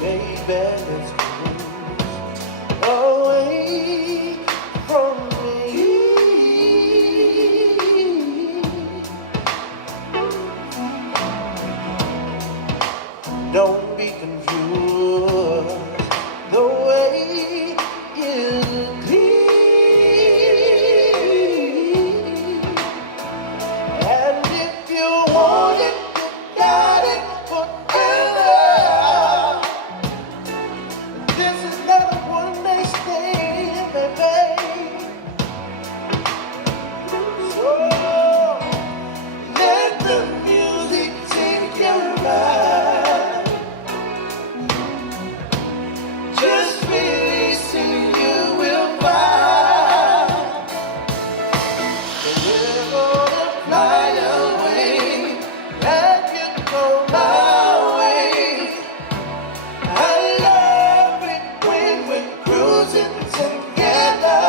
Baby, let's cruise away from me. Don't be confused. The way is clear. And if you want it, you got it forever. This is not a one-night stand, baby. So let the music take your mind. Just releasing, you will find that we're gonna fly away, and you go my way. I love it when we're cruising together.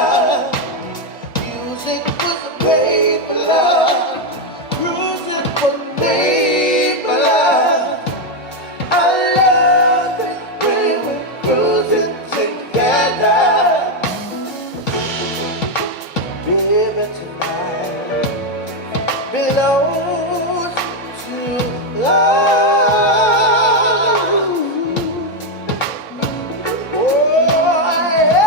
Music was made for love, cruising was made for love. I love it when we're cruising together. Baby, tonight belongs to love. Oh,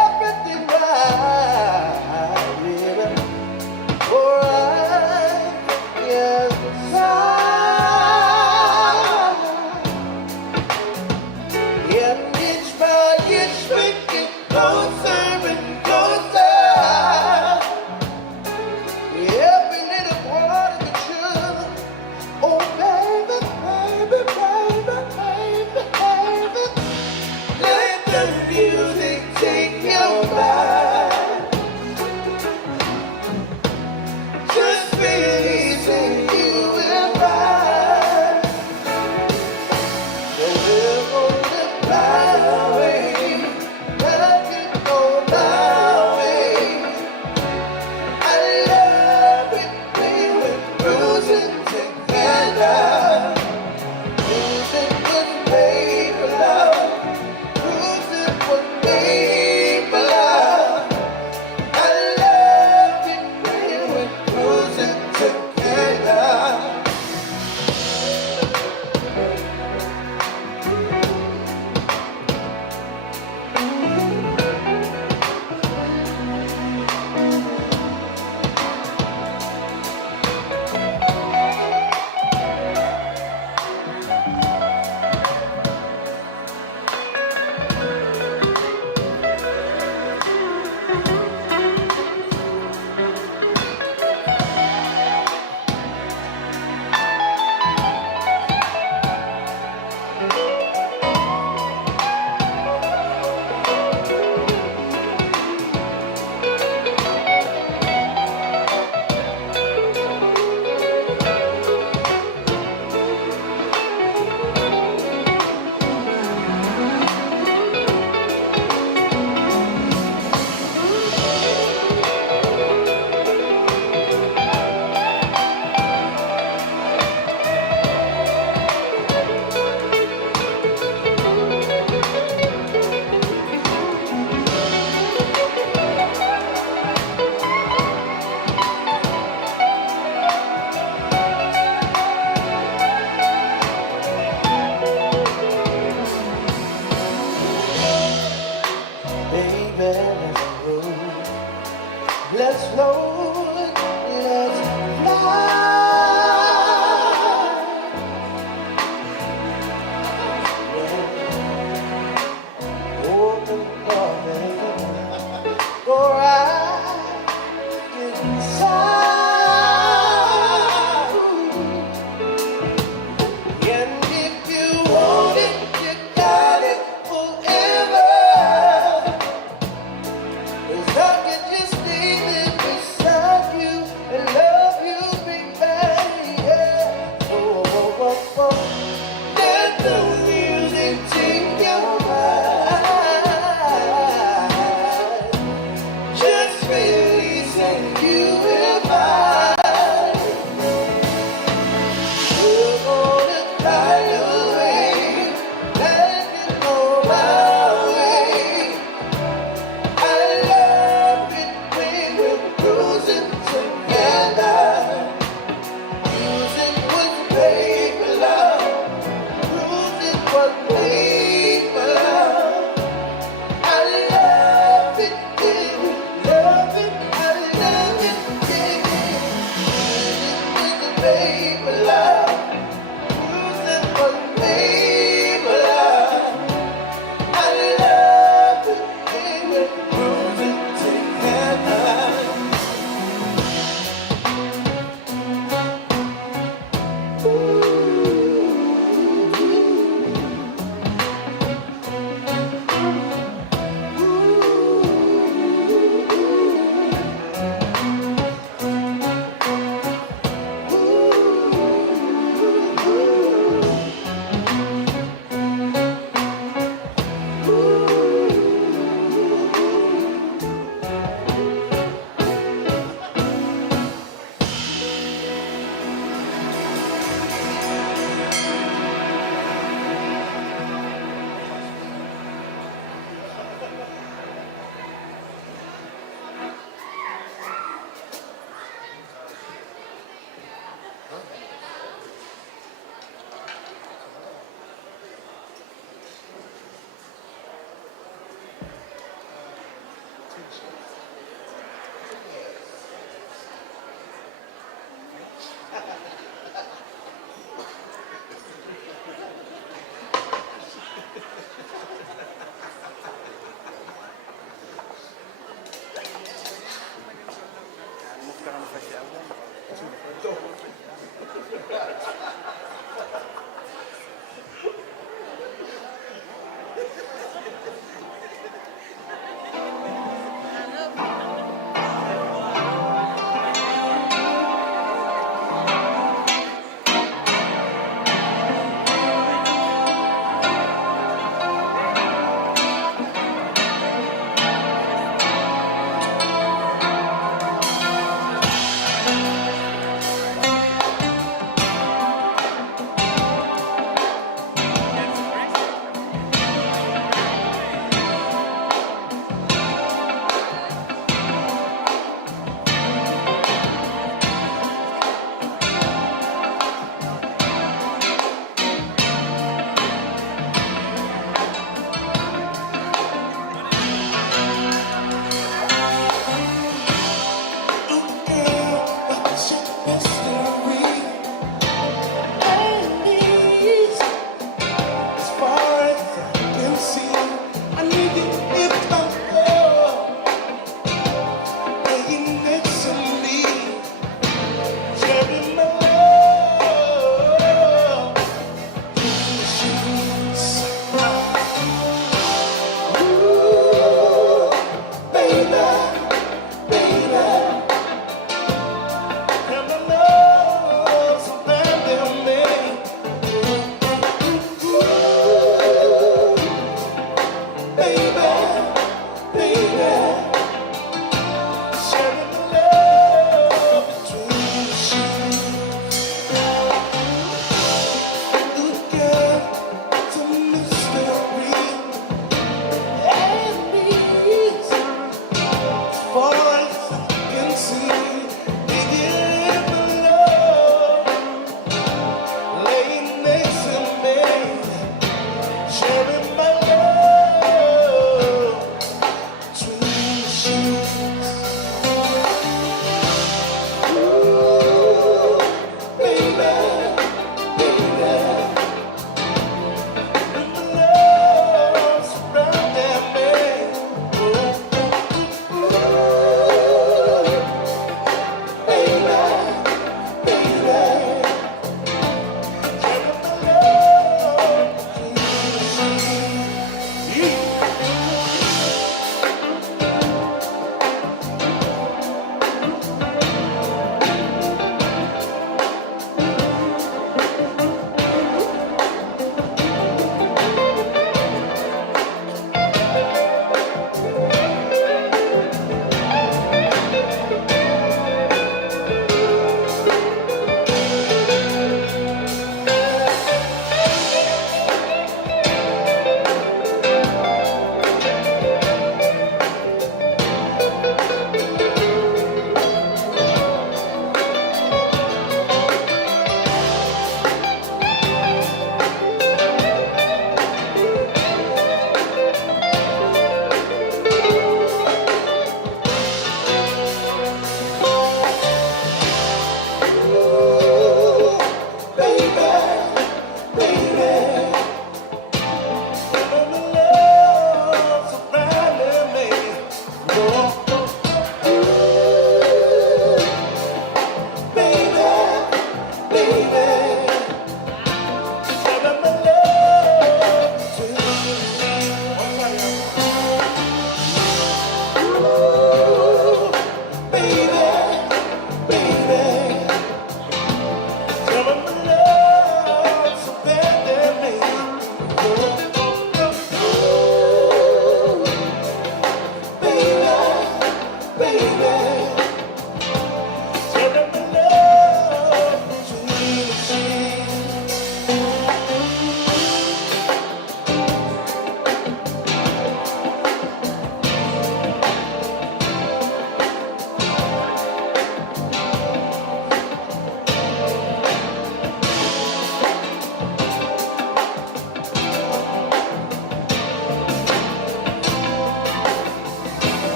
everything right, baby. Alright, yes, inside. And each by each we get closer and closer. Every little part of each other. Oh, baby, baby, baby, baby, baby. Let the music take your mind. Just releasing, you will find. So we're gonna fly away, let it go my way. I love it when we're cruising together. Music was made for love, cruising was made for love. I love it when we're cruising together. Baby, let's float, let's fly. Open heaven, go right inside. And if you want it, you got it forever. 'Cause I can just stay there beside.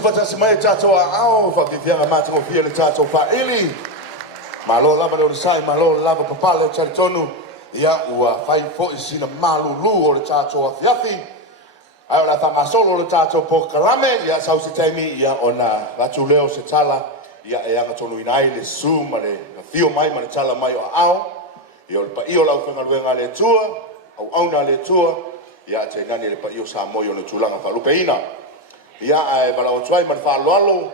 fatasi mai tato au fa vivianga mata mo fia le tato fa ili. Malo lava le sai malo lava papale o tonu. Ia ua fai fo isina malu lu o le tato a fiafi. Ai la fa solo le tato po kalame ia sau se taimi ia ona ratu leo se tala ia e anga tonu inai le su ma le fio mai ma le tala mai o au. Ia le pa io lau fenga luenga le tua au auna le tua ia te nani le pa io sa moi o le tulanga fa lupeina. Ia e bala o tuai man fa loalo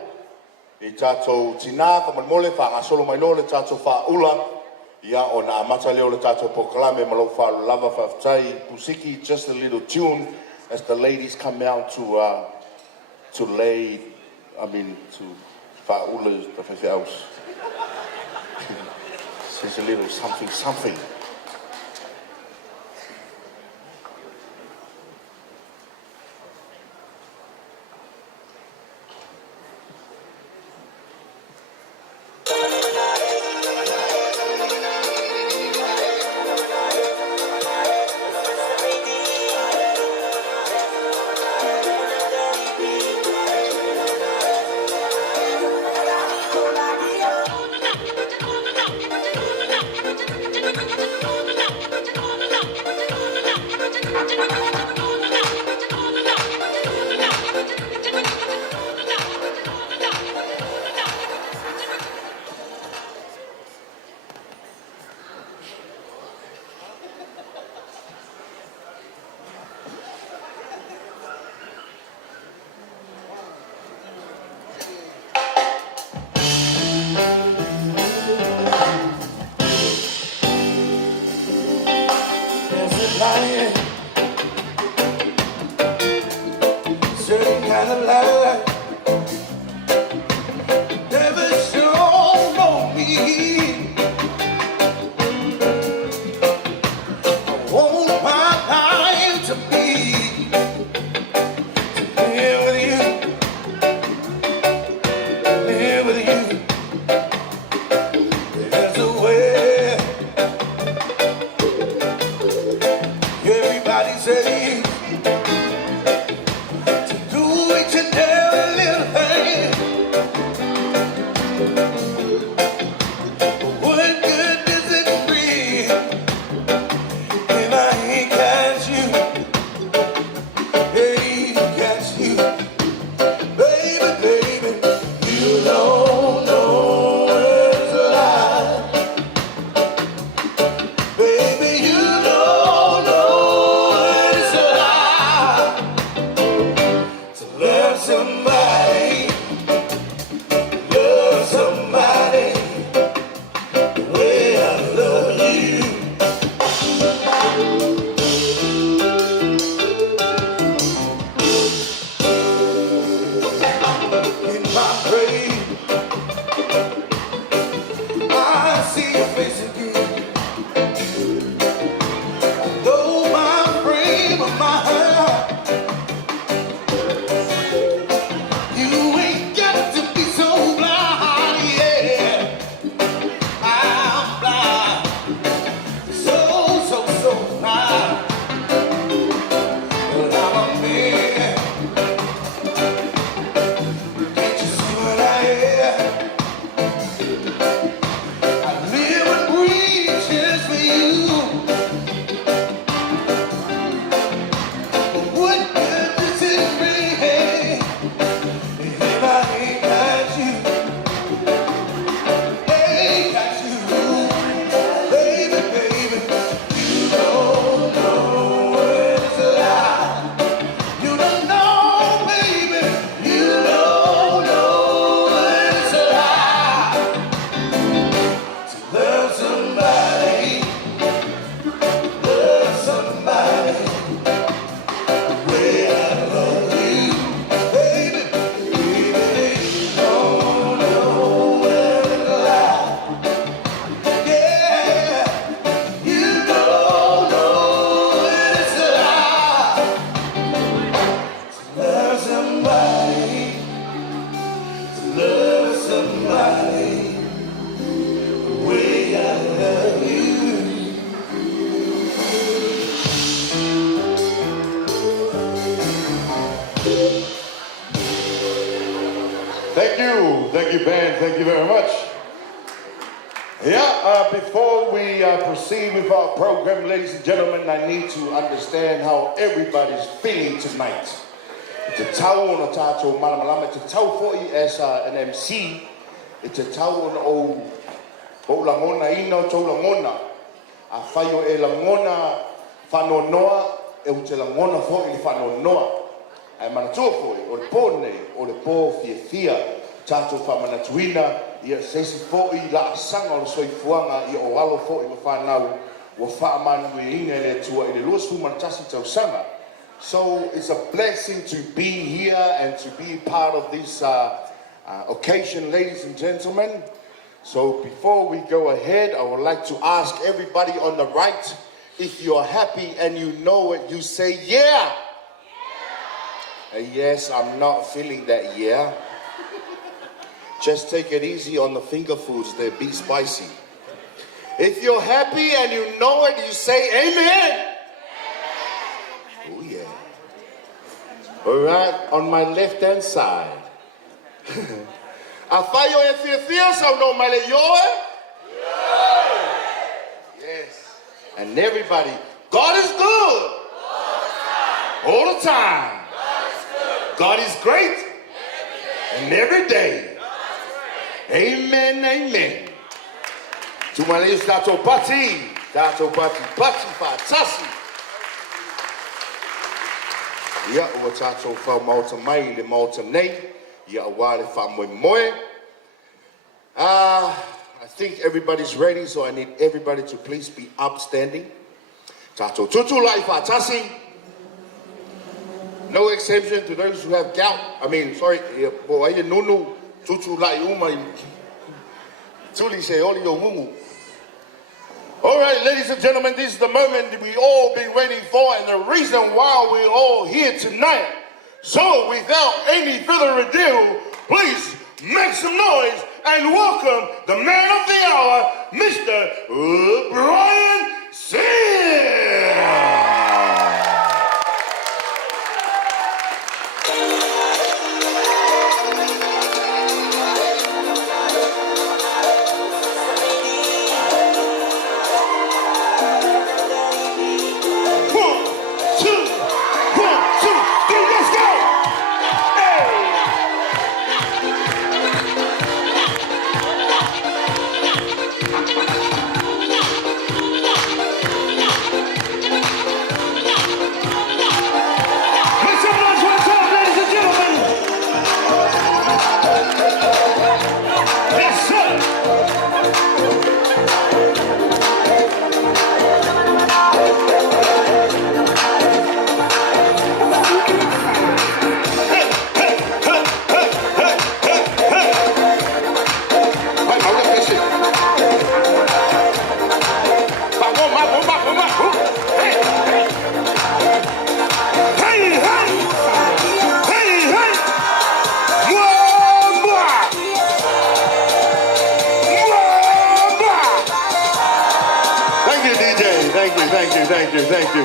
i tato tina fa man mole fa solo mai lo le tato fa ula ia ona mata leo le tato proclame malo fa lava fa tai pusiki just a little tune as the ladies come out to lay to fa ula the fa house. It's a little something. thank you very much. Before we proceed with our program, ladies and gentlemen, I need to understand how everybody's feeling tonight. It's a tau on a tato malamalama. It's a tau for you as an MC. It's a tau on o langona ino tau langona. A whaio e langona whanonoa e o te langona fo i whanonoa. Ai manatua fo i o le pōne o le pō fia tato whamanatuina ia sesi fo i la sanga o le soifuanga i o alo fo i mawhanau wa whaamanu i inga le tua i le luasu manatasi tau sanga. So it's a blessing to be here and to be part of this occasion, ladies and gentlemen. So before we go ahead, I would like to ask everybody on the right, if you're happy and you know it, you say yeah. Yes, I'm not feeling that yeah. Just take it easy on the finger foods, they're be spicy. If you're happy and you know it, you say amen. Oh yeah. All right, on my left-hand side. Afayo e fia so no male yoe? Yes. And everybody, God is good. All the time. God is great. And every day. Amen, amen. Tu male stato pati fatasi. Ia ua tātou whau mauta mai le mauta nei. Ia ua le wha moe moe. I think everybody's ready, so I need everybody to please be upstanding. Tātou tutu lai whātasi. No exception to those who have gout. Bo aia nunu tutu lai umai. Tuli se oli o mungu. All right, ladies and gentlemen, this is the moment that we all been waiting for and the reason why we're all here tonight. So without any further ado, please make some noise and welcome the man of the hour, Mr. Brian Sears.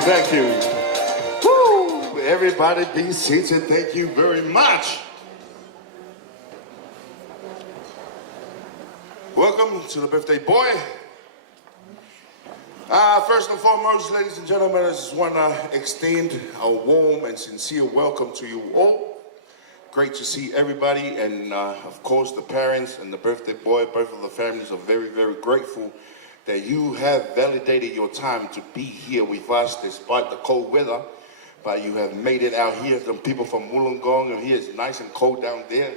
Thank you. Woo! Everybody be seated. Thank you very much. Welcome to the birthday boy. First and foremost, ladies and gentlemen, I just want to extend a warm and sincere welcome to you all. Great to see everybody, and of course the parents and the birthday boy, both of the families are very, very grateful that you have validated your time to be here with us despite the cold weather, but you have made it out here. Some people from Wollongong, and here it's nice and cold down there,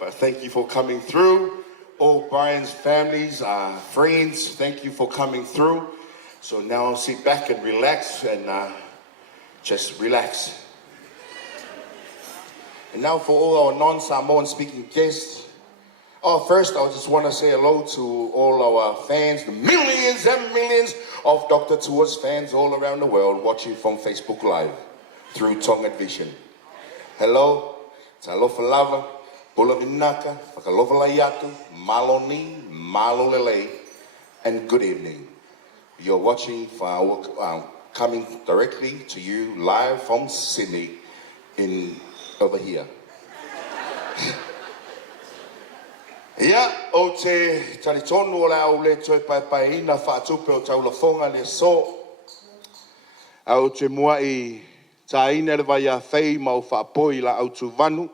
but thank you for coming through. All Brian's families, friends, thank you for coming through. So now sit back and relax, and just relax. And now for all our non-Samoan speaking guests, first, I just want to say hello to all our fans, the millions and millions of Dr. Tua's fans all around the world watching from Facebook Live through Tonga Vision. Hello, talofa lava, pula vinaka, whakalova layatu, maloni, malolele, and good evening. You're watching coming directly to you live from Sydney over here. Ia, o te talitonu o le au le toi pai ina whaatupe o tau la fonga le so. Au te mua i ta ina le vai a whei ma o whaapoi la au tu vanu.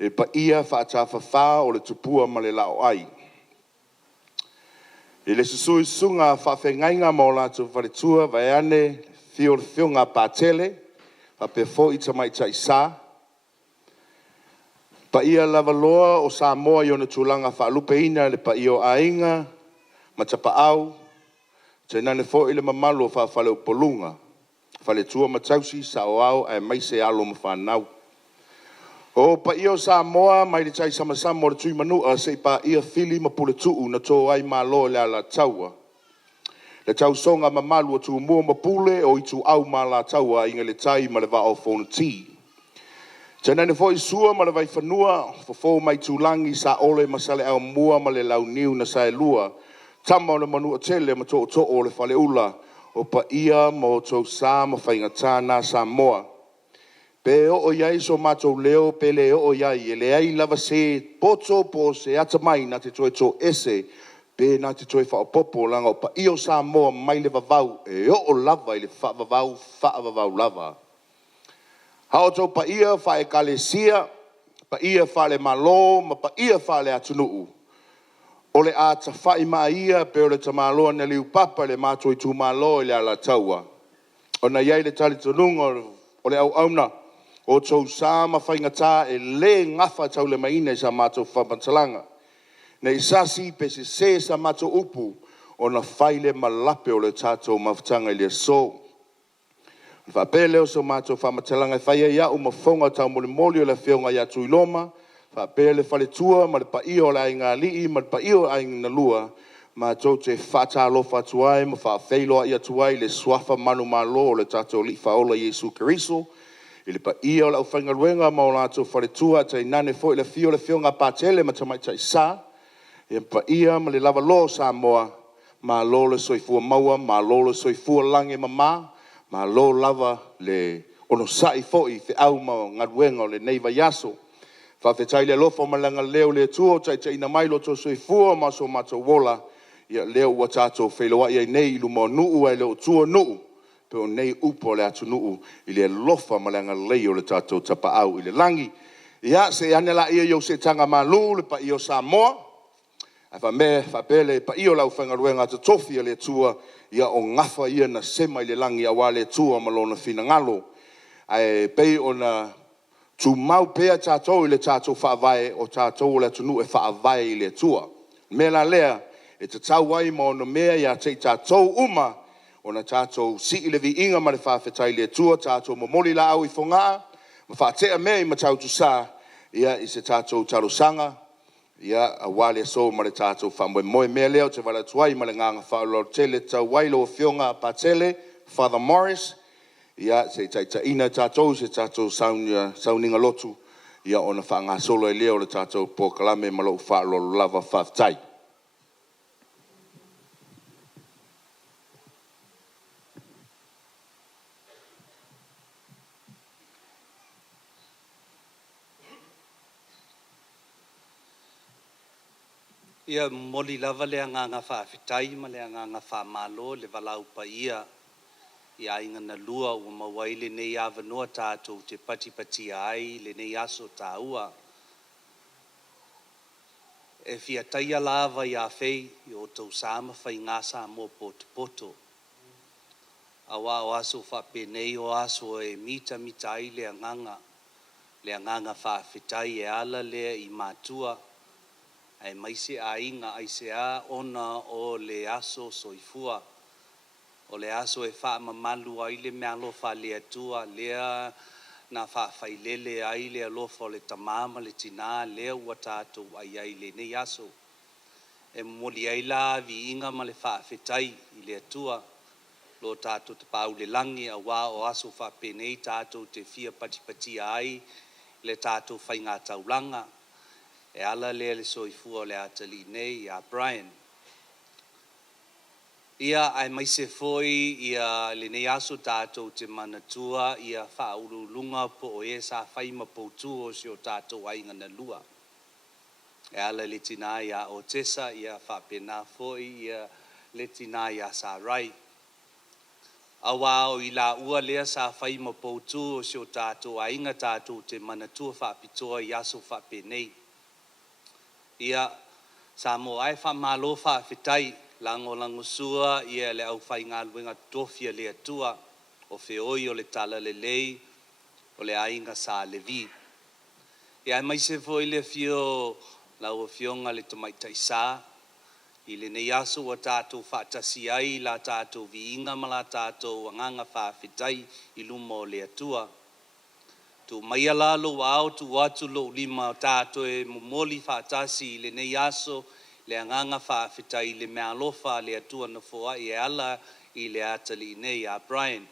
E pa ia whaatawhawha o le tupua ma le lao ai. I le susui sunga whawhengainga ma o la tu wharitua vai ane fio le whiunga pātele. Whape fo i tamai tai sa. Pa ia lava loa o Samoa i ona tūlanga whaalupe ina le pa ia o ainga, ma tapa au, te nane fo i le mamalu o whaafale o polunga, whale tua ma tausi sa o au ai mai se alo ma whanau. O pa ia o Samoa, mai le tai samasama o le tui manua, se pa ia fili ma pule tuu na tō ai ma loa le ala taua. Le tau songa mamalu o tu mua ma pule o i tu au ma la taua inga le tai ma le va o whona tii. Tēnā ne fōi sua ma le vai whanua, fō mai tūlangi sa ole ma sale au mua ma le lau niu na sae lua, tama o le manua tele ma tō o le whale ula, o pa ia ma o tō sā ma whaingatā nā sa moa. Pe o iai so mātou leo, pe le o iai, e le ai lava se poto po se atamai nā te toi tō ese, pe nā te toi whaopopo langa o pa ia o sa moa mai le vavau, e o lava i le whaavavau lava. Hao tau pa ia whae kalesia, pa ia whae malo, ma pa ia whae atunuu. O le a ta whae maa ia, pe o le ta maloa na liu papa le mātoi tū malo i le ala taua. O na iai le tali tonunga o le au auna, o tau sā ma whaingatā e le ngafa tau le maina i sa mātou whapantalanga. Na isasi pe se sa mātou upu, o na whae le malape o le tātou mawhtanga i le so. Whapele o so mātou whamatalanga whaia ia o mawhonga tau moli o le whionga ia tui loma. Whapele whale tua ma le pa i o le ainga lii, ma le pa i o ainga lua. Mātou te whatalo whatuai, ma whawheiloa ia tuai le swafa manu malo o le tātou li whaola Jesu Keriso. I le pa i o le au whangaruenga ma o lātou whale tua te nane fo i le whio le whionga pātele ma tamai tai sā. I pa ia ma le lava lo Samoa, ma lo le soifua maua, ma lo le soifua lange mama. Ma lo lava le ono sai foi te au ma ngaruenga o le neiva yaso. Fa te tai le lofo malanga leo le tuo tai tai na mai lo to soi fua ma so mato wola. Ia leo wa tato wheloa ia nei lu mo nuu ai leo tuo nuu. Pe o nei upo le atu nuu i le lofa malanga leo le tato tapa au i le langi. Ia se anela ia yo se tanga malu le pa io Samoa. Fa me fa pele pa io lau whangaruenga te tofi le tua ia o ngafa ia na sema i le langi a wale tua malona fina ngalo. Ai pei o na tu mau pea tātou i le tātou whaavae o tātou le tunu e whaavae i le tua. Mela lea e te tau ai ma ono mea ia te tātou uma o na tātou si i le vi inga ma le whawhetai le tua tātou momoli la au i whongaa ma whaatea mea i ma tautu sā ia i se tātou tarusanga. Ia a wale so ma le tātou whamwe moe mea leo te wala tuai ma le nganga whaolo tele tau wailo o whionga pātele, Father Morris. Ia se taita ina tātou se tātou sauninga lotu. Ia ona whaanga solo e leo le tātou pōkalame ma lo whaolo lava whaftai. Ia moli lava le nganga whaafitai ma le nganga whaamalo le walau pa ia inga na lua ua mawai le nei awanua tātou te pati ai le nei aso tāua. E fia taia lava ia whei i o tau sāma whai ngā Samoa poto. Awa o aso whaapenei o aso e mita ai le nganga whaafitai e ala lea i mātua. Ai mai se a inga ai se a ona o le aso soifua. O le aso e wha mamalu ai le mea lofa le atua, lea na wha whailele ai le alofa o le tamama le tina, lea ua tātou ai le nei aso. E moli ai la vi inga ma le wha whetai i le atua, lo tātou te pau le langi a wā o aso wha penei tātou te fia pati ai, le tātou whai ngā taulanga. E ala le soifua le atali nei a Brian. Ia ai mai se foi ia le nei aso tātou te manatua ia whaurulunga po o e sa whaima poutu o si o tātou ai ngana lua. E ala le tina ia o tesa ia whapena foi ia le tina ia sa rai. Awa o i la ua lea sa whai ma poutu o si o tātou a inga tātou te manatua whapitoa i aso whapenei. Ia sa mo ai whamalo whawhitai lango sua ia le au whai ngā luenga tofia le atua o whioi o le tala le lei o le ainga sa le vi. Ia mai se foi le fio la o fionga le tomaitai sa i le nei aso wa tātou whaatasi ai la tātou viinga ma la tātou anganga whawhitai i lumo le atua. Tu mai ala lo wao tu watu lo lima tātou e momoli whaatasi i le nei aso le anganga whawhitai le mea lofa le atua na foa i ala i le atali nei a Brian.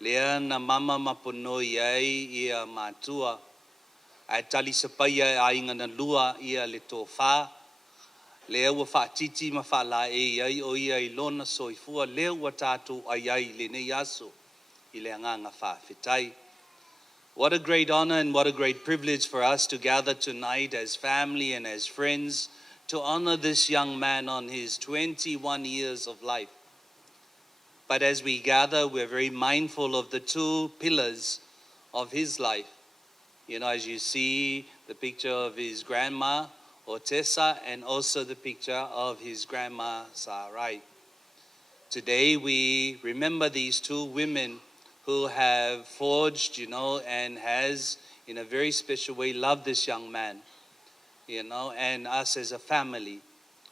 Lea na mama mapono i ai ia mātua. Ai tali sapai ai inga na lua ia le tō wha. Lea ua whaatiti ma whala e ai o ia i lona soifua. Lea ua tātou ai ai le nei aso i le anganga whawhitai. What a great honor and what a great privilege for us to gather tonight as family and as friends to honor this young man on his 21 years of life. But as we gather, we're very mindful of the two pillars of his life. You know, as you see the picture of his grandma, Otessa, and also the picture of his grandma, Sarai. Today we remember these two women who have forged, you know, and has, in a very special way, loved this young man, you know, and us as a family.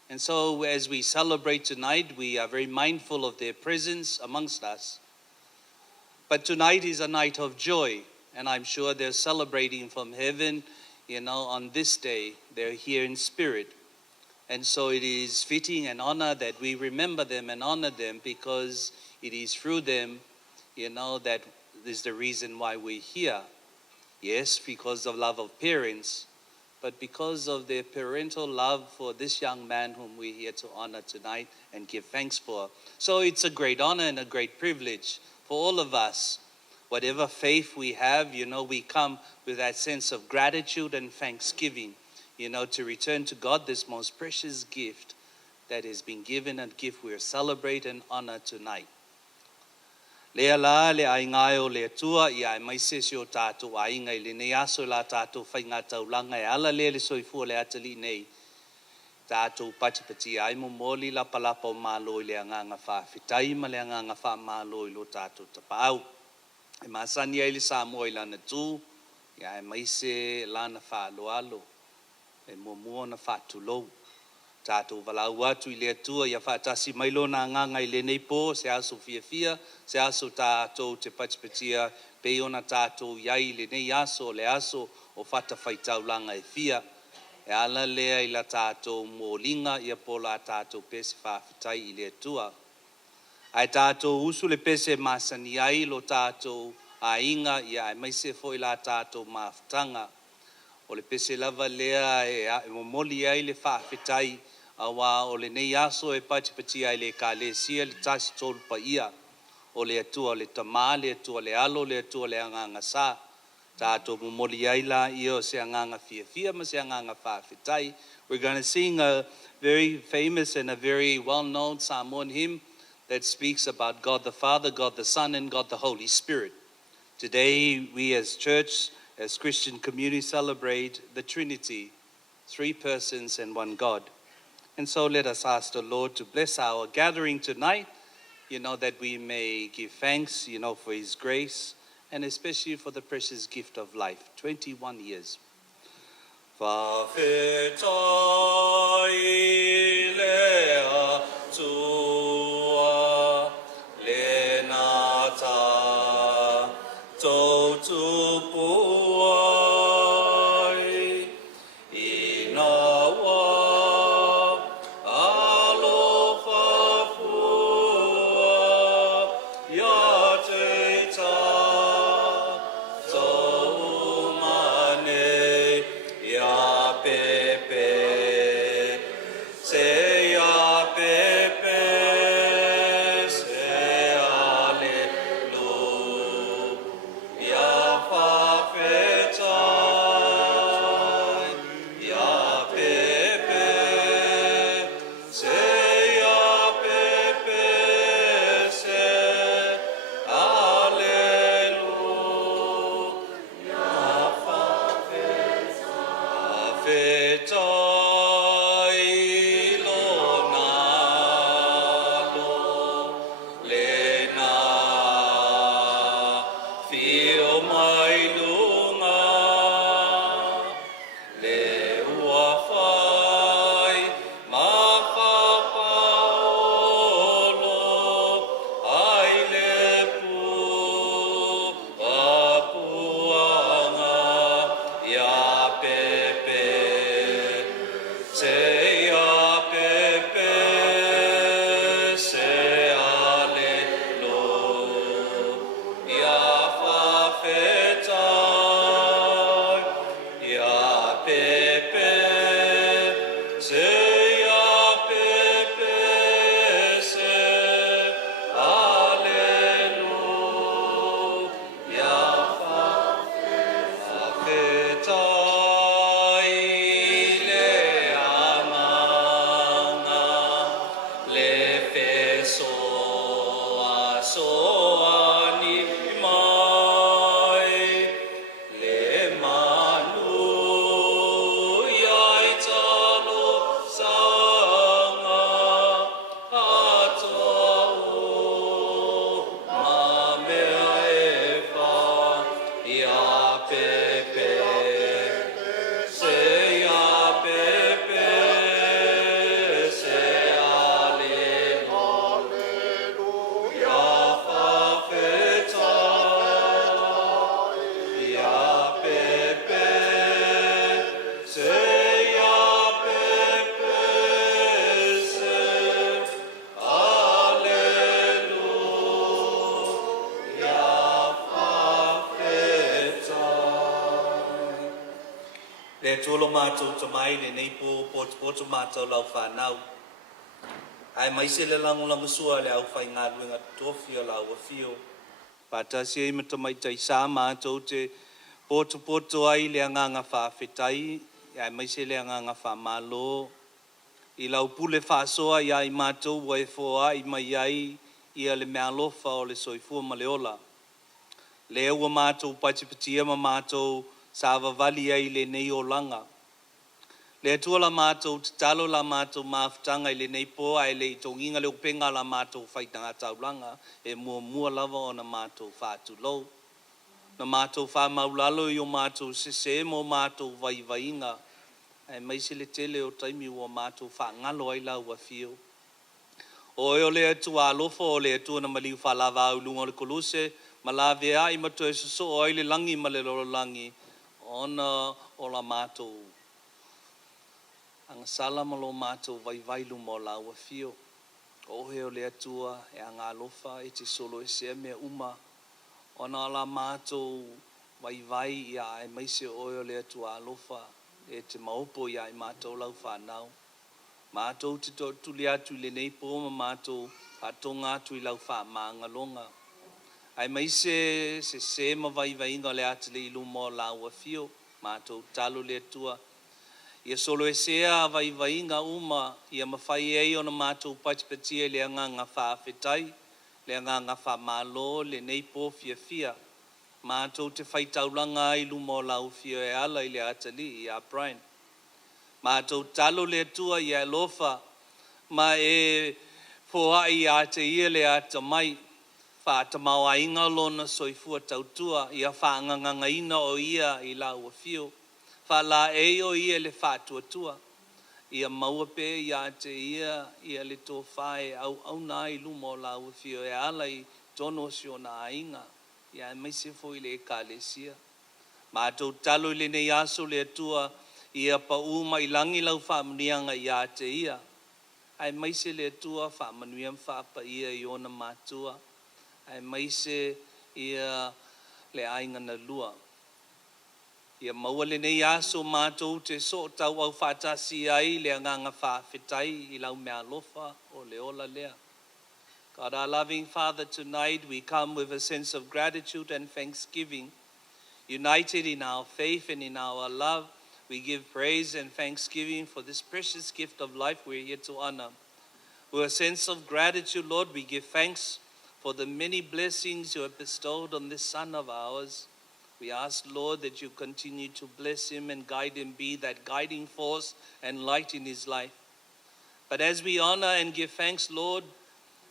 And so as we celebrate tonight, we are very mindful of their presence amongst us. But tonight is a night of joy, and I'm sure they're celebrating from heaven, you know, on this day. They're here in spirit. And so it is fitting and honor that we remember them and honor them, because it is through them, you know, that is the reason why we're here. Yes, because of love of parents, but because of their parental love for this young man whom we're here to honor tonight and give thanks for. So it's a great honor and a great privilege for all of us. Whatever faith we have, you know, we come with that sense of gratitude and thanksgiving, you know, to return to God this most precious gift that has been given, and gift we celebrate and honor tonight. Lea la le ainga o le tua I ai maise si o tātou ainga I le nei aso la tātou whai ngā taulanga e ala le soifua le atali nei. Tātou patipati ai mo moli la palapa o mālo I le anganga whawhitai ma le anganga wha mālo I lo tātou tapau. E masani ai le Samoa I lana tū, I ai maise lana wha alo, e mua na wha tulou. Tātou walau atu I le atua ia whaatasi mailo na nganga I le nei pō, se aso fia, se aso tātou te patipatia, pe ona tātou iai le nei aso, le aso o whata whaitaulanga e fia. E ala lea I la tātou mōlinga ia pola tātou pese whawhitai I le atua. Ai tātou usu le pese masani ai lo tātou a inga ia ai maise fo I la tātou mawhtanga. O le pese lava lea e momoli ai le whawhitai, awa o le nei aso e patipati ai le ka le sia le tasi tolu pa ia. O le atua le tama, le atua le alo, le atua le anganga sa. Tātou momoli ai la ia se anganga fia ma se anganga whawhitai. We're going to sing a very famous and a very well-known Samoan hymn that speaks about God the Father, God the Son, and God the Holy Spirit. Today we as church, as Christian community, celebrate the Trinity, 3 persons and 1 God. And so let us ask the Lord to bless our gathering tonight, you know, that we may give thanks, you know, for His grace, and especially for the precious gift of life, 21 years. Whawhitai lea tua, lena tā, tautu puai, ina wā, aloha fua, ia te tā, tau mane, ia pepe, se ia soa soa ni mai le manu yai talo sanga atau ma mea e wha ia pepe se ia pepe se le tolo mātou tamai le nei po mātou lau whanau. Ai mai se le langu sua le au whai ngā ruenga tofi o lau a whio. Pātasi e mata mai tai sā mātou te poto ai le anganga whawhetai. Ai mai se le anganga whamalo. I lau pule whasoa i ai mātou wa e fōa i mai ai ia le mea lofa o le soifua ma le ola. Le ua mātou pachipatia ma mātou sa vavali ai le nei o langa. Le atua la mātou te talo la mātou maafutanga i le nei po ai le tonginga le upenga la mātou whaitanga tau langa e mua lava o na mātou whātu lau. Na mātou wha maulalo i o mātou se mo mātou vai ai mai se le tele o taimi o mātou wha ngalo ai lau a whio. O eo le atua alofo o le atua na maliu wha lava au lunga o le koluse ma la vea i mato e suso o ai le langi ma le lolo langi ona o la mātou. Anga sala ma lo mātou vai lumo la ua whio. O heo le atua e anga alofa e te solo e sea mea uma. Ona la mātou vai ia e maise o heo le atua alofa e te maupo ia e mātou lau whanau. Mātou te tuli atu le nei po ma mātou patonga atu i lau wha maangalonga. Ai maise se ma vai inga le atele i lumo la ua whio. Mātou talo le atua. Ia solo e sea vai inga uma ia mawhai ei o na mātou pachipatia le anganga whaafetai, le anganga whamalo, le nei po fia. Mātou te whaitaulanga i lumo lau fia e ala i le atali i a Brian. Mātou talo le atua i a lofa ma e poa i a te ia le ata mai whātamau a inga lona soifua tautua ia whaanganganga ina o ia i lau a fio. Whala e o ia le whātuatua. Ia maua pe ia te ia le tō whae au nā i lumo lau a fio e ala i tono si o nā inga. Ia mai se fo i le kālesia. Mātou talo i le nei aso le atua ia pa uma i langi lau whamunianga ia te ia. Ai mai se le atua whamanuiam whapa ia i ona mātua. Ai mai se ia le ainga na lua. Ia maua le nei aso mātou te so tau au whātasi ai le anganga whawhetai i lau mea lofa o le ola lea. God, our loving Father, tonight we come with a sense of gratitude and thanksgiving. United in our faith and in our love, we give praise and thanksgiving for this precious gift of life we're here to honor. With a sense of gratitude, Lord, we give thanks for the many blessings you have bestowed on this son of ours. We ask, Lord, that you continue to bless him and guide him, be that guiding force and light in his life. But as we honor and give thanks, Lord,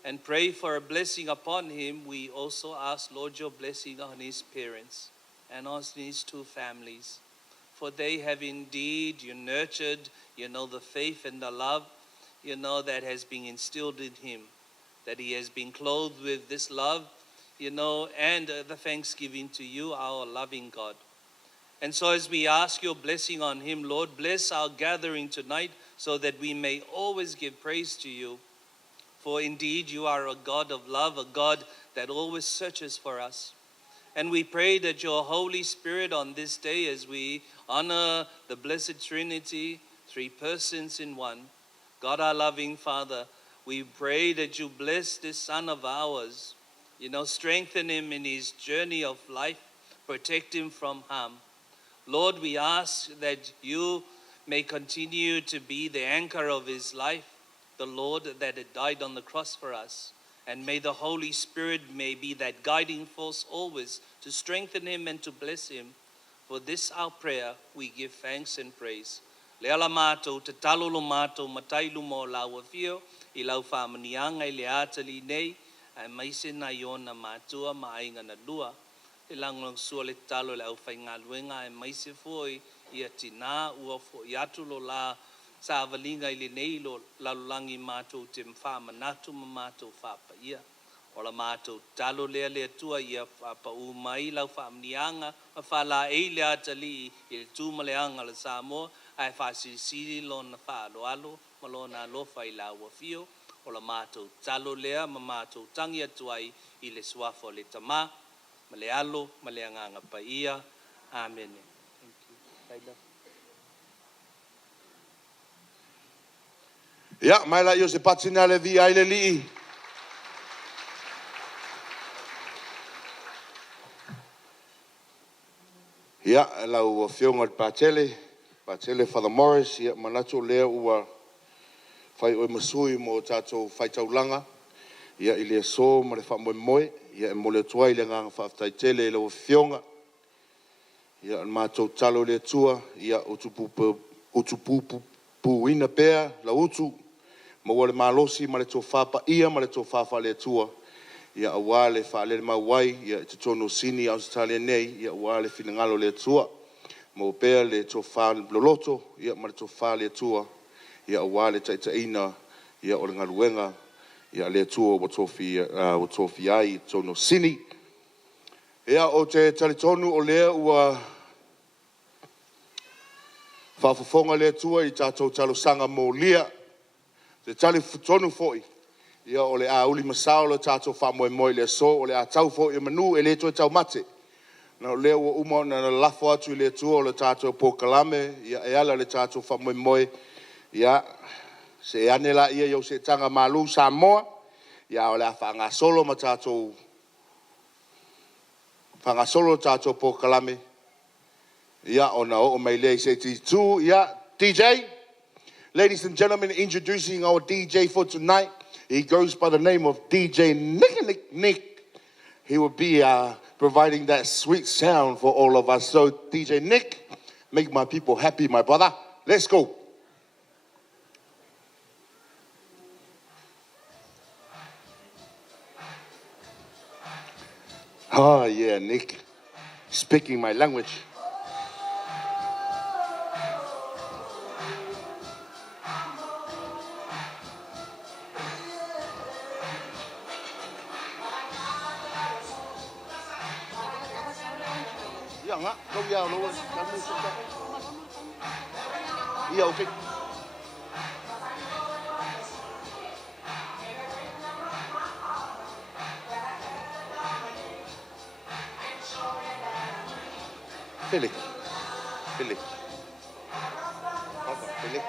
and pray for a blessing upon him, we also ask, Lord, your blessing on his parents and on his two families. For they have indeed, nurtured, the faith and the love, that has been instilled in him, that he has been clothed with this love, and the thanksgiving to you, our loving God. And so as we ask your blessing on him, Lord, bless our gathering tonight so that we may always give praise to you. For indeed you are a God of love, a God that always searches for us. And we pray that your Holy Spirit on this day, as we honor the Blessed Trinity, three persons in one, God our loving Father, we pray that you bless this son of ours, strengthen him in his journey of life, protect him from harm. Lord, we ask that you may continue to be the anchor of his life, the Lord that had died on the cross for us. And may the Holy Spirit may be that guiding force always to strengthen him and to bless him. For this our prayer, we give thanks and praise. Le ala mātou, te talo lo mātou, matailu mo lawa fio, I lau whamanianga I le atali nei, ai maise na iona mātua maainga na lua. Le langang sua le talo le au whai ngā luenga, ai maise foi, ia tina ua fo i atu lo la sa avalinga I le nei lo lalulangi mātou te whamanatu ma mātou whapa ia. Ola mātou talo lea lea tua ia whapa umai lau whamanianga, ma whala ei le atali I le tūmaleanga le Samoa, ai whasisiri lo na whalo alo, ma lo na lofa I la wafio, ola mātou talo lea ma mātou tangi atuai I le suafo le tama, ma le alo, ma le anganga pa ia. Amen. Thank you. Taila. Ia, mai la io se patina le vi ai le lii. Ia, la ua fionga le Patele Father Morris, ia manato lea ua fai oi masui mo tatou fai taulanga, ia I le so ma le wha moe, ia mo le tuai le nganga whaftai tele I le ua fionga, ia mātou talo le tua, ia utupu puina pea, la utu, ma ua le malosi ma le tō whapa ia ma le tō whawha le tua, ia awa le wha le mawai, ia te tono sini au Australia nei, ia awa le finangalo le tua, ma pea le tō wha loloto, ia ma le tō wha le tua, ia awa le taitaina, ia o le ngaruenga, ia le tua o tofi ai, tono sini. Ia o te talitonu o lea ua whafafonga le tua I tātou talosanga mō lia, te tali tonu foi, ia o le a uli masao le tātou whamoe moe le so, o le a tau foi I manu e le toi tau mate. Na lea ua uma na lafo atu I le tua o le tātou pokalame, ia e ala le tātou whamoe moe, ia se anela ia iau se tanga malu Samoa, ia o le a whanga solo ma tātou, whanga solo tātou pokalame, ia o na o mai lei se tu, ia DJ. Ladies and gentlemen, introducing our DJ for tonight. He goes by the name of DJ Nick. He will be providing that sweet sound for all of us. So, DJ Nick, make my people happy, my brother. Let's go. Oh, yeah, Nick. Speaking my language. Nga, kau ya lo, kamu suka. Iya, okey. Felix. Apa? Felix.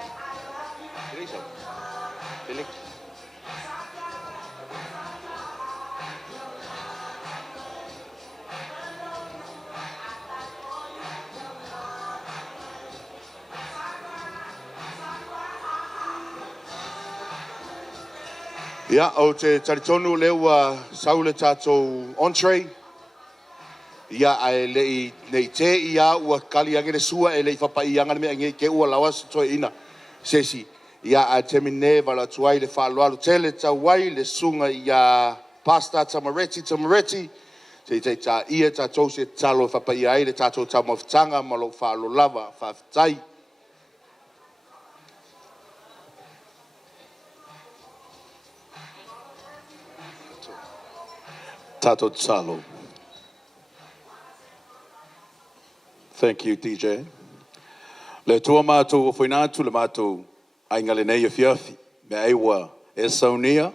Ia, o te taritonu leo saule tātou entree. Ia, ai lei nei te ia ua kali angere sua e lei whapai angane me ange ke ua lawas toi ina. Sesi, ia a te mine wala tuai le whaaloalo tele ta wai le sunga ia pasta tamareti. Te ta ia tātou se talo whapai ai le tātou ta mawhitanga ma lo whaalo lava whawhitai. Tato Tsalo. Thank you, DJ. Le tua mātou o whainatu le mātou aingale nei e fiafi. Me aiwa e saunia,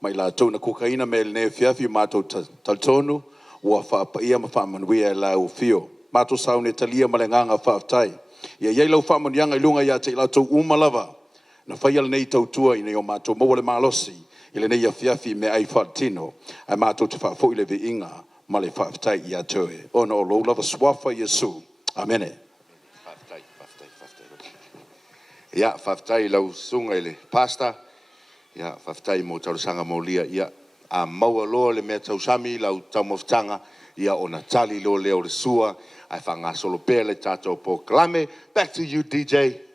mai la tau na kokaina me le nei e fiafi mātou taltonu, ua whaapaia ma whaamanuia e la o fio. Mātou saune talia ma le nganga whaaftai. Ia iei lau whaamanuianga I lunga ia te la tau umalava. Na whaiala nei tau tua I nei o mātou maua le malosi. I le nei a fiafi me ai whaatino, ai mātou te whaafo I le vi inga, ma le whaaftai I atoe. Ona o lo lava swafa Yesu. Amene. Whaaftai. Ia, whaaftai lau sunga I le pasta. ia whaftai mo taurasanga mo lia ia a maua loa le mea tausami lau tau mawhtanga ia o na tali lo leo le sua ai whanga solo pēr le tātou po kalame. Back to you, DJ.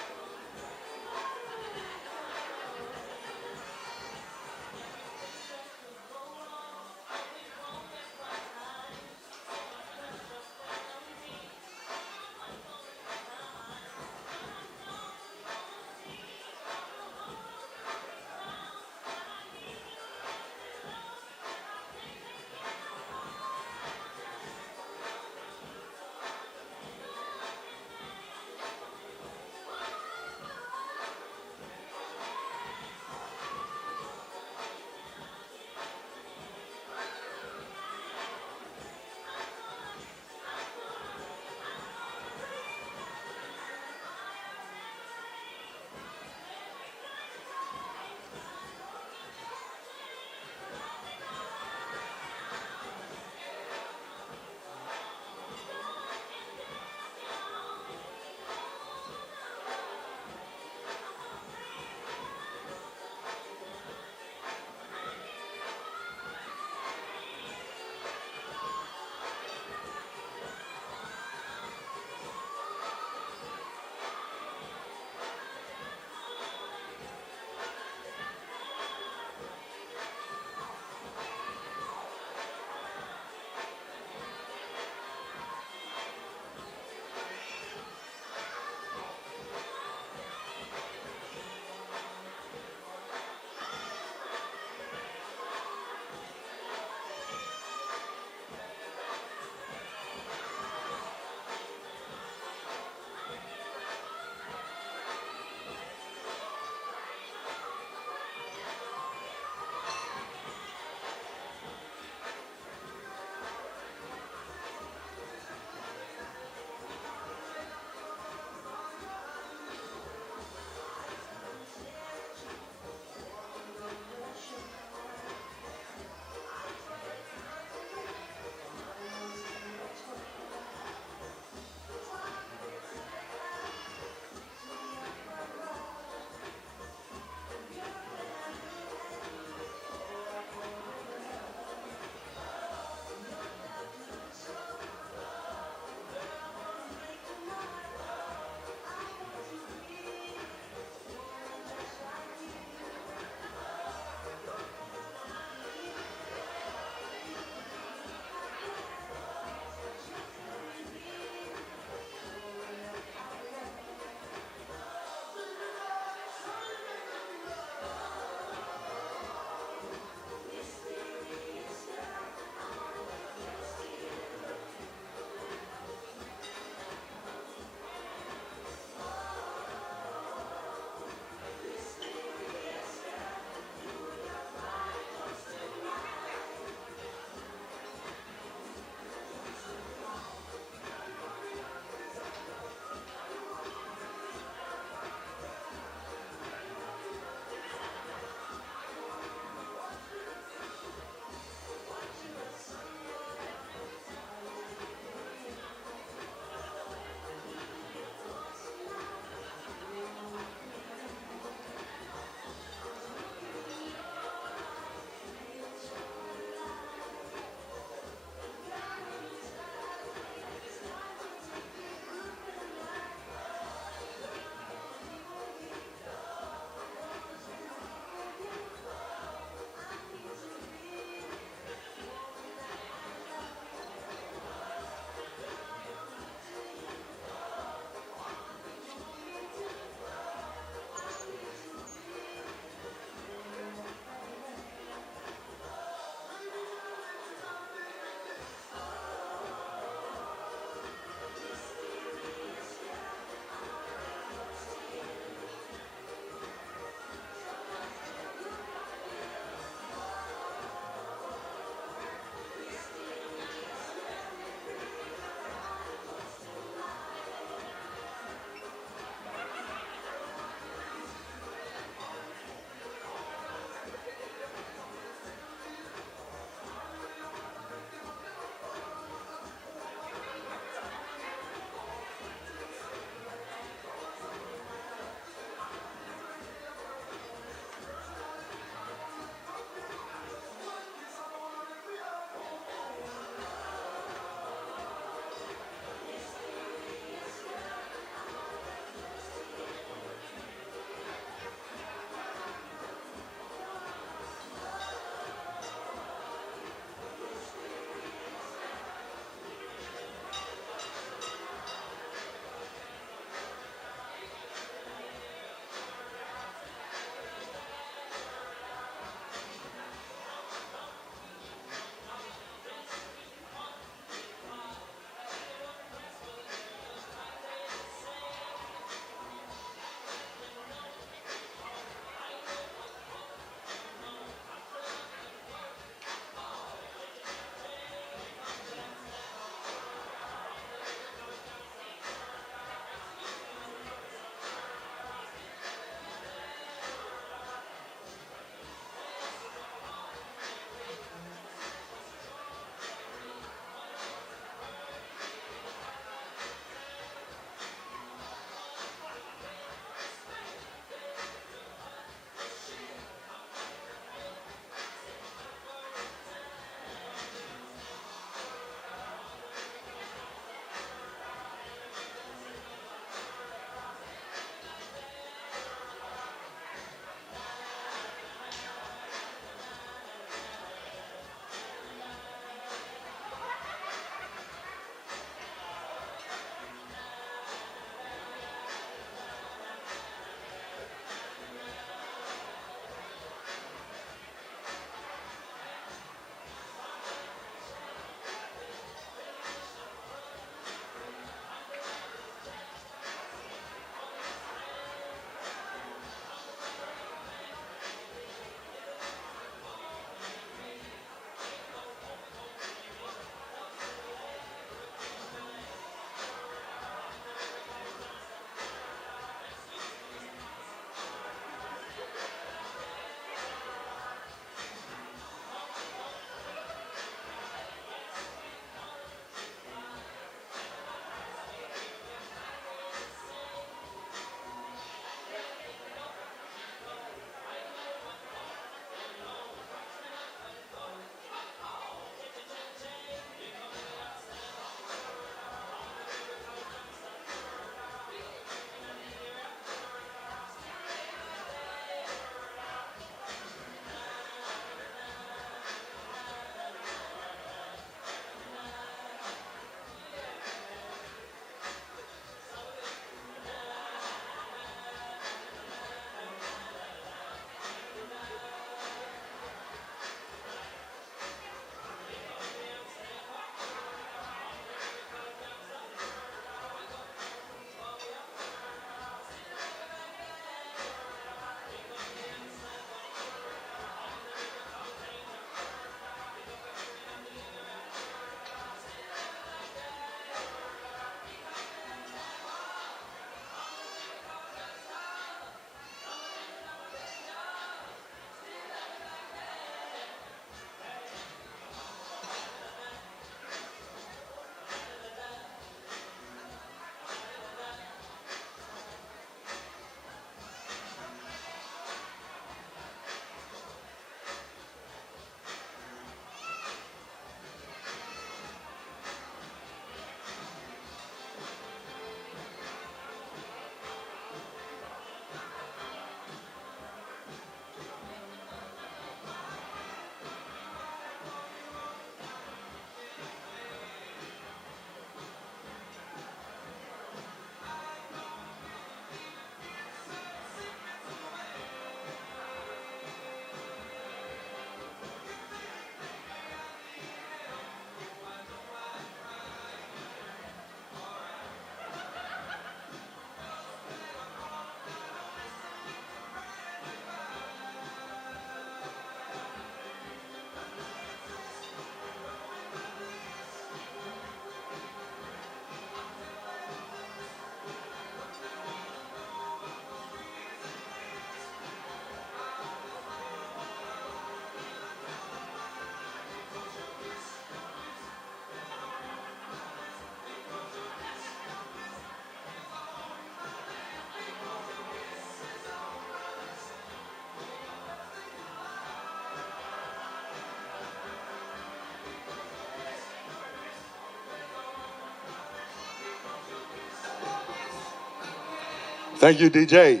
Thank you, DJ.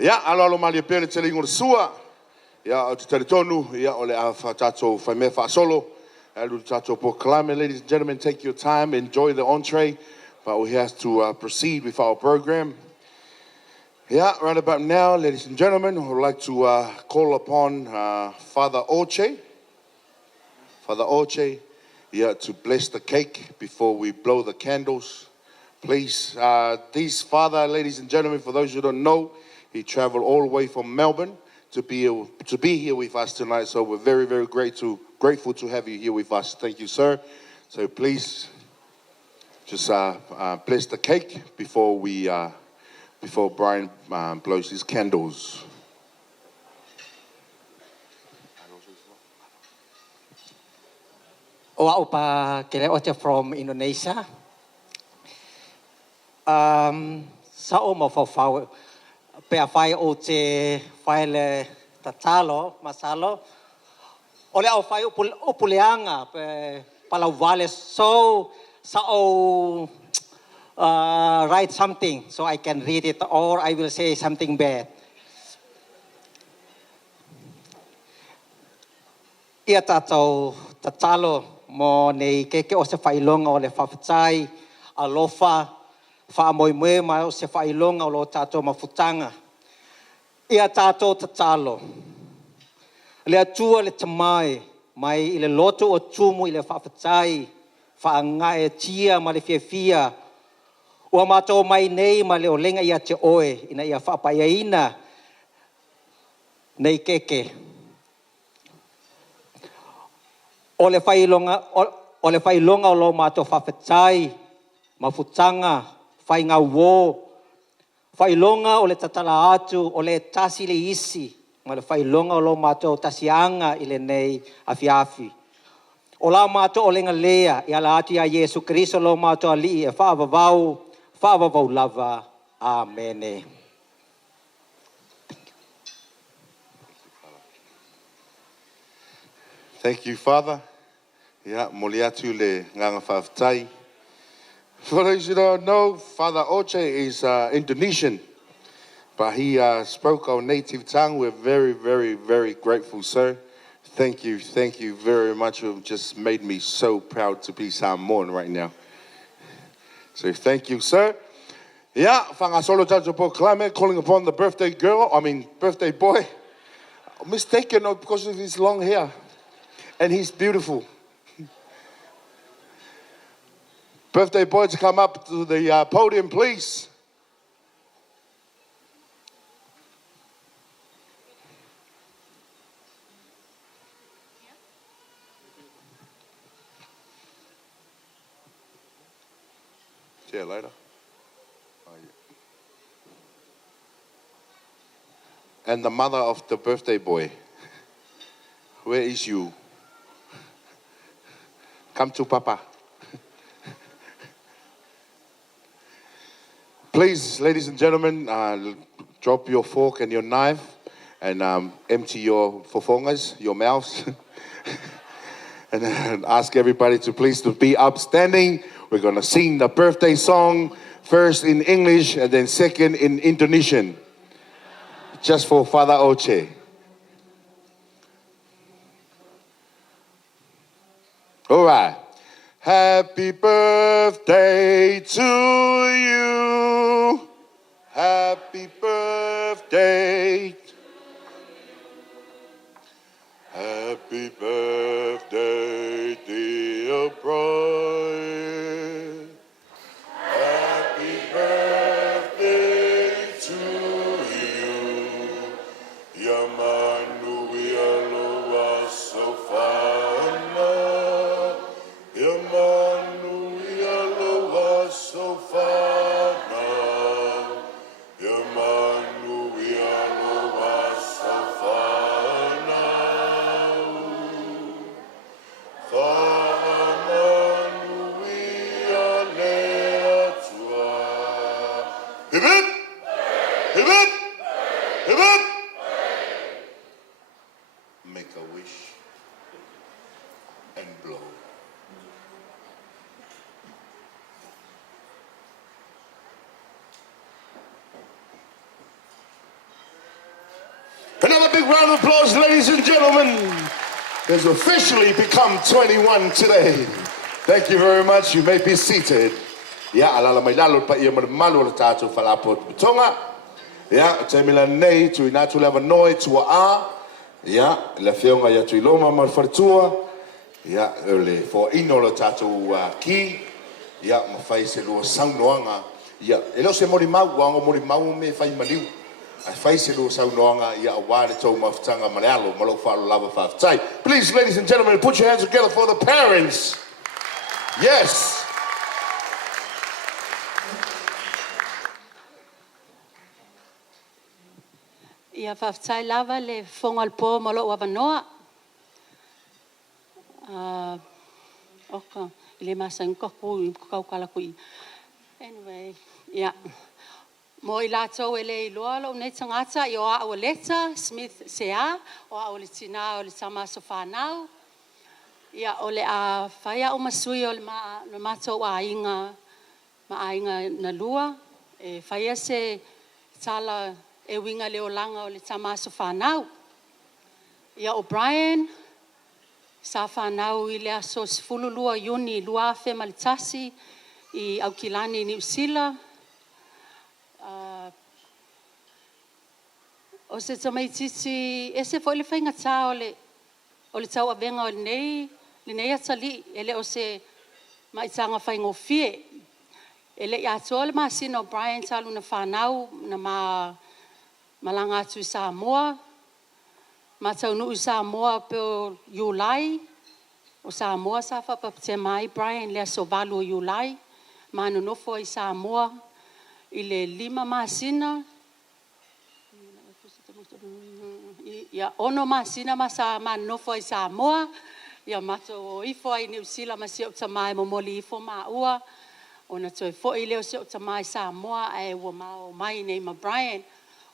Ia, alo mali pele tele ngor sua. Ia, o te teletonu, ia, ole a whatato whaimea whaasolo. Alu tato proclame, ladies and gentlemen, take your time, enjoy the entree. But we have to proceed with our program. Yeah, right about now, ladies and gentlemen, I would like to call upon Father Oche. Father Oche, yeah, to bless the cake before we blow the candles. Please, this father, ladies and gentlemen, for those who don't know, he traveled all the way from Melbourne to be here with us tonight. So we're very, very grateful to have you here with us. Thank you, sir. So please, just bless the cake before Brian blows his candles. Oa upa kele ote from Indonesia. Sa o mo fau pe fai o te fai le tatalo masalo. Ole au fai upuleanga pe palau vale so sa o write something so I can read it or I will say something bad. Ia tatou tatalo mo nei keke o se whailonga o le whawhatai, alofa, whaamoemoe ma o se whailonga o lo tatou mawhutanga. Ia tatou tatalo. Le atua le tamai, mai i le loto o tumu i le whawhatai, whaangae tia ma le fiafia, ua mātou mai nei ma le o lenga ia te oe, ina ia whaapaia nei keke. O le whailonga o lo mātou whawhatai, mawhutanga, whainga wō, whailonga o le tatala atu, o le tasi le isi, ma le whailonga o lo mātou tasianga i le nei awhiawhi. O la mātou o lenga lea, i ala atu ia Jesu Kristo lo mātou ali e whaavavau lava. Amene. Thank you, Father. Yeah, moliatu le nganga whawhatai. For those who don't know, Father Oche is Indonesian, but he spoke our native tongue. We're very, very, very grateful, sir. Thank you very much. You've just made me so proud to be Samoan right now. So thank you, sir. Yeah, whangasolo tato proclame, calling upon the birthday boy. Mistaken because of his long hair. And he's beautiful. Birthday boy to come up to the podium, please. See you later. And the mother of the birthday boy. Where is you? Come to Papa. Please, ladies and gentlemen, drop your fork and your knife and empty your fofongas, your mouths. and ask everybody to please to be upstanding. We're going to sing the birthday song, first in English and then second in Indonesian. Just for Father Oche. All right. Happy birthday to you. Happy birthday. Happy birthday, dear Brian. Happy birthday to you. Yamanu Yaloa Sofana. Yamanu Yaloa Sofana. Yamanu Yaloa Sofana. Famanu Yaleatua. Hip hip! Hip hip! Hip hip! Make a wish and blow. Another big round of applause, ladies and gentlemen. Has officially become 21 today. Thank you very much. You may be seated. Ya alala mai lalo pa ia malu le tatu falapo tonga. Ya temila nei tu ina tu leva noi tu a. Ya la feonga ya tu iloma mal fartua. Ya le for ino le tatu ki. Ya ma fai se lo saunoanga. Ya elo se mori mau wango mori mau me fai maliu. Ai fai se lo saunoanga ya awale to mafutanga malalo malo falo lava fafutai. Please, ladies and gentlemen, put your hands together for the parents. Yes. Ia whawhai lava le whongal pō malo ua wanoa. Oka, le masa ngako i kaukala kui. Anyway, ia. Mo i lātou e le iloa lo nei tangata i o a o leta, Smith Sea, o a o le tina o le tama so whanau. Ia o le a whaia o masui o le mātou a inga na lua. E whaia se tala e winga leo langa o le tama so whanau. Ia o Brian, sa whanau i le aso sifulu lua iuni lua fe malitasi i Aukilani New Zealand. O se tamaititi, e se foi le whainga tā o le tau avenga o le nei atali, ele o se maitanga whaingo fie. Ele i atua le maasina o Brian talu na whanau, na malanga atu i Samoa, matau nu i Samoa pe o Iulai, o Samoa sa whapapte mai Brian lea so valu o Iulai, manu nofo i Samoa, i le 5 maasina, ia ono masina masa manofo i Samoa, ia mato ifo ai New Zealand masi o tamai momoli ifo maua, ona toi fo i leo se o tamai Samoa ai ua mao mai nei ma Brian,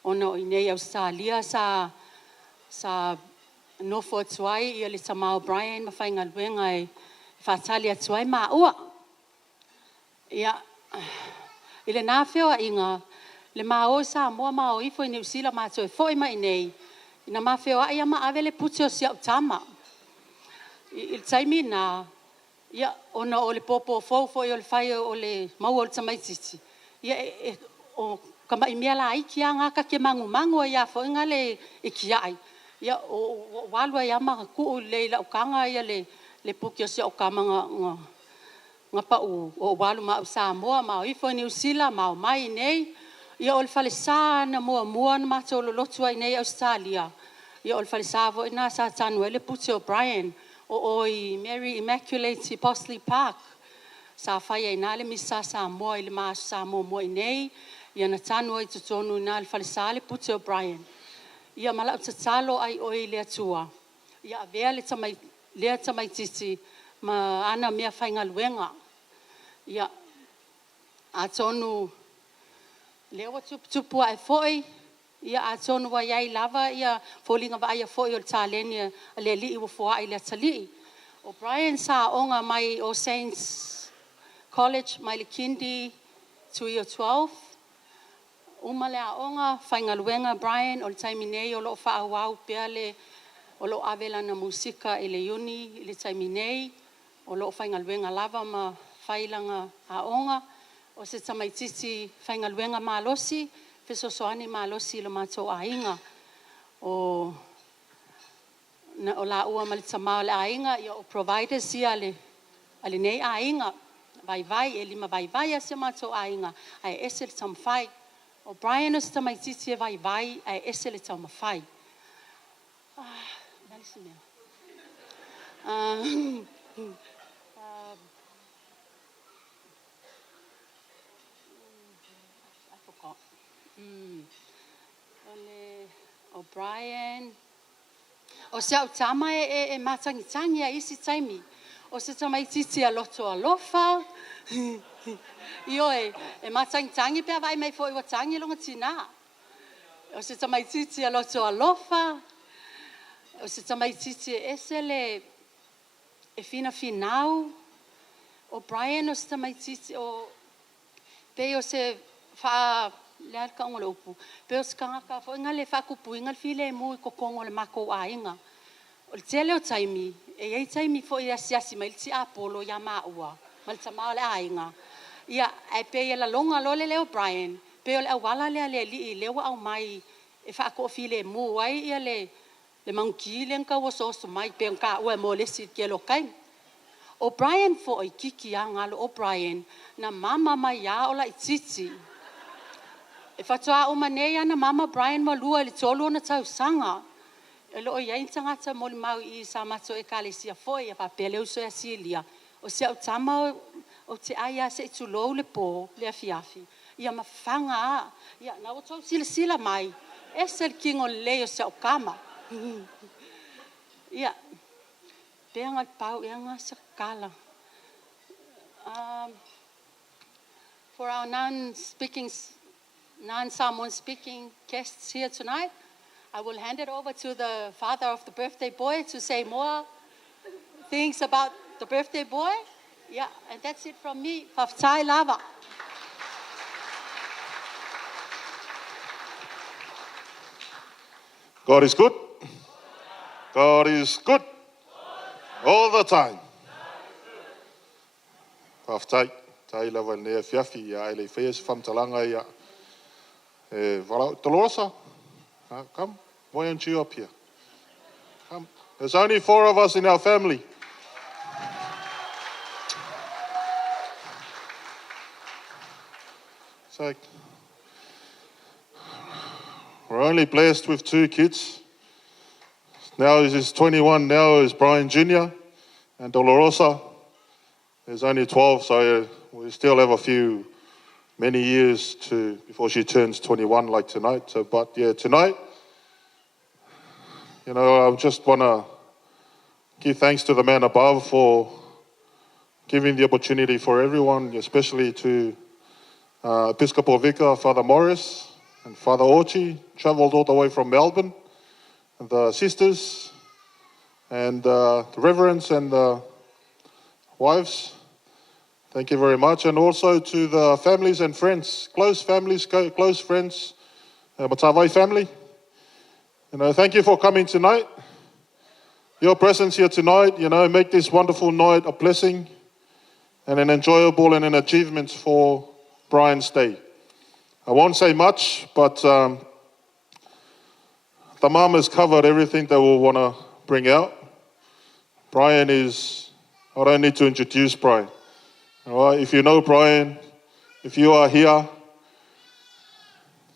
ona o nei Australia sa nofo atuai ia le tamao Brian ma whainga luenga e whatali atuai maua. Ia, i le nāwheo a inga, le mao Samoa mao ifo i New Zealand mato e fo i mai nei, ina mafeo a ia ma avele puti o sia utama. I taimi na, ia ona o le popo fau fo i o le whai o le mau o le tamaititi. Ia o kama i mea la iki a ngaka ke mangu ia fo inga le e kiai. Ia o walua ia maka ku le ila ukanga ia le puki o sia ukama nga pa o walu ma u Samoa, ma o ifo i New Zealand, ma o mai nei. Ia o le whalesa na mua na mato lo lotua i nei Australia. Ia o le whalesa vo ina sa tanu ele puti o Brian o i Mary Immaculate i Postley Park. Sa whaia ina le misa Samoa i le maa Samoa mo i nei. Ia na tanu i tutonu ina le whalesa le puti o Brian. Ia mala utatalo ai o i le atua. Ia avea le tamaititi ma ana mea whainga luenga. Ia a tonu lewa tupua e foi, ia a tonu wa iai lava, ia fōlinga wa aia foi o le tālenia a le li iwa fōa i le atali. O Brian sa onga mai o Saints College, mai le kindi, 2 o 12. Uma le a onga, whainga luenga Brian, o le taiminei o loo whaawau pia le, o loo avela na musika i le uni, i le taiminei, o loo whainga luenga lava ma whailanga a onga. O se tamaititi whainga luenga malosi, fesosoani malosi lo matou a inga. O la ua malitamao le a inga, ia o providers ia ale nei a inga. Vai, e 5 vai a se matou a inga, ai ese le tamawhai. O Brian o se tamaititi e vai, ai ese le tamawhai. Nalisi mea. O Brian, o se au tama e matangitangi a isi taimi. O se tamaititi a loto a lofa. Io e matangitangi pia vai mai fo i watangi longa tina. O se tamaititi a loto a lofa. O se tamaititi e esele e fina finau. O Brian o se tamaititi o pe o se fa le al ka ngolo upu pe os ka ka fo ngale fa ku pu ngal file mu ko kongo le mako ainga o tele o taimi e ai taimi fo ia siasi mai ti apolo ya maua mal tama le ainga ia ai pe la longa lo le O'Brien pe o le wala le li le wa au mai e fa ko file mu ai ia le mangki le ka wo so mai pe ka o mo le sit ke lo kai O'Brien fo i kiki anga lo O'Brien na mama mai ya o la ititi e fatua o manea na mama Brian malua le tolo na tau sanga e lo ia intanga ta mo mau i sa mato e kalesia foi e fa pele o so e silia o se o tama o te aia se tu lo le po le afiafi ia mafanga ia na o tau sila mai e sel kingo le o se o kama ia peanga pau ia sa kala for our non-Samoan speaking guests here tonight, I will hand it over to the father of the birthday boy to say more things about the birthday boy. Yeah, and that's it from me, Faftai Lava. God is good. God is good. All the time. Faftai, tai lava nea fiafi ia ele fes famtalanga ia. Dolorosa, come. Why aren't you up here? Come. There's only 4 of us in our family. It's like we're only blessed with 2 kids. Now he's 21. Now is Brian Jr. and Dolorosa. There's only 12, so we still have many years before she turns 21 like tonight. So, but yeah, tonight, I just want to give thanks to the man above for giving the opportunity for everyone, especially to Episcopal Vicar Father Morris and Father Orchi, travelled all the way from Melbourne, and the sisters and the reverends and the wives. Thank you very much. And also to the families and friends, close friends, Matavai family. Thank you for coming tonight. Your presence here tonight, make this wonderful night a blessing and an enjoyable and an achievement for Brian's Day. I won't say much, but the mom has covered everything that we want to bring out. I don't need to introduce Brian. All right, if you know Brian, if you are here,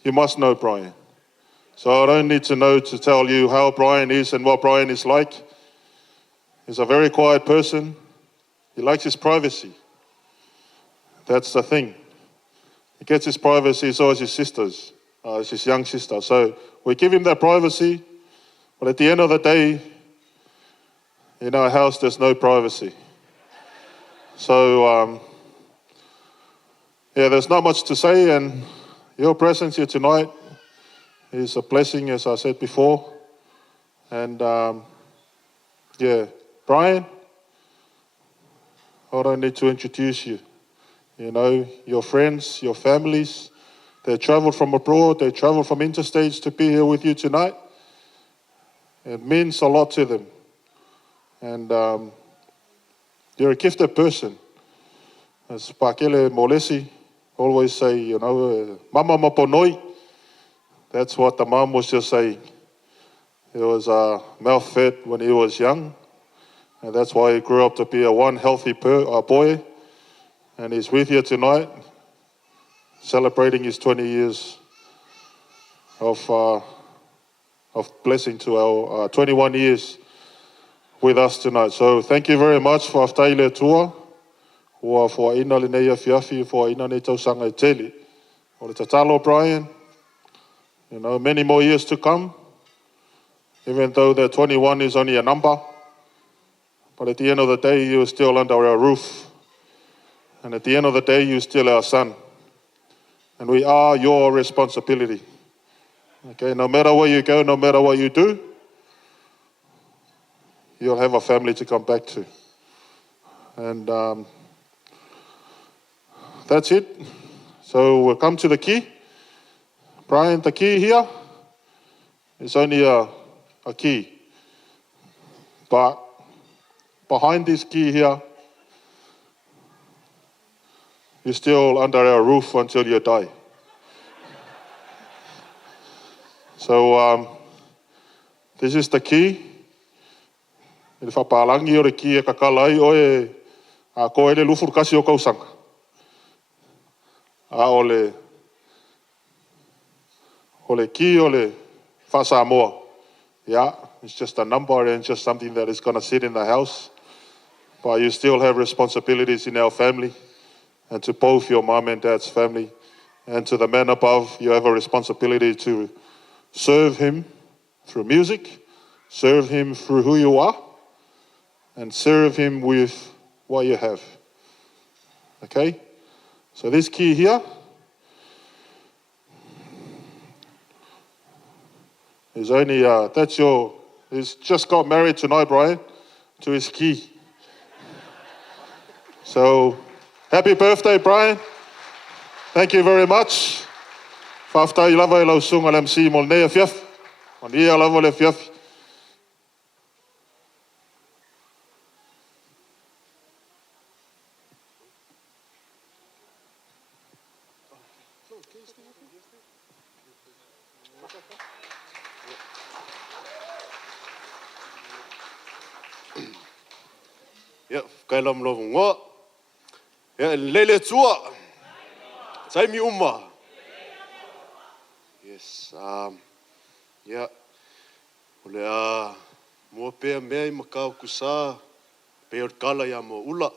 you must know Brian. So I don't need to tell you how Brian is and what Brian is like. He's a very quiet person. He likes his privacy. That's the thing. He gets his privacy, so as his sisters, as his young sister. So we give him that privacy, but at the end of the day, in our house, there's no privacy. So, there's not much to say, and your presence here tonight is a blessing, as I said before. And, Brian, I don't need to introduce you. Your friends, your families, they traveled from abroad, they traveled from interstates to be here with you tonight. It means a lot to them. And you're a gifted person. As Pakele Molesi always say, Mama Maponoi. That's what the mom was just saying. He was mouth fed when he was young. And that's why he grew up to be one healthy boy. And he's with you tonight, celebrating his 20 years of blessing to our 21 years with us tonight. So thank you very much for Aftaile Tua, or for ina le nei afiafi, for ina nei tausanga I tele. O le tatalo Brian, many more years to come, even though the 21 is only a number. But at the end of the day, you're still under our roof. And at the end of the day, you're still our son. And we are your responsibility. Okay, no matter where you go, no matter what you do, you'll have a family to come back to. And that's it. So we'll come to the key. Brian, the key here is only a key. But behind this key here, you're still under our roof until you die. So this is the key. E le whapalangi o le ki e kakalai o e a ko e le lufur kasi o kausanga. A o le ki o le whasamoa. Yeah, it's just a number and just something that is going to sit in the house. But you still have responsibilities in our family and to both your mom and dad's family. And to the man above, you have a responsibility to serve him through music, serve him through who you are, and serve him with what you have. Okay? So this key here is only, he's just got married tonight, Brian, to his key. So, happy birthday, Brian. Thank you very much. Whaftai lava e lau sunga le MC mo nei a fiaf. On ia lava le fiaf. Ja, kailam lo ngo. Ja, lele tua. Taimi umma. Yes, ja. Ole mo pe me makau kusa. Pe o kala ya mo ula.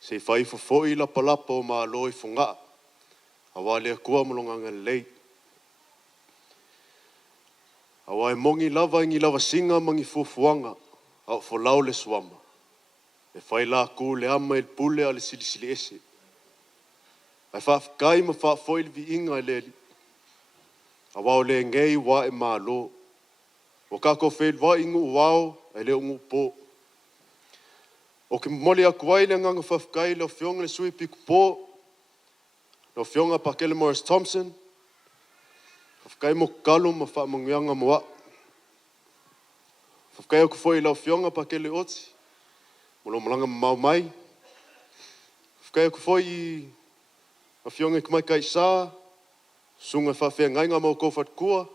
Se fai fo i la palapa o ma loi funga. Awale kua molonga lei. Awai mongi lava ngi lava singa mangi fufuanga. Au fo laule suama. E fai la ku le ama il pule ale silisili ese. Ai whafkai ma whafoil vi inga le li. A wau le ngei wa e malo. O kako whel wa ingu wau e le ungu po. O ke mole a kuai le nganga whafkai le fionga le sui piku po. Le fionga Pakele Morris Thompson. Whafkai mo kalu ma wha mangianga mua. Whafkai o kufoi le fionga Pakele Oti. Molo malanga mau mai. Whafkai o kufoi a fionga kumai kai sa. Sunga whawhia ngainga mau kofat kua.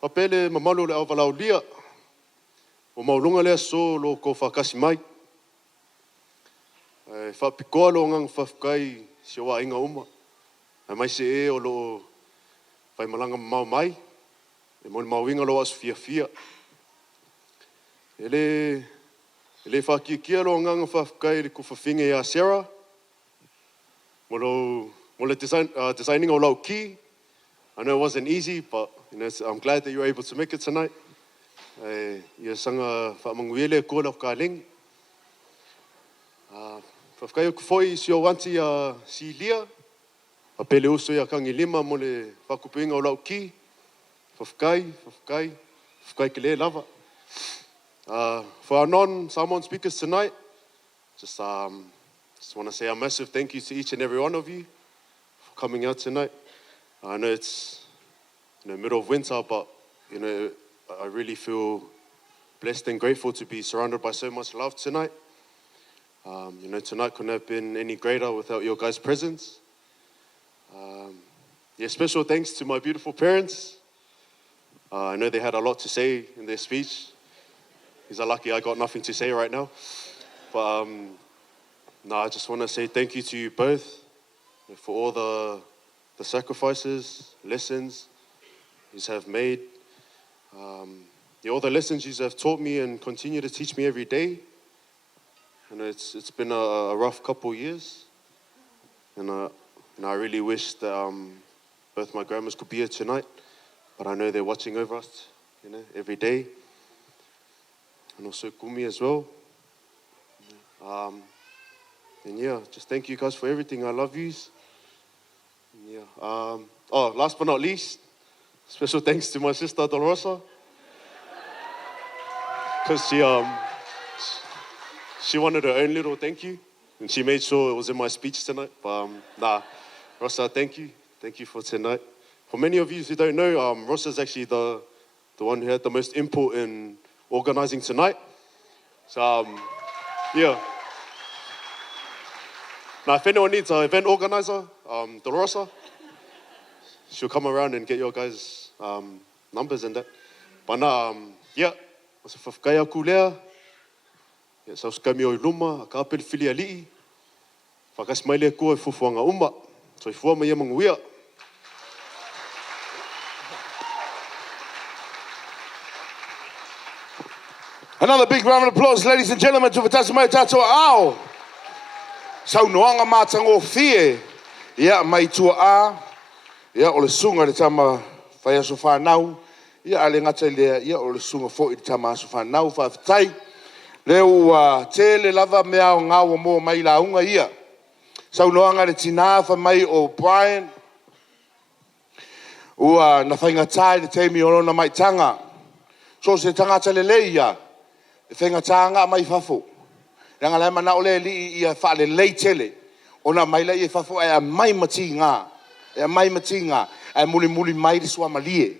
Whapele mamalu le awalau lia. O maulunga lea so lo kofakasi mai. Whapikoa lo ngang whafkai si wa inga uma. Ai mai se e o lo whai malanga mau mai. E moni mau inga lo asu fia. Ele whakikia lo ngang whafkai le kuwhawhinga ia Sarah. Mole designing o lau ki. I know it wasn't easy, but I'm glad that you were able to make it tonight. Ia sanga whamanguele kua lau ka lengi. Whafkai o kufoi si o wanti si lia. A pele uso ia kangi lima mole whakupuinga o lau ki. Whafkai ke le lava. For our non-Samoan speakers tonight, just want to say a massive thank you to each and every one of you for coming out tonight. I know it's middle of winter, but I really feel blessed and grateful to be surrounded by so much love tonight. Tonight couldn't have been any greater without your guys' presence. Special thanks to my beautiful parents. I know they had a lot to say in their speech. He's lucky I got nothing to say right now. But I just want to say thank you to you both for all the sacrifices, lessons you have made. All the lessons you have taught me and continue to teach me every day. It's been a rough couple years. And I really wish that both my grandmas could be here tonight. But I know they're watching over us, every day. And also Kumi as well. Just thank you guys for everything. I love yous. Last but not least, special thanks to my sister Dolorosa. Because she wanted her own little thank you. And she made sure it was in my speech tonight. But Rosa, thank you. Thank you for tonight. For many of you who don't know, Ross is actually the one who had the most input in organising tonight. So, yeah. Now, if anyone needs an event organiser, Dolorosa, she'll come around and get your guys' numbers and that. But now, yeah, sa whawhakai aku lea, sa uskami o i luma, a ka apel whili alii, whakas mai lea kua i fufuanga uma, so i fua mai manguia. Another big round of applause, ladies and gentlemen, to Vatasa Mai Tātua Ao. Sau noanga mātango fie, ia mai tua a, ia o le sunga le tama whai aso whanau, ia ale ngata lea, ia o le sunga fo i le tama aso whanau, whawhitai. Leo te le lava mea o ngā wa mō mai la unga ia. Sau noanga le tinafa mai o Brian, ua na whaingatai le teimi o rona mai tanga. So se tangata le leia, e whaingatanga mai fafo. Ranga lai mana ole li ia whaale lei tele. Ona mai lai e fafo e a mai mati ngā. E a mai mati ngā. E muli mai le sua malie.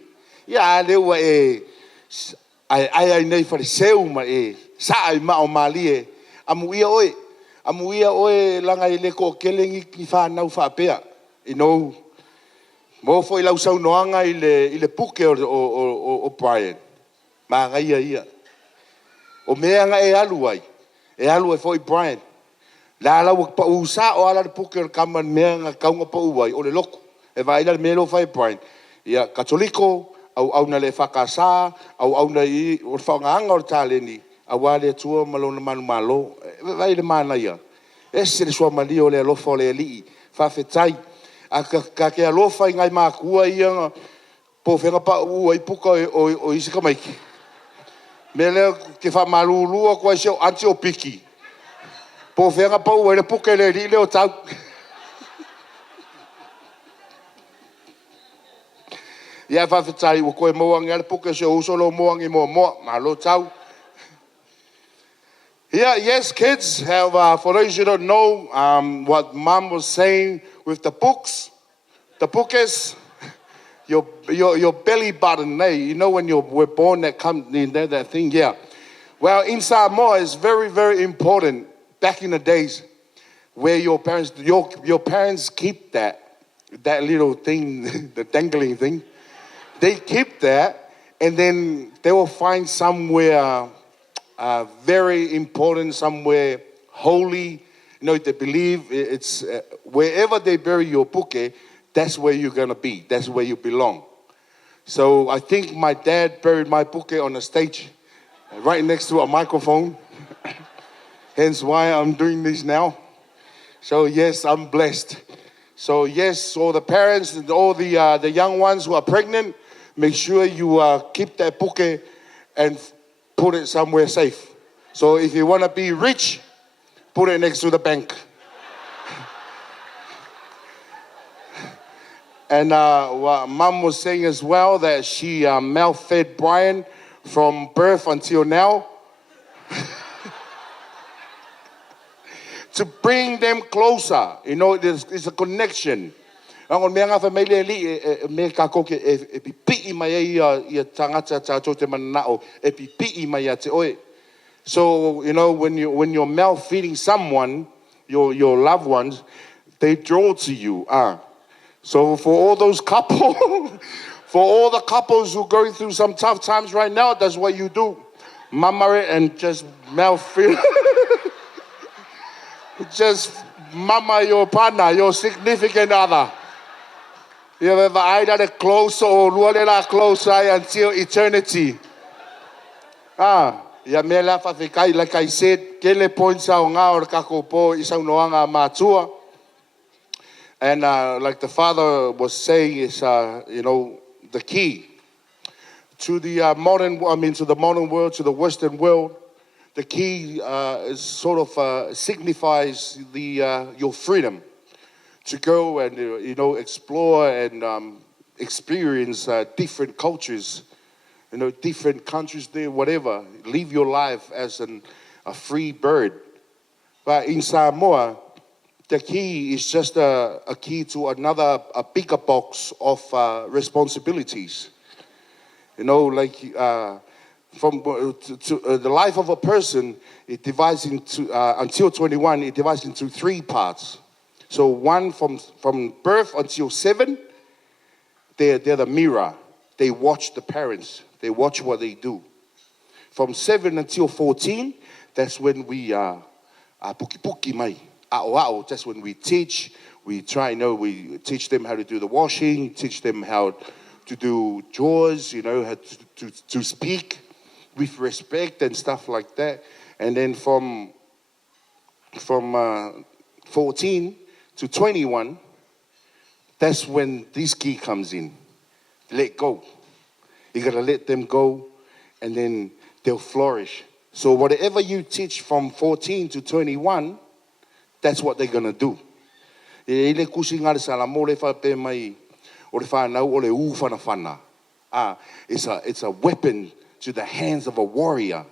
Ia leua e ai nei whare seu ma e saa i mao malie. Amu ia oe. Amu ia oe langa i leko o kelengi ki whanau whapea. I nou. Mofo i lau sau noanga i le puke o Brian. Ma ngai ia. O mea nga e alu ai. E alu e foi Brian. La lau pa usa o ala le puke o kaman mea nga kaunga pa uai o le loko. E vai la melo fai Brian. Ia katoliko au na le whakasa, au na i o le whaonganga o le tāleni. Au a le tua malo na manu malo. Vai le mana ia. E se le sua mali o le alofa o le alii. Whawhetai. A ka ke alofa i ngai mākua ia po whenga pa uai puka o isika maiki. Me leo ke wha malulua kua seo anti o piki. Po whenga pa ua le puke le ri leo tau. Ia whawhitai ua koe moangi ale puke seo usolo moangi moa malo tau. Yeah, yes, kids have, for those you don't know, what Mom was saying with the books, the bookes, your belly button, you know when we're born that comes in there, that thing, yeah. Well, in Samoa, it's very, very important. Back in the days, where your parents keep that little thing, the dangling thing. They keep that, and then they will find somewhere very important, somewhere holy. You know, they believe it's wherever they bury your puke, that's where you're gonna be. That's where you belong. So I think my dad buried my puke on a stage, right next to a microphone. Hence why I'm doing this now. So yes, I'm blessed. So yes, all the parents and all the young ones who are pregnant, make sure you keep that puke and put it somewhere safe. So if you want to be rich, put it next to the bank. And what Mom was saying as well, that she mouth-fed Brian from birth until now. To bring them closer. You know, it's a connection. Angon mea ngā whamele li me ka koke e pipi mai ia tangata tātou te manao, e pipi mai ia te oe. So, you know, when you're mouth feeding someone, your loved ones, they draw to you. So for all those couples, for all the couples who are going through some tough times right now, that's what you do. Mama it and just mouth feed. Just mama your partner, your significant other. You have either close or close until eternity. Ya me la whawhikai, like I said, kele points au ngā o kako po isau noanga mātua. And like the father was saying, is you know, the key to the modern world, to the Western world. The key is sort of signifies your freedom to go and you know, explore and experience different cultures, you know, different countries there, whatever. Live your life as a free bird. But in Samoa, the key is just a key to a bigger box of responsibilities. You know, like from the life of a person, it divides into, until 21, it divides into 3 parts. So one from birth until 7, they're the mirror. They watch the parents. They watch what they do. From 7 until 14, that's when we puki mai. That's when we teach. We try, we teach them how to do the washing, teach them how to do chores, how to speak with respect and stuff like that. And then from 14 to 21, that's when this key comes in. Let go. You gotta let them go, and then they'll flourish. So whatever you teach from 14 to 21, that's what they're gonna do. It's a weapon to the hands of a warrior.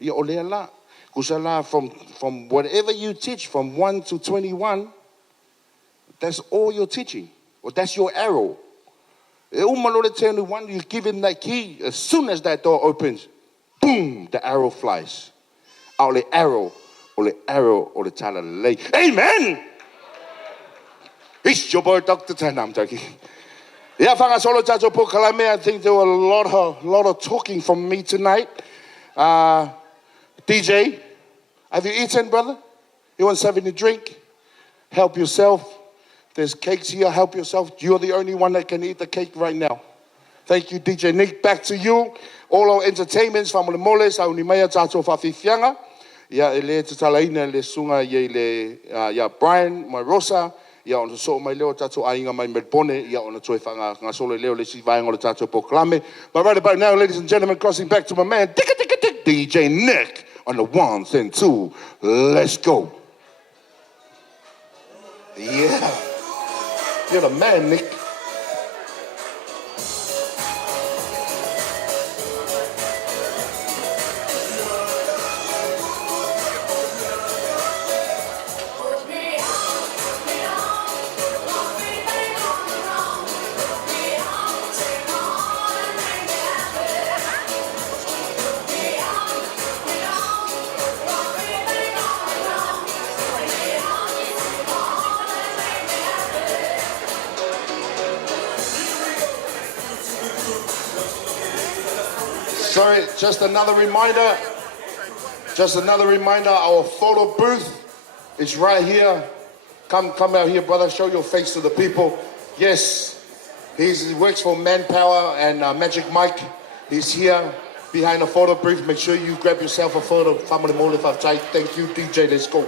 From whatever you teach from 1 to 21, that's all you're teaching. Or that's your arrow. You give him that key, as soon as that door opens, boom, the arrow flies. Out the arrow, or the talalay. Amen! It's your boy, Dr. Tan. I'm joking. Yeah, I think there were a lot of talking from me tonight. DJ, have you eaten, brother? You want something to drink? Help yourself. There's cakes here, help yourself. You're the only one that can eat the cake right now. Thank you, DJ Nick. Back to you. All our entertainments, Family Moles, au ni mea tato whawhiwhianga. Ia ele te talaina le sunga ye le Brian, my Rosa. Ia ona so mai leo tato ainga mai Melbourne. Ia ona toi whanga ngā solo leo le si vai ngolo tato Poklame. But right about now, ladies and gentlemen, crossing back to my man, DJ Nick on the 1s and 2. Let's go. Yeah. You're the man, Nick. Sorry, just another reminder, our photo booth is right here. Come out here, brother, show your face to the people. Yes, he works for Manpower and Magic Mike. He's here behind the photo booth. Make sure you grab yourself a photo. Thank you, DJ, let's go.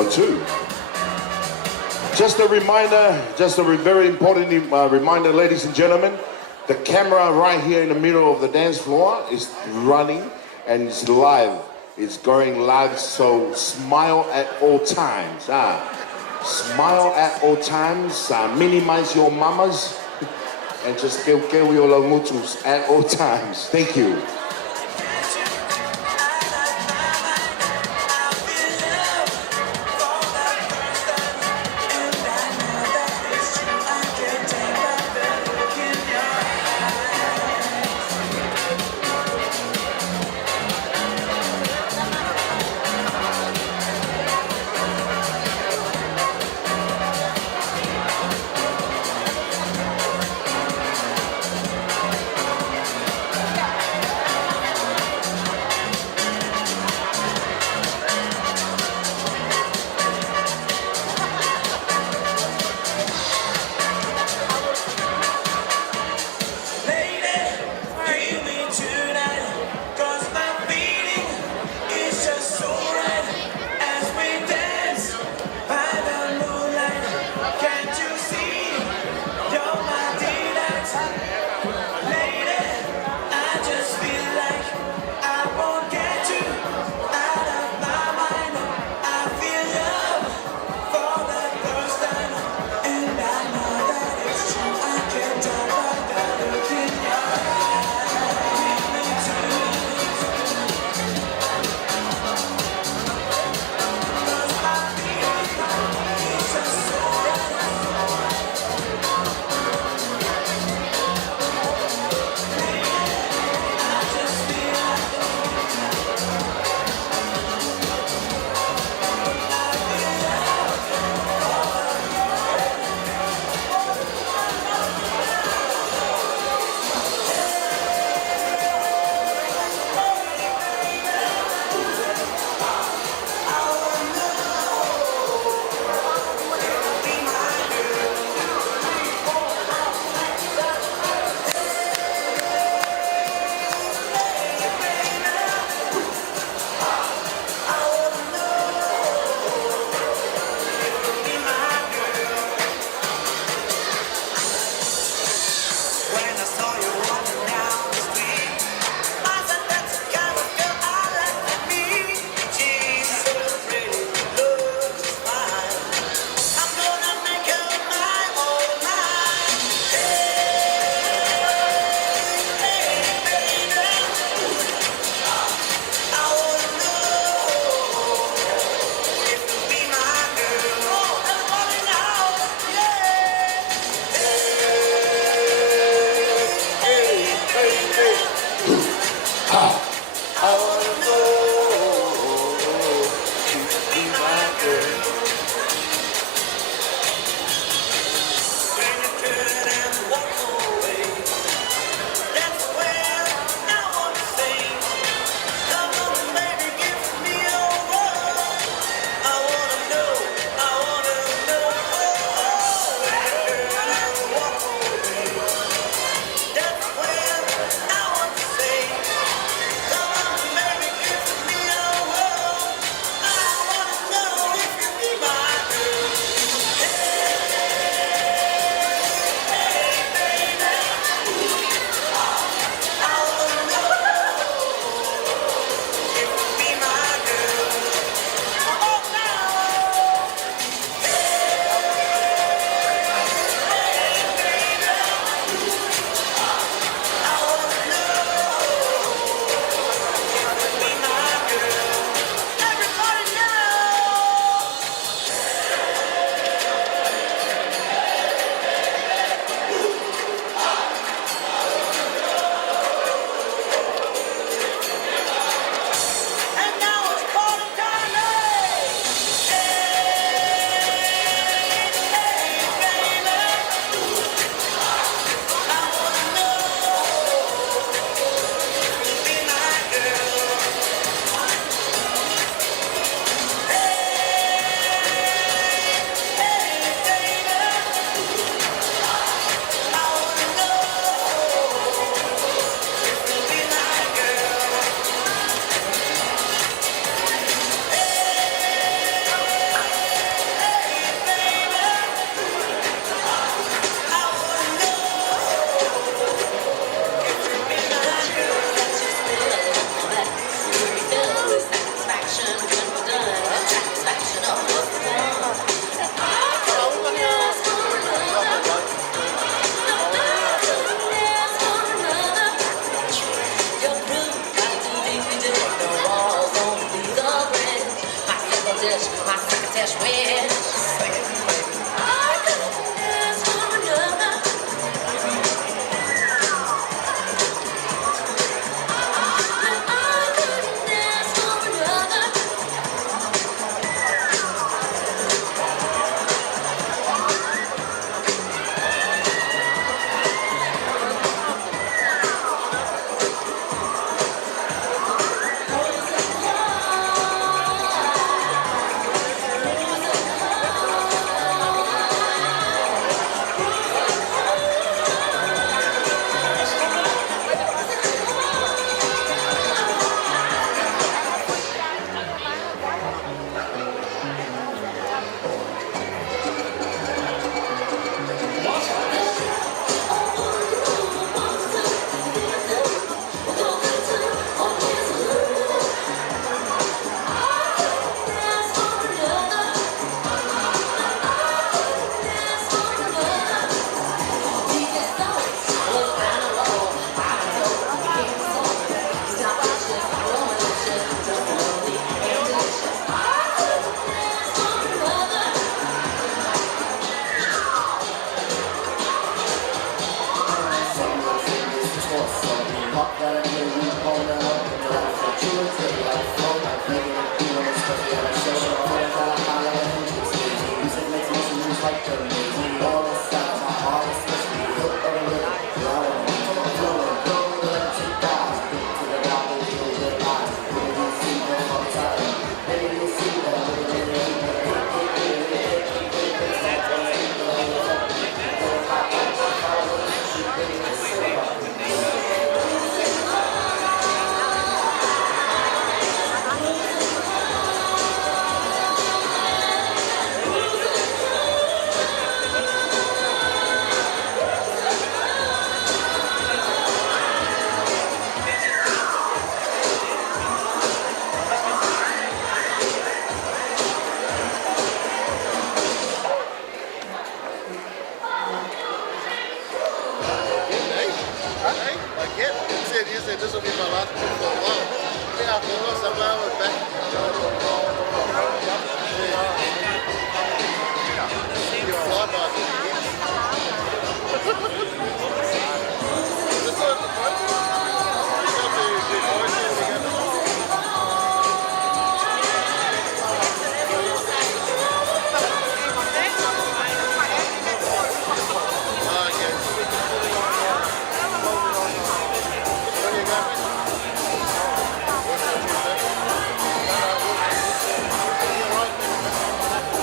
1, 2. Just a reminder, very important reminder, ladies and gentlemen. The camera right here in the middle of the dance floor is running and it's live. It's going live, so smile at all times. Smile at all times. Minimize your mamas and just get your mutus at all times. Thank you.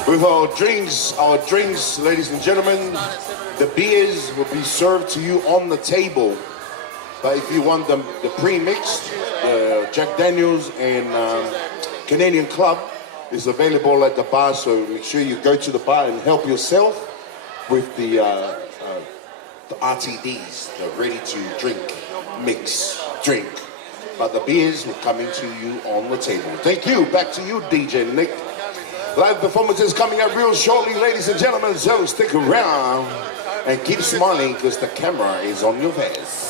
With our drinks, ladies and gentlemen, the beers will be served to you on the table. But if you want the pre-mixed, Jack Daniels and Canadian Club is available at the bar, so make sure you go to the bar and help yourself with the RTDs, the ready-to-drink mix drink. But the beers will come into you on the table. Thank you. Back to you, DJ Nick. Live performances coming up real shortly, ladies and gentlemen, so stick around and keep smiling because the camera is on your face.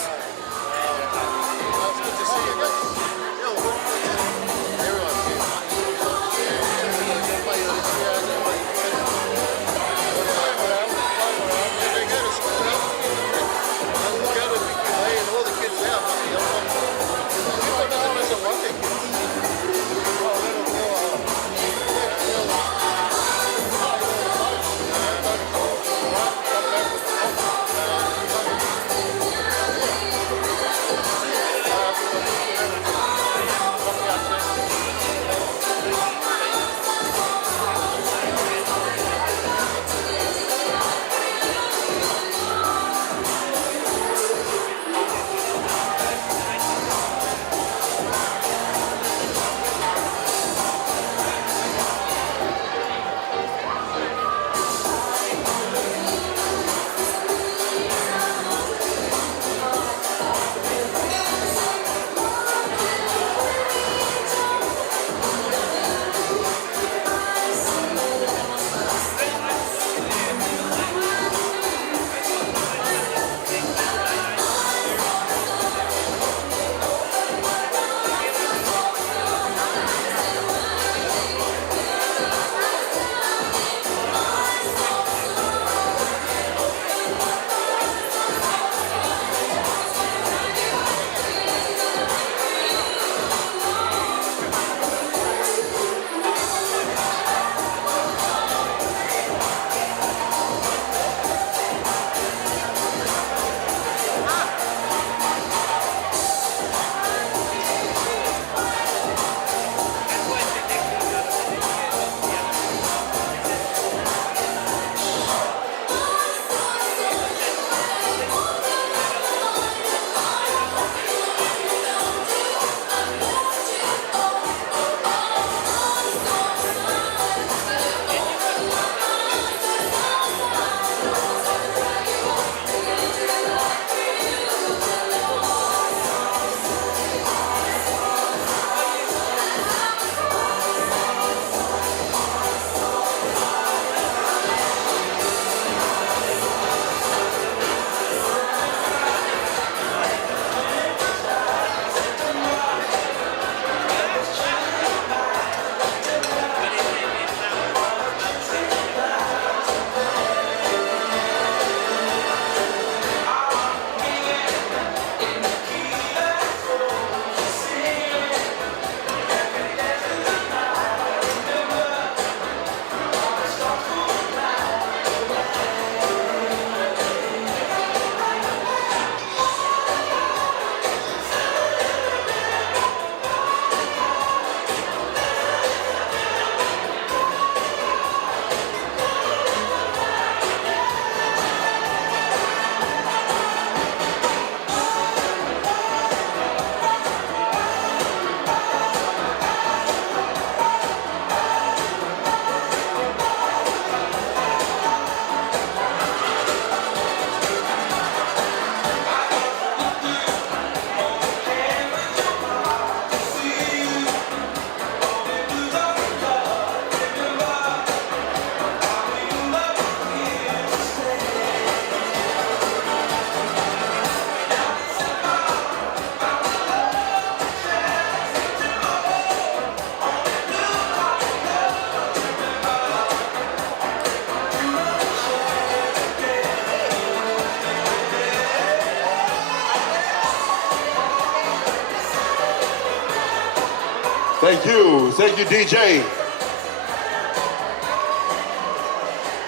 Thank you, DJ.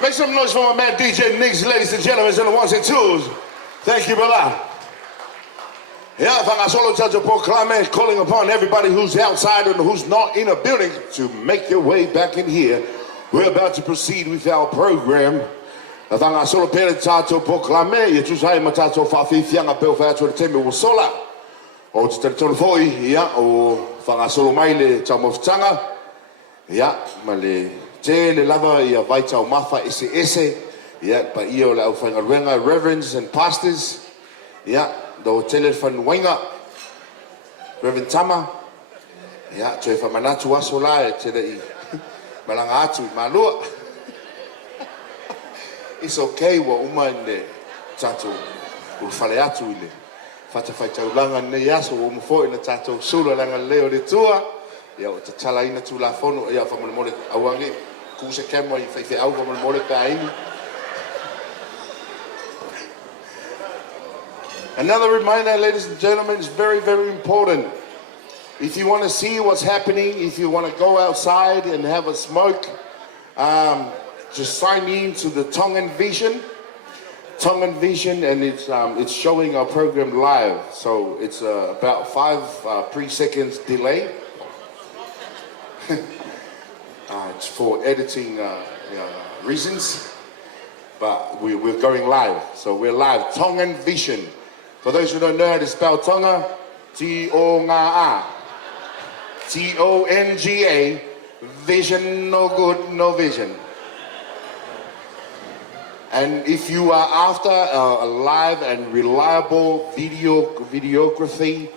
Make some noise for my man DJ Nix, ladies and gentlemen, and the ones and twos. Thank you, brother. Yeah, if I solo judge a proclamation calling upon everybody who's outside and who's not in a building to make your way back in here We're about to proceed with our program. Tanga solo pere tātou poklame, ia tusai ma tātou whawhiwhianga peo whai atu te me o sola. O te teletonu foi, ia, o whanga solo mai le tau mawhitanga. Ia, ma le te le lava ia vai tau mawha ese ese. Ia, pa ia o le au whainga ruenga, reverends and pastors. Ia, do tele whanuainga, Reverend Tama. Ia, tue whamanatu aso la e tele i malanga atu i malua. It's okay wa uma ne tato u fale atu ile fata fai taulanga ne yaso o mo foi na tato solo langa leo le tua ya o te tala ina tu la fono ya fa mo mo awangi ku se kemo i fai au mo mo le taini. Another reminder, ladies and gentlemen, is very, very important. If you want to see what's happening, if you want to go outside and have a smoke, just sign in to the Tongan Vision, and it's showing our program live. So it's about 5 pre-seconds delay. It's for editing reasons, but we're going live. So we're live. Tongan Vision. For those who don't know how to spell Tonga, T-O-N-G-A, T-O-N-G-A, vision, no good, no vision. And if you are after a live and reliable videography,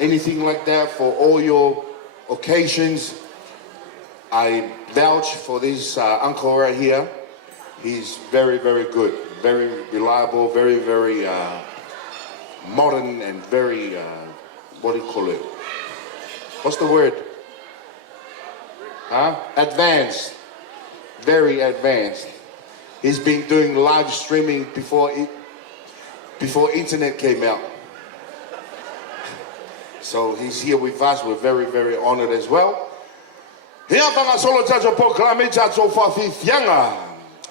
anything like that for all your occasions, I vouch for this uncle right here. He's very, very good, very reliable, very, very modern and very, what do you call it? What's the word? Huh? Advanced, very advanced. He's been doing live streaming before internet came out. So he's here with us. We're very, very honored as well.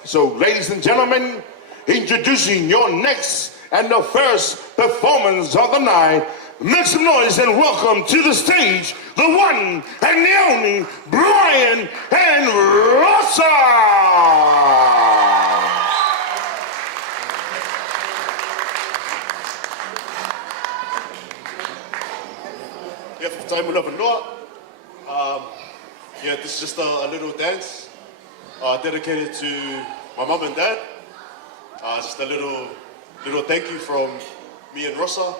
So ladies and gentlemen, introducing your next and the first performance of the night. Make some noise and welcome to the stage the one and the only Brian and Rosa. Yeah, for time we'll have a lot. Yeah, this is just a little dance dedicated to my mom and dad. Just a little thank you from me and Rosa.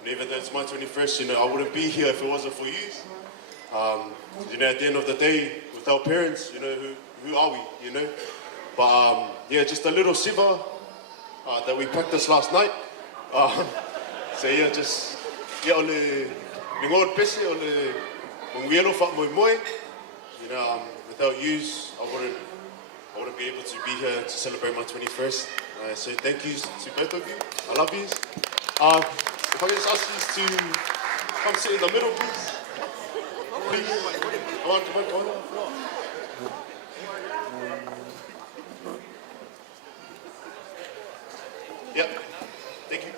And even though it's my 21st, I wouldn't be here if it wasn't for you. At the end of the day, without parents, who are we, But yeah, just a little siva that we practiced last night. So yeah, just ole ngod pese ole ngwielo fa moi. Without yous, I wouldn't be able to be here to celebrate my 21st. So thank you to both of you. I love you. If I can just ask you to come sit in the middle, please. Please. Come on. Yep. Thank you.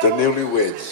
The newlyweds.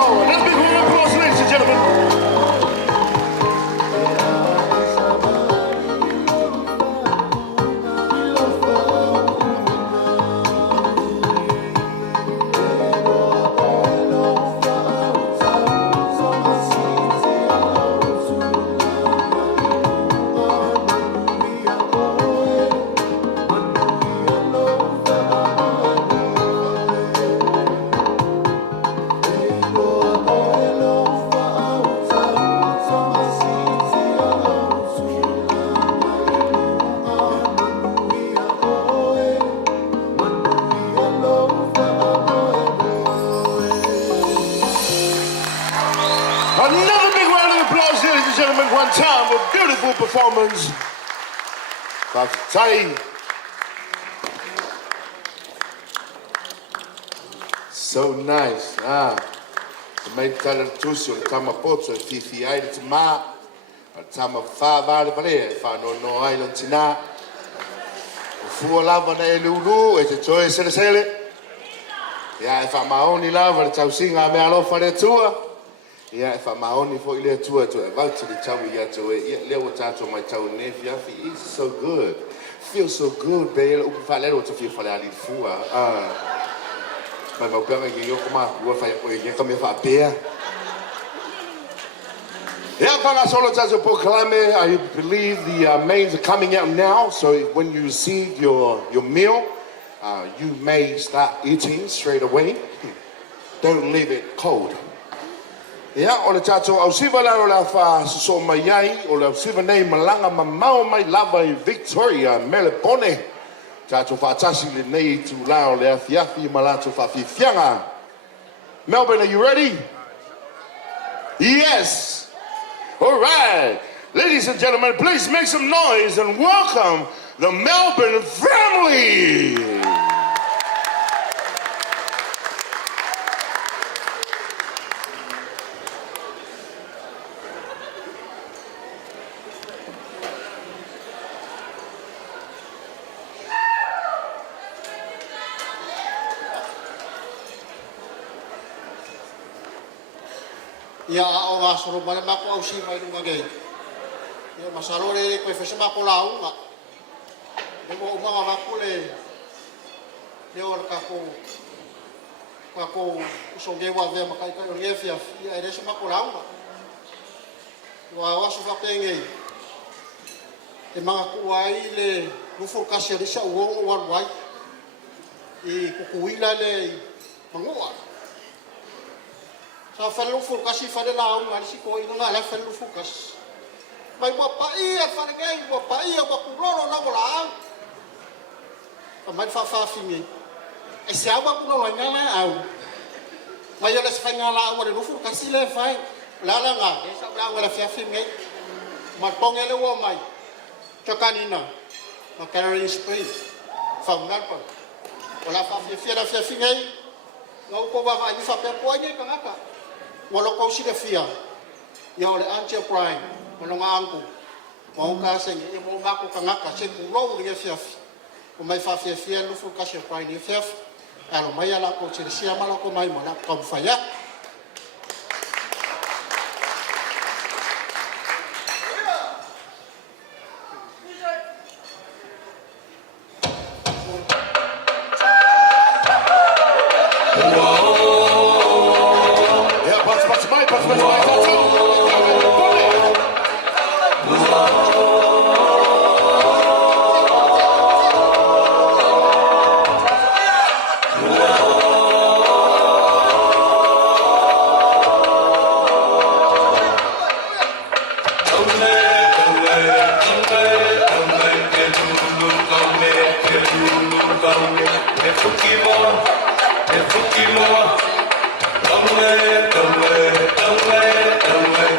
Let's big round of applause, ladies and gentlemen. Another big round of applause, ladies and gentlemen, one time, a beautiful performance by Tai. So nice. Mai tala tusi o tama poto fifi ai te ma. Tama fa vale vale fa no island tina. Fu lava na lulu e te toe sele sele. Ya fa maoni lava te tausinga me alofa le tua. Yeah, if I'm only for you to about to the town we got to it, little tattoo my town nephew. It's so good. Feels so good, baby. If I let it to feel for that fool. My brother, you come out, what if you come here for a beer? Yeah, that's all to proclaim. I believe the mains are coming out now. So when you receive your meal, you may start eating straight away. Don't leave it cold. Ya, o le tato au siva la o la fa so mai ai o le siva nei malanga mamao mai lava I Victoria Melipone. Tato fa tasi le nei tu la o le afiafi malato fa fianga. Melbourne, are you ready? Yes. All right. Ladies and gentlemen, please make some noise and welcome the Melbourne family. Ia o nga soro male mako au si mai runga gei. Ia masalo le koe fese mako la unga. Le mo umanga mako le o kako usonge wa vea makai kai rie fia ia ere se mako la unga. Wa wasu fa penge. E manga kuai le lufu kasi ri sa uongo wan wai. I kukuila le mangua. Sa falu fulkas si fade laung ngari si ko ino ngala falu fulkas. Mai mo pa ia fade ngai mo pa ia mo kuroro na mo laung. Kamai fa fingi. E se aba ku no ngala au. Mai ole se ngala au le fulkas si le fai. La nga e sa bla ngala fa fingi. Ma pongele wo mai. Chokanina. Ma Caroline Spring. Fa ngal pa. Ola fa fa fingi. Ngau ko ba ni fa pe ko ni kangaka. Walau kau sudah fia, ya oleh Anche Prime, walau ngangku, mau kasih, ya mau ngaku kangaka, saya pulau dengan fia, umai fia lu full kasih Prime ni fia, kalau mai ala kau ciri siapa malah kau mai malah kau faya. Don't let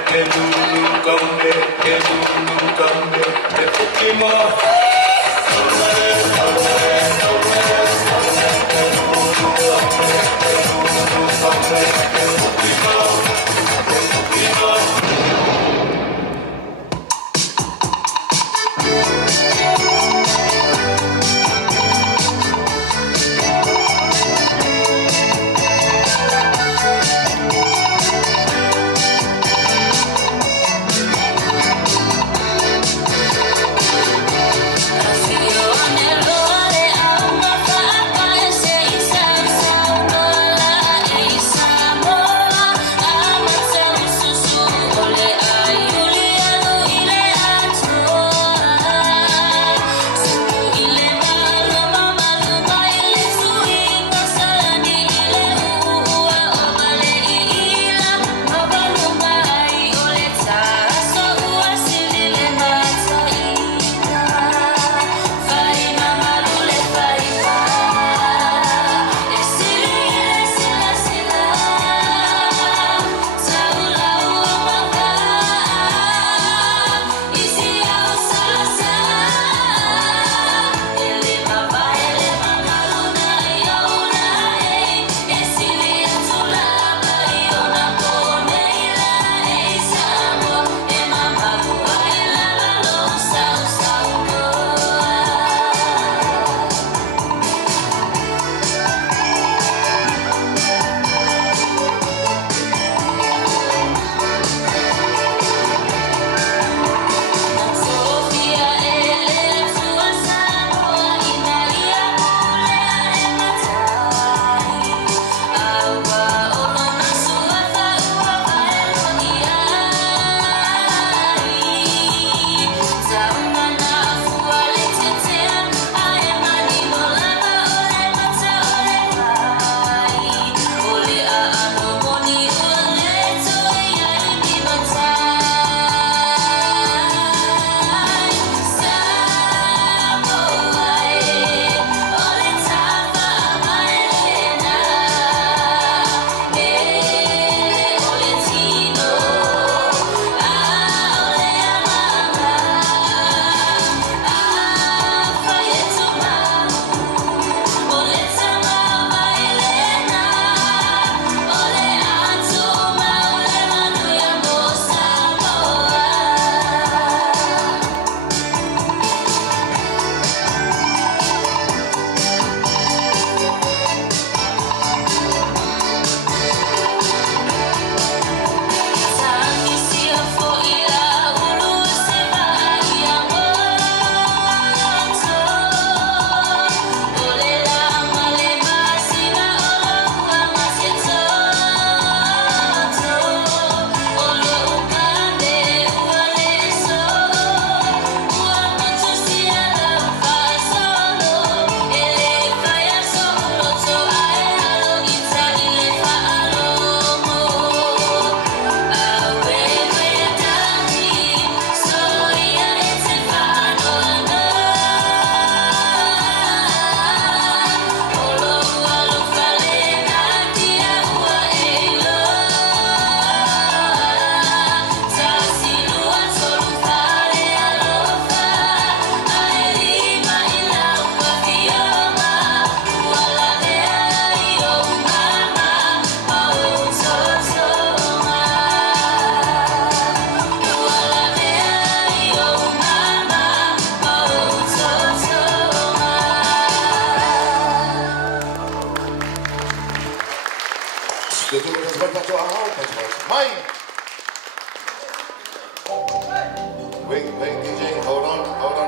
Wait, DJ, hold on,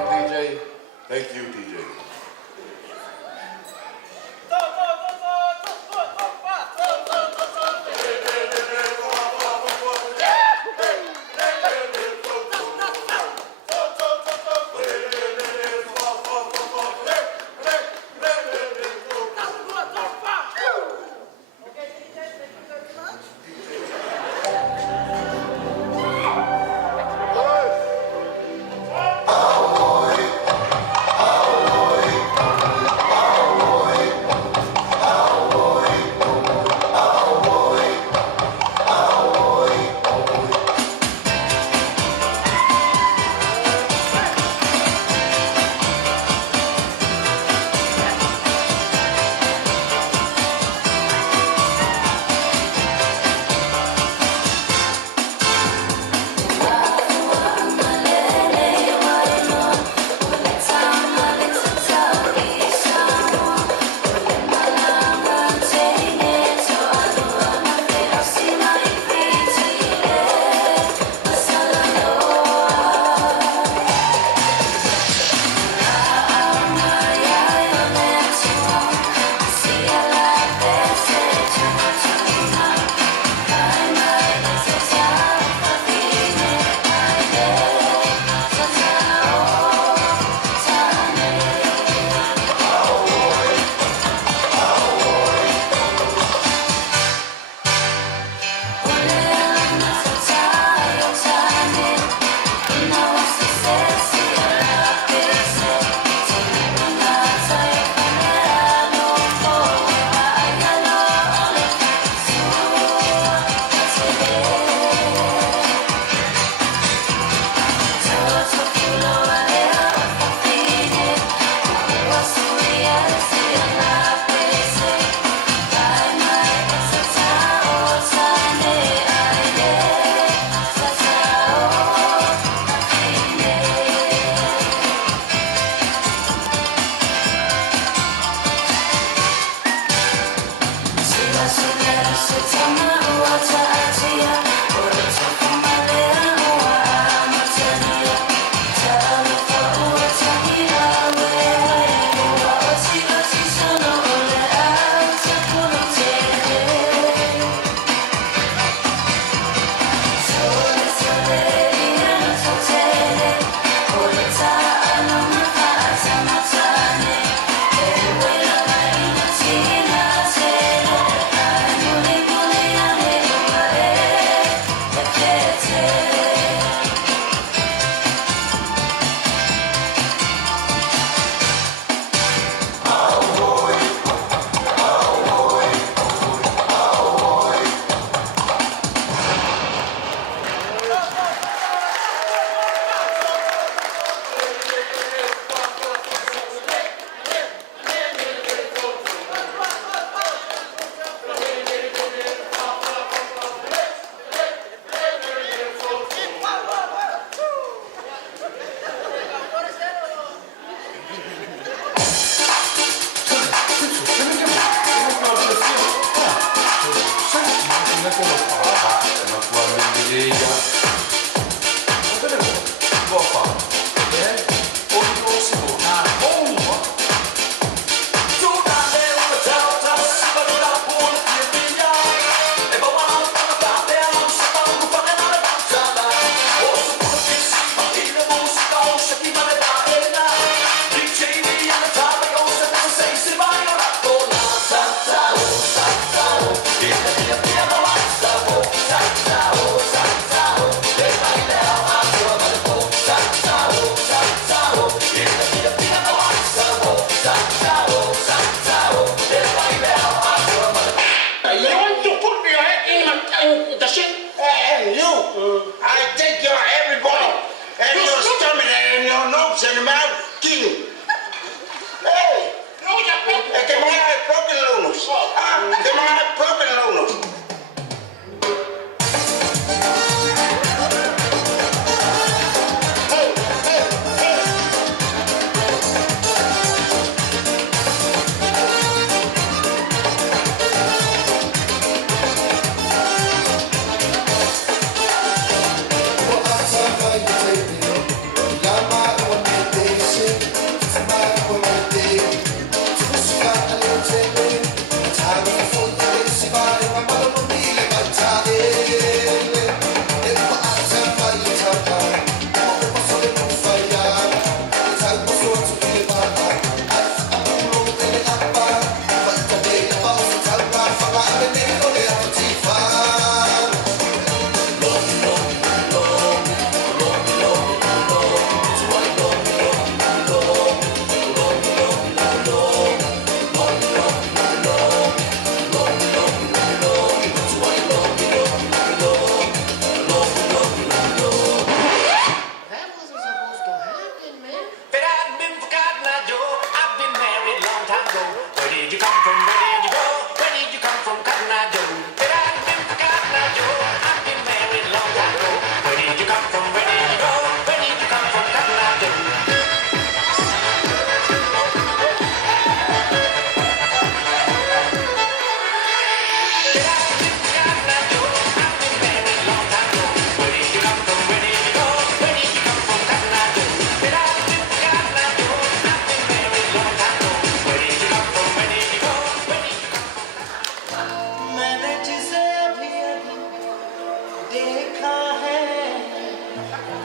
DJ. Thank you, DJ.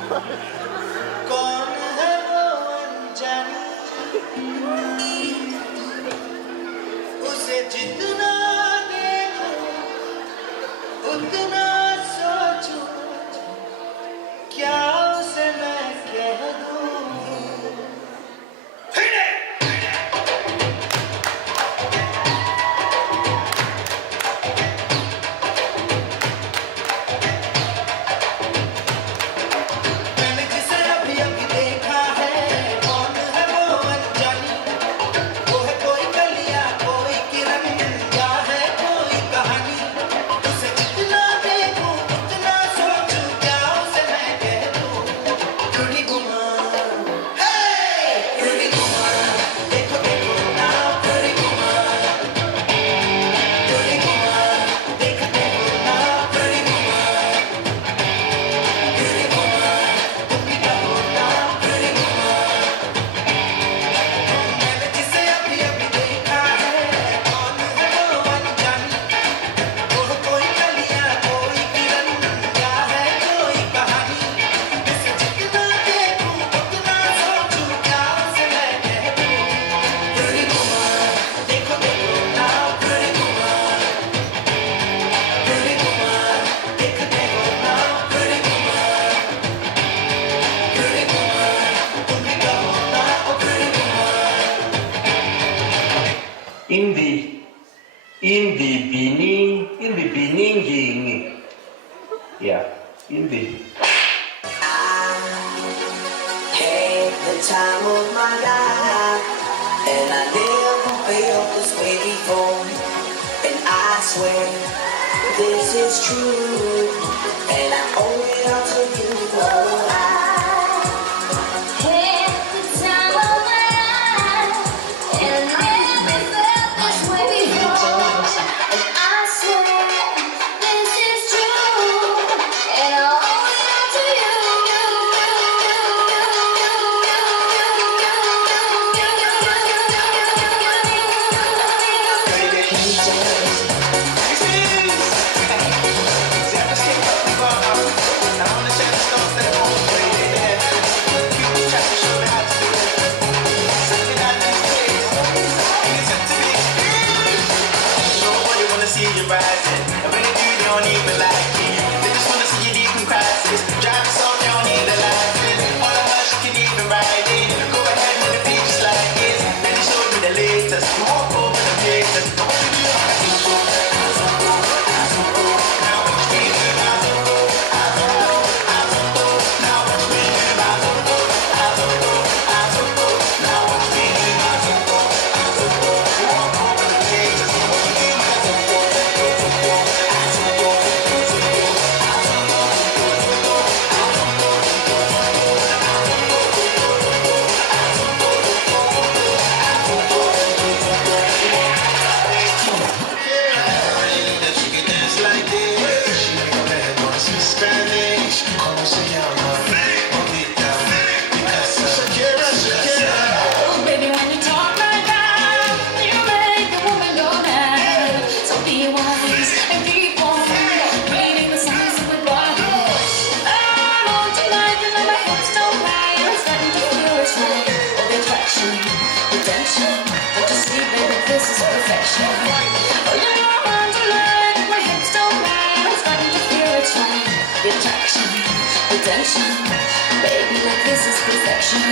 कौन है वो अनजानी उसे जितना देखो उतना सोचो क्या उसे मैं कह दूं मैंने जिसे अभी अभी देखा है कौन है वो अनजानी वो है कोई कलियां कोई किरण या है कोई कहानी उसे जितना देखूं उतना सोचूं क्या उसे मैं कह दूं थोड़ी घुमा हे थोड़ी घुमा देखो देखो ना थोड़ी घुमा देखो देखो ना थोड़ी घुमा मैंने जिसे अभी अभी देखा है कौन है वो अनजानी वो है कोई कलियां कोई किरण या है कोई कहानी उसे जितना देखूं उतना सोचूं क्या उसे मैं कह दूं थोड़ी घुमा देखो देखो ना थोड़ी घुमा देखो देखो ना थोड़ी घुमा तुम भी कहो ना ओ थोड़ी घुमा Indi biningi. Yeah, indi. Had the time of my life, and I never felt this way before. And I swear this is true, and I owe it all to you. Oh, I had the time of my life, and I never felt this way before. And I swear this is true, and I owe it all to you. See you rising, and when they do, they don't even like it. They just wanna see you deep in crisis. Driving so they don't need a license. All the hush you can even ride it. Go ahead with the beat just like this. Then they show me the latest. Walk over the places. Now what you Baby, like this is perfection.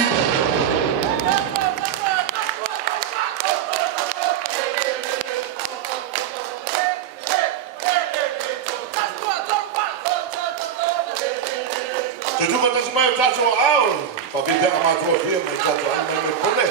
Tujuba tasumai tacho au. Pabibia amato pia mai tacho ame me pone.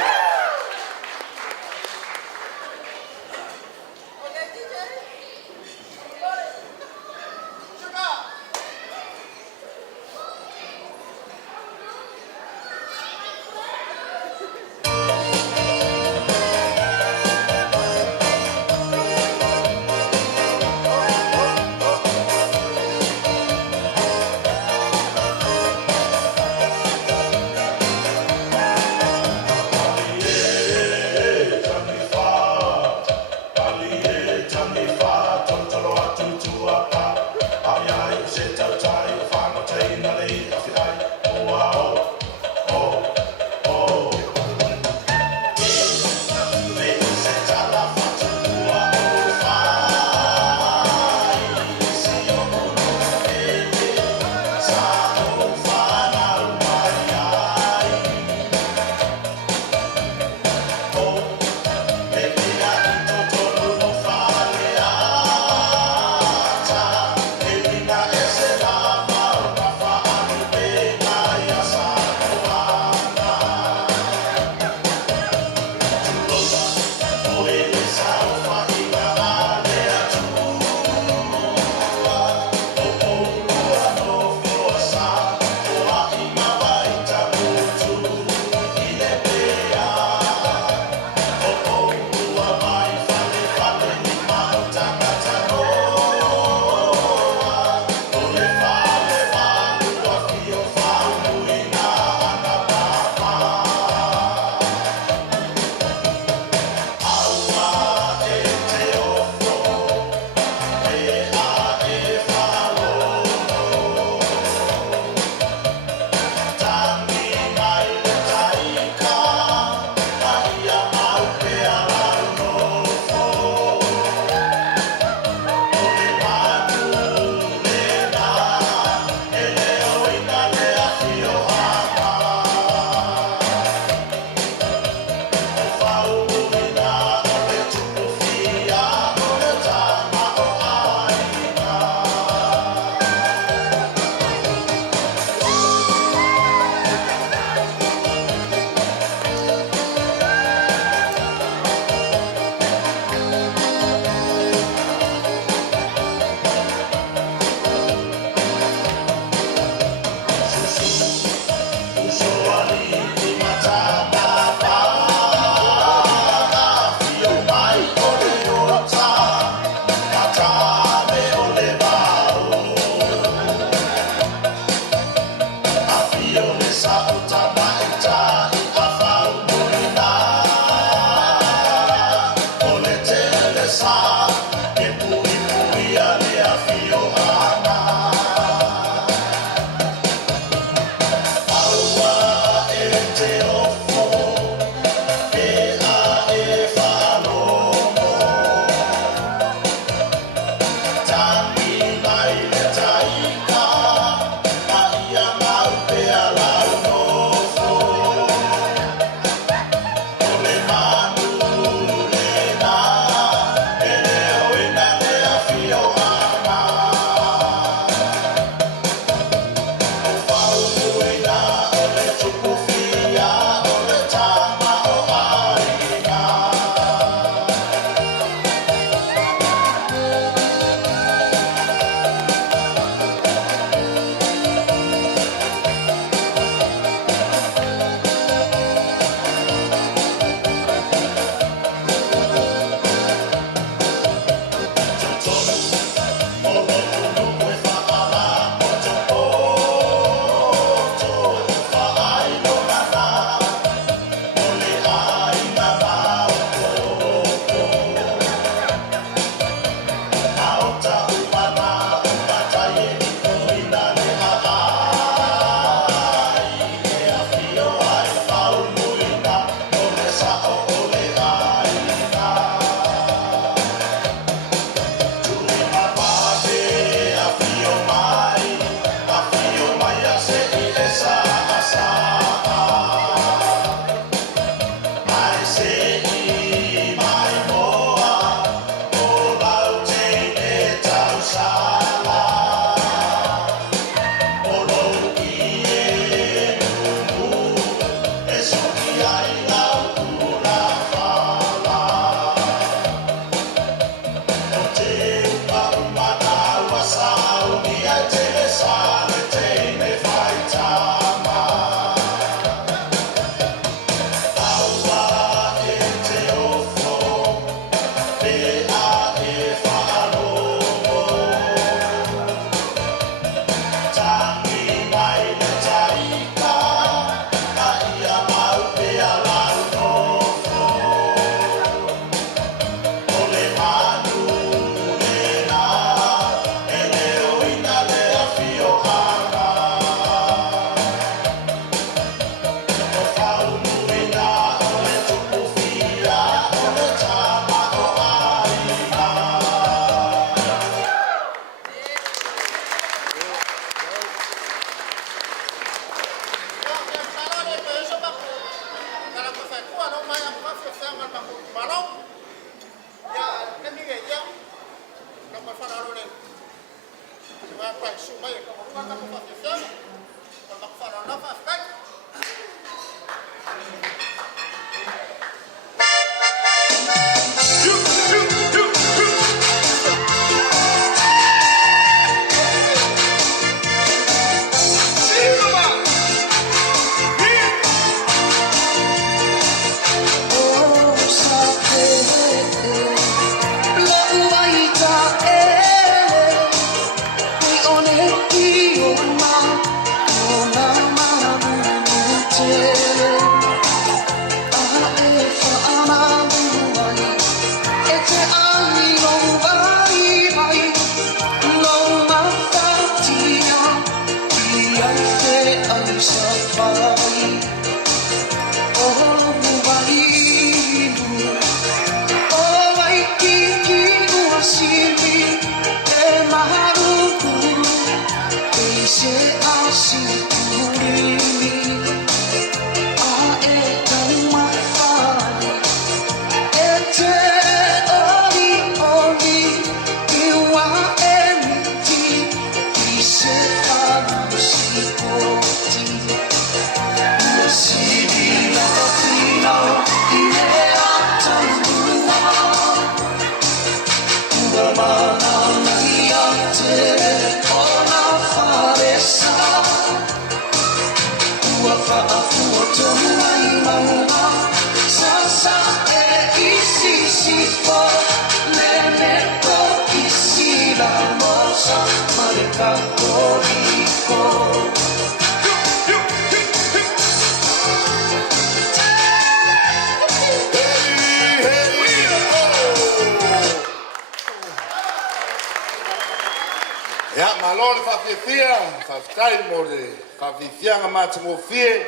Malo le whawhiawhia, whawhitai mo le whawhiwhianga mātango whie.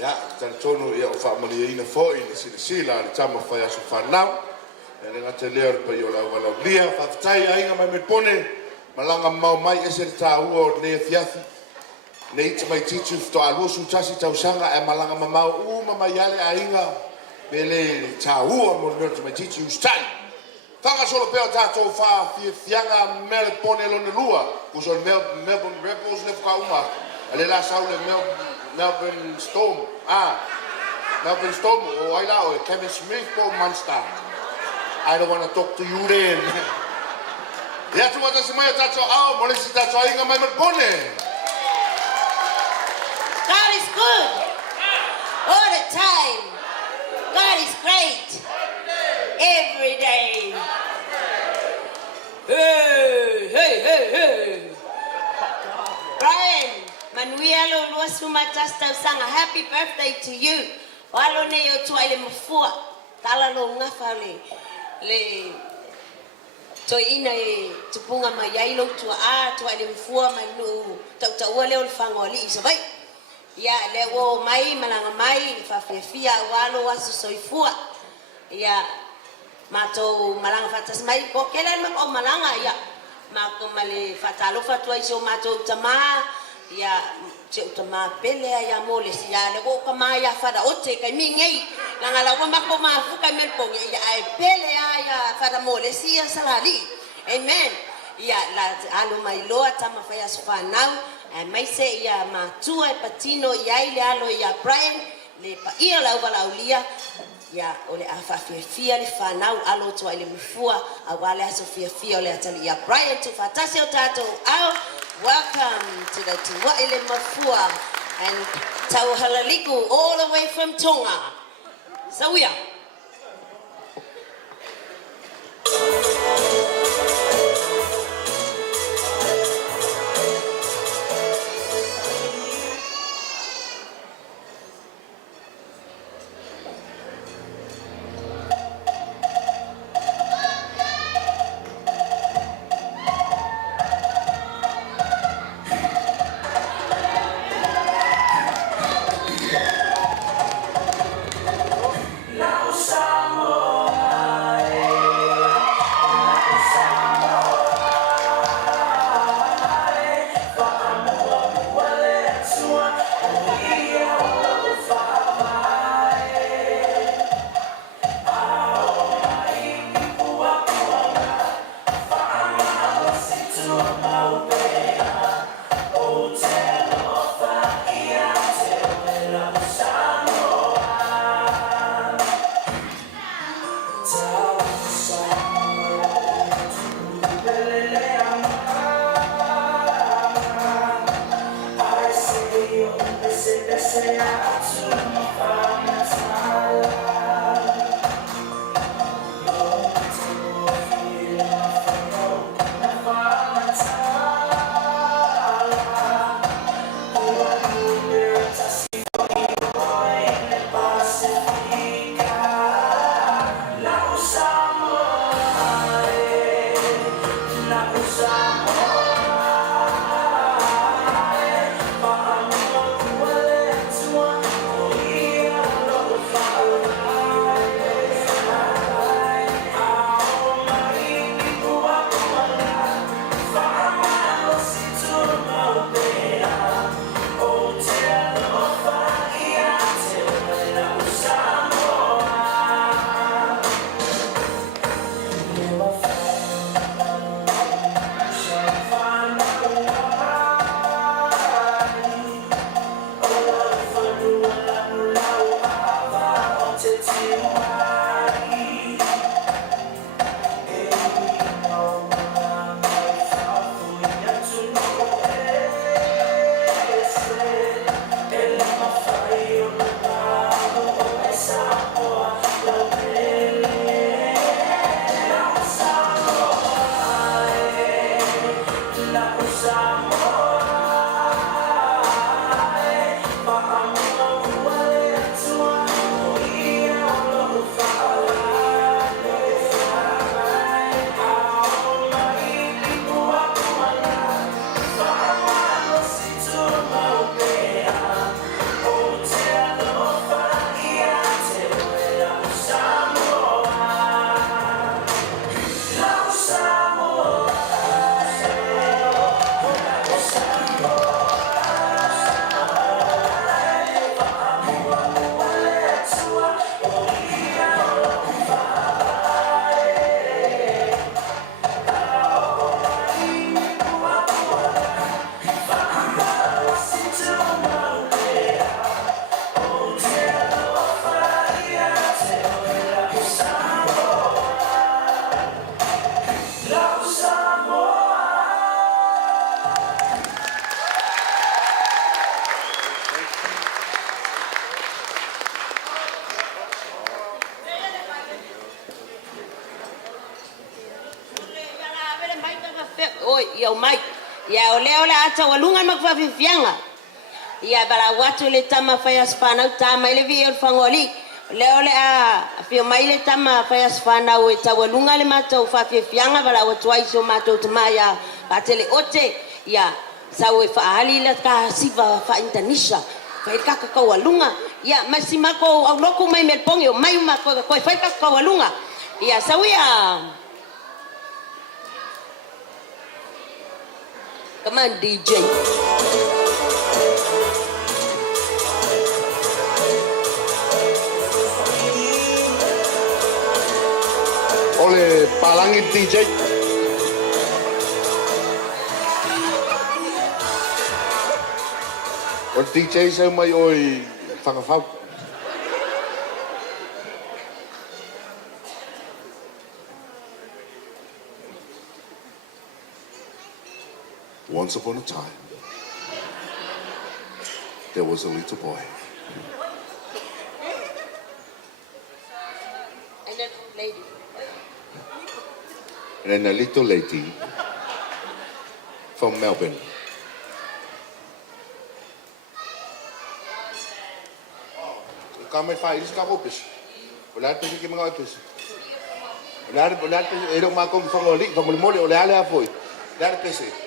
Ia, tala tonu ia o whaamoni ina fōi, le sila le tama whai aso whanau. E le ngata leo le pai o lau walau lia, whawhitai ainga mai me pone, malanga mau mai ese le tā ua o le fiafi. Ne ita mai titu to alua su tasi tausanga e malanga mamau mai ale ainga. Pele tā ua mo le mai titu ustai. Tanga solo peo tato fa fianga mele pone lo lua. Uso Melbourne Rebels le fa uma. Ale la sau le Melbourne Storm. Melbourne Storm o ai la o Kevin Smith po Munster. I don't want to talk to you then. Ya tu wata semaya tato au mo le si tato ainga mai pone. God is good all the time. God is great every day. Hey, hey, hey, hey. Brian, Manuelo Luasuma Tasta sang a happy birthday to you. Walo ne o tua ile mafua. Tala lo ngafa le toina e tupunga mai lo tua tua ile mafua manu tau le o fangoli isavai. Ya le wo mai malanga mai fa fia walo wasu soifua. Ya mato malanga fatas mai ko kelen ma o malanga ya ma ko male fatalo fatwa iso mato tama ya che tama pele ya mole si ya le ko kama ya fada ote kai mingai langa la ko ma ko ma fu kai mel po ya ai pele ya fada mole si ya salali amen ya la alo mai loa tama fa ya sfanau mai se ya matua e patino ya ile alo ya Brian le pa ia la wala ulia ya ole afa fia le fanau alo to ile mfua awale aso fia ole atali ya Brian to fatasi otato au welcome to the Tuwa ile mafua and tau halaliku all the way from Tonga. So we are oi, ia o mai. Ia o leo le ata walunga makfafifianga. Ia bala watu le tama fayas whanau tama ele vi o whangoli. Leo le a fio mai le tama fayas whanau e tawalunga le matou fafifianga bala watu aiso matou tamaya patele ote. Ia sau e whaali le ka siva whaintanisha. Whaikaka kaualunga. Ia masimako au loku mai melpongi o mai umako koe whaikaka kaualunga. Ia sau ia... Come on, DJ. Ole palangi DJ. O DJ sa mai oi whakawhau. Once upon a time, there was a little boy. And then lady. And then a little lady from Melbourne. Kami fai, isso cá roupas. Olhar para aqui mga roupas. Olhar para ele uma como famoli, famoli mole, olhar lá foi. Olhar para esse.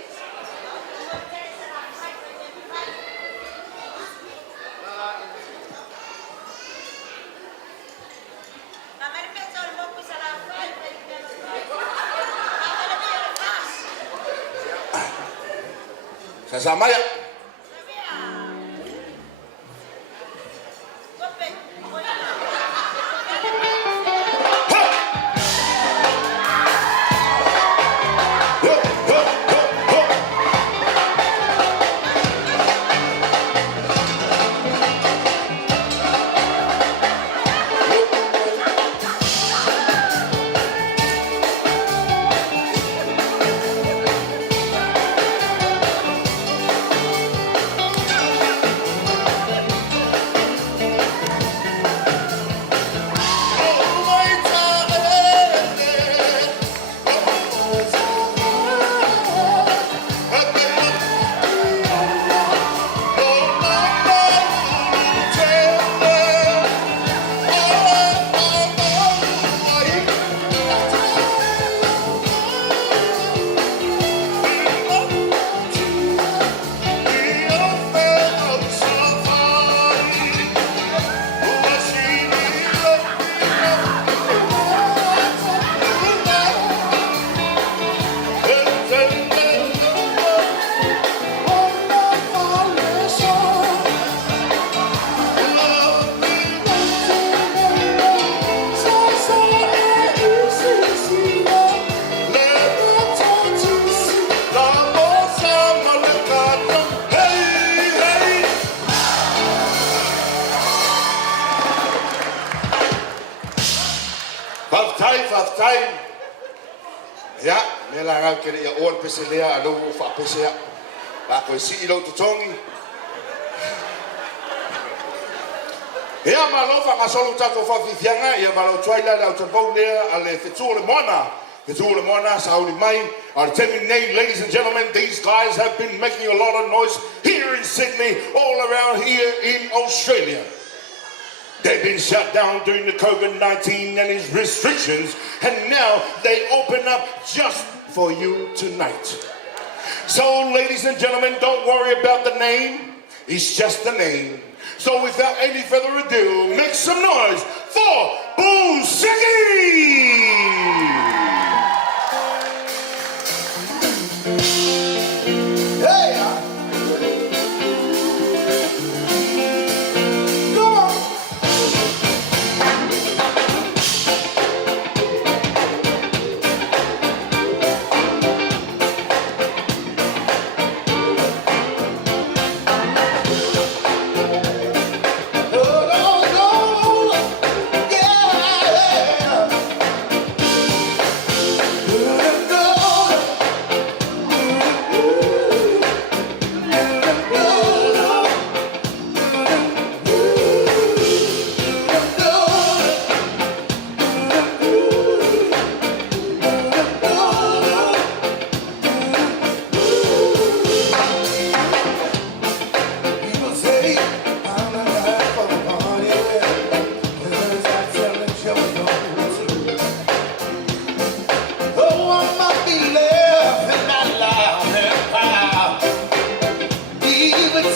Sasama ya. Faftai. Ya, me la nga kere ya on peselea alo fa pesea. La ko si ilo tutongi. Ya malo fa ngasolo tato fa fifianga ya malo twaila la utobonea ale fetule mona. Fetule mona sauli mai. Our terminate, ladies and gentlemen, these guys have been making a lot of noise here in Sydney, all around here in Australia. They've been shut down during the COVID-19 and its restrictions, and now they open up just for you tonight. So, ladies and gentlemen, don't worry about the name. It's just the name. So, without any further ado, make some noise for Boosiki!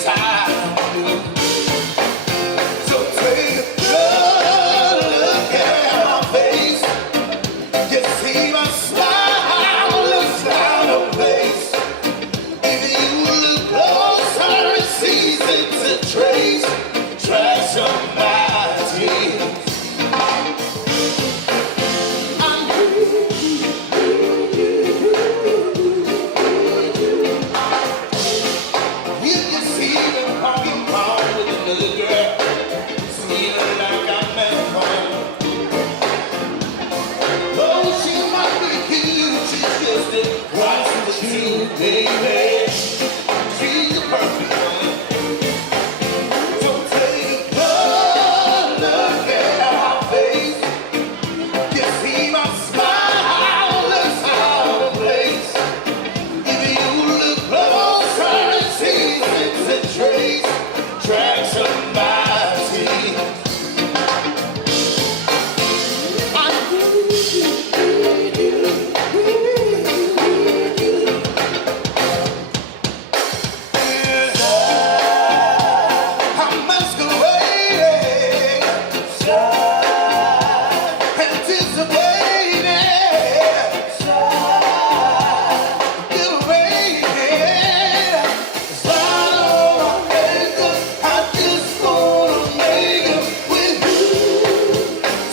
inside of you. So take a good look at my face. You see my smile looks out of place. If you look closer, it's easy to trace tracks of my tears. You can see me walking home with another girl, sweeter like I'm at home. Oh, she might be cute, she's just a prostitute, baby. She's the perfect one. So take a good look at my face. You see my smile looks out of place. If you look closer, it's easy to trace tracks of my teeth. I'm masquerading, anticipating, getting ready. I just wanna make it with you.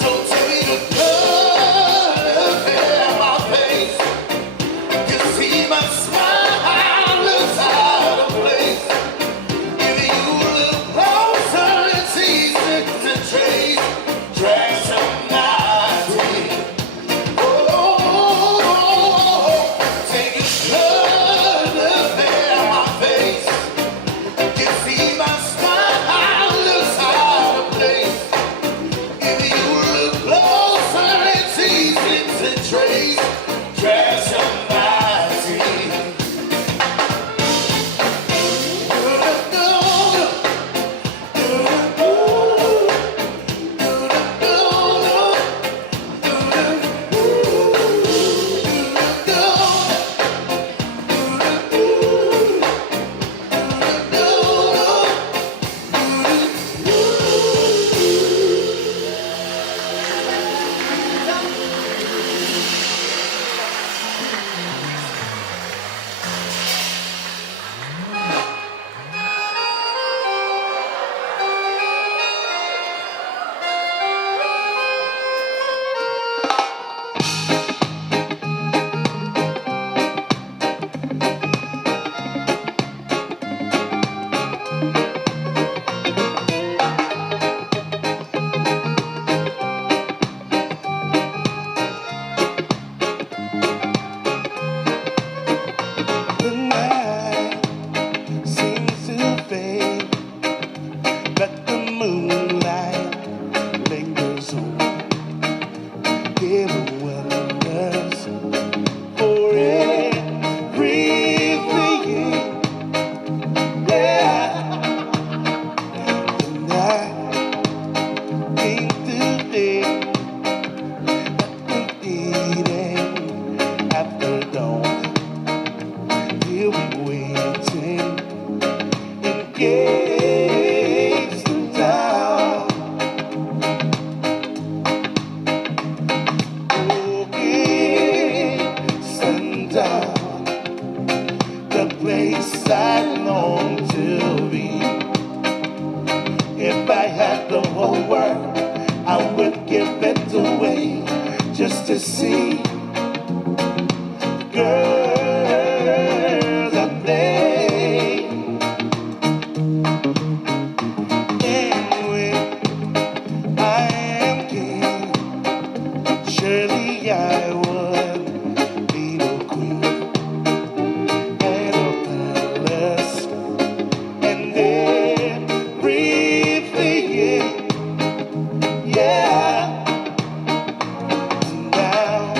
So take a good look at my face. You see my smile looks out of place. If you look closer, it's easy to trace tracks of my teeth. Oh, take a good look at my face. You see my smile looks out of place. If you look closer, it's easy to trace tracks of my teeth. The night seems to fade, but the moonlight lingers on. Give wonders for everything. Yeah, the night came today, but the evening after dawn. We'll be waiting, engaged in town. Okay, sundown, the place I long to be. If I had the whole world, I would give it away just to see girls I play. And when I am king, surely I would be the queen and a palace and everything. Yeah. Now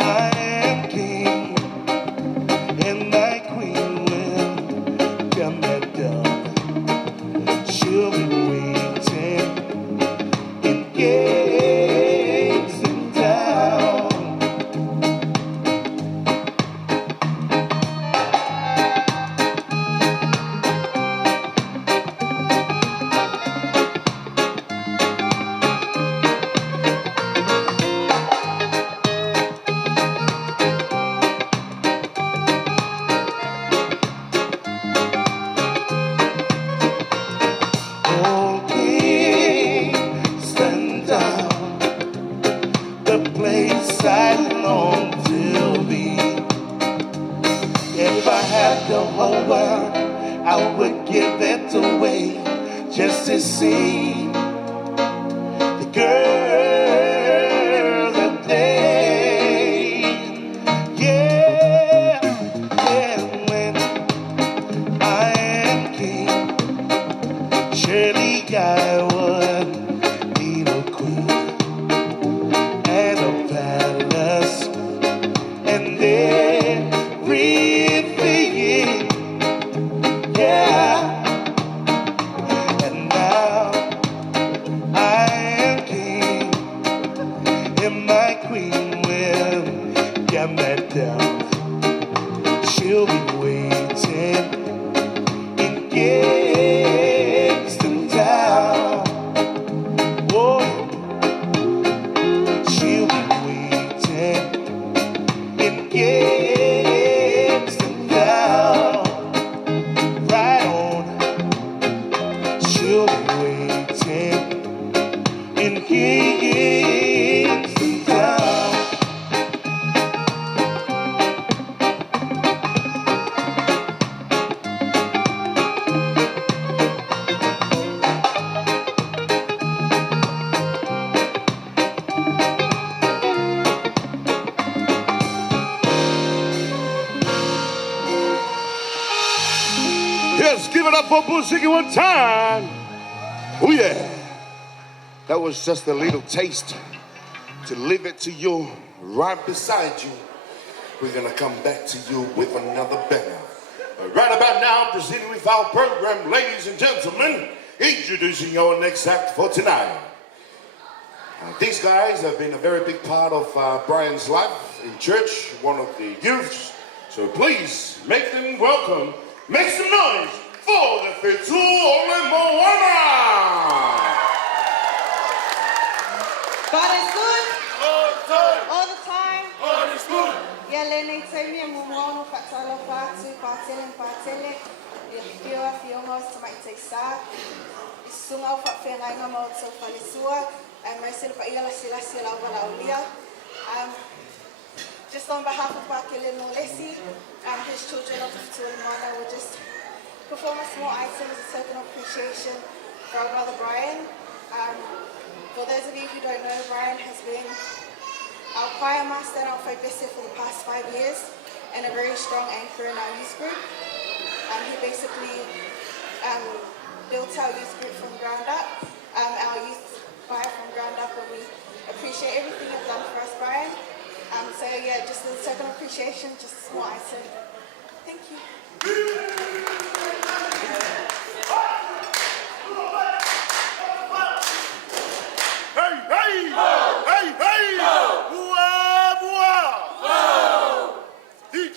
I am king, and my queen will come back down. She'll be waiting, engaged in town. slipped away just to see the girl that they, yeah, yeah. When I am king, surely I would need a queen and a palace and everything, yeah. And now I am king, and my queen will get that down. She'll be waiting in Kingston Town. Oh, she'll be waiting in Kingston Town. Right on. She'll be waiting in Kingston Town. Yes, give it up for Buzigi one time. Oh yeah. That was just a little taste to leave it to you right beside you. We're gonna come back to you with another banger. Right about now, proceeding with our program, ladies and gentlemen, introducing your next act for tonight. These guys have been a very big part of Brian's life in church, one of the youths. So please make them welcome. Make some noise for the Fitu Ole Moana! God is good. All the time. All the time. God is good. Yelene Temi and Mumono Fatalo Fatu, Patele, Patele, Fioa, Fiomos, Tamate Sa, Sunga Fatfenga Moto Falisua, and myself, Ayala Silasila Valaulia. Just on behalf of Bakile Nolesi and his children of Tulimana, we'll just perform a small item as a token of appreciation for our brother Brian. For those of you who don't know, Brian has been our choir master and our folk bishop for the past 5 years and a very strong anchor in our youth group. He basically built our youth group from ground up, our youth choir from ground up, and we appreciate everything you've done for us, Brian. So yeah, just as a token of appreciation, just a small item. Thank you. Hey, hey! Hey, hey! Boa, boa! DJ.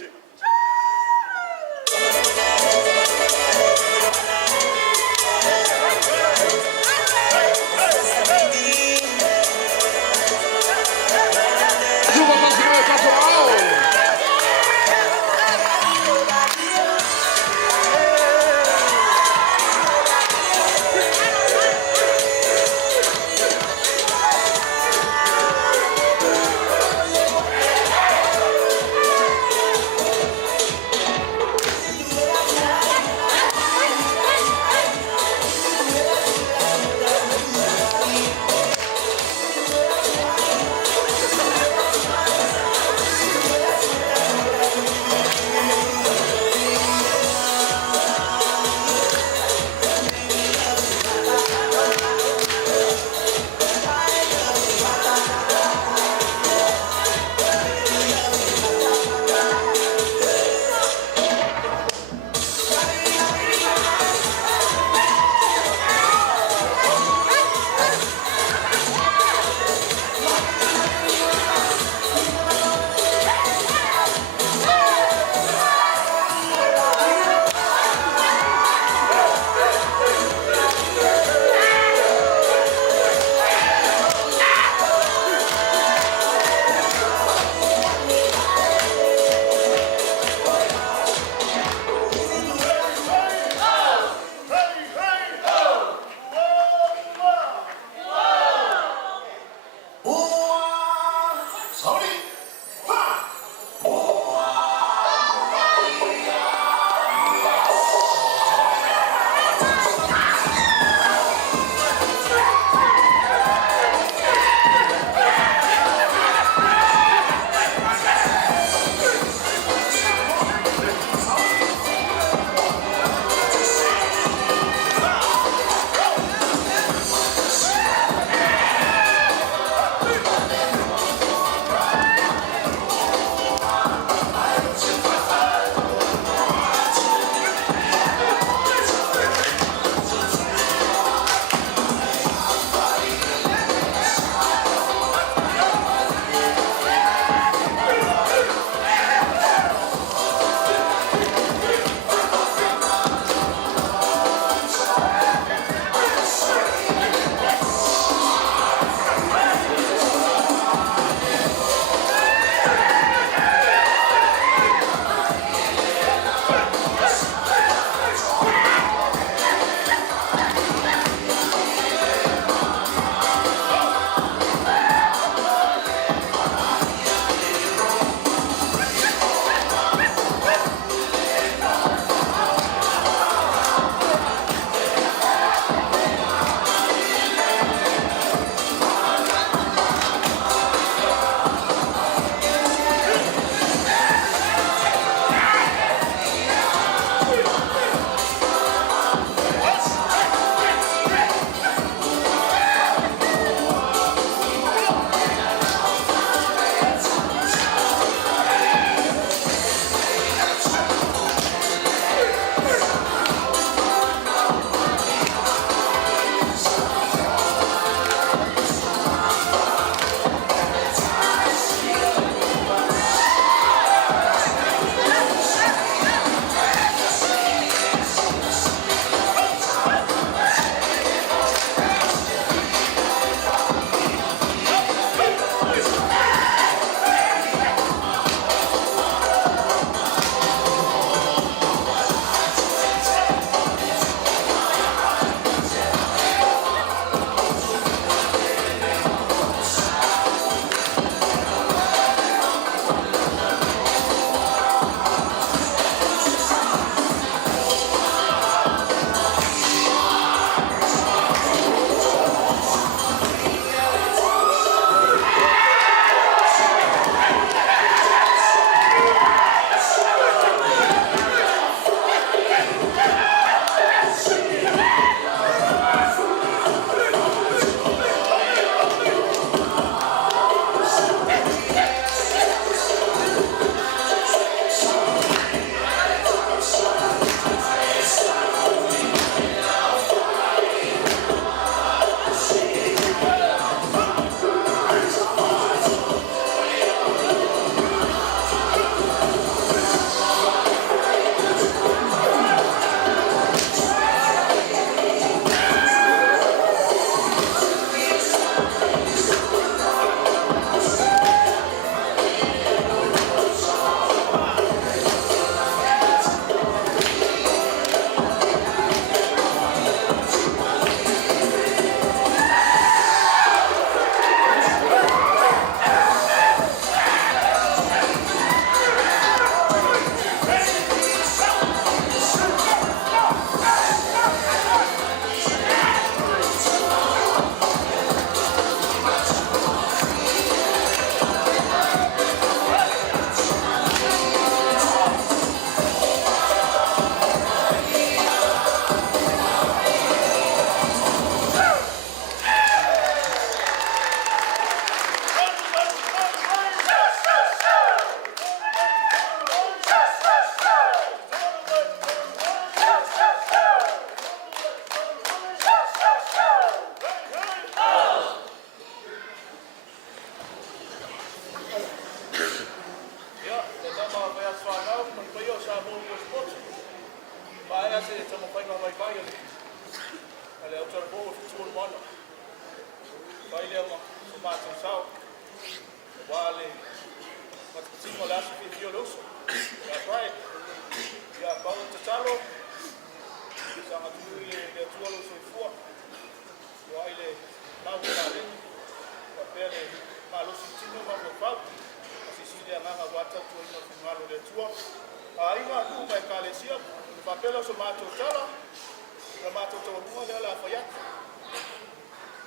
mua le la fa ya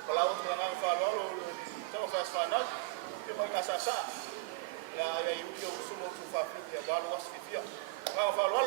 pala o tla nga fa lo tsa fa fa na ke ma ka sa sa ya ya yu sumo tu fa fi ya ba lo was fi ya nga fa lo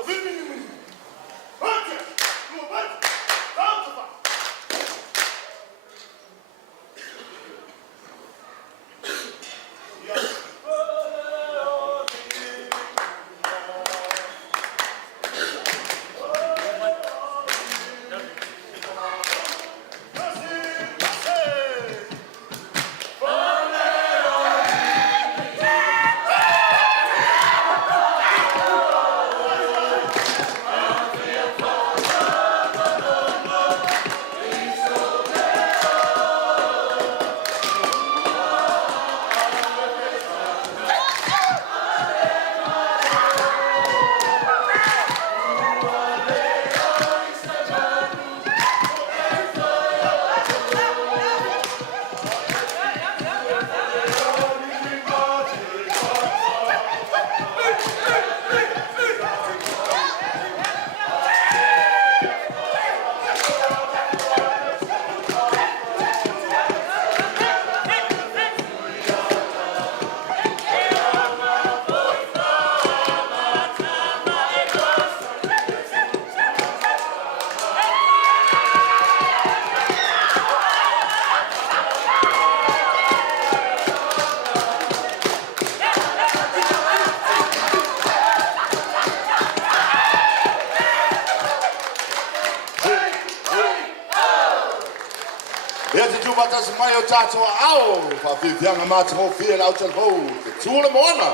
Ia te tūmatasi mai o tātou ao, whawhiwhianga mātu ho whia lau te hou, te tūla moana.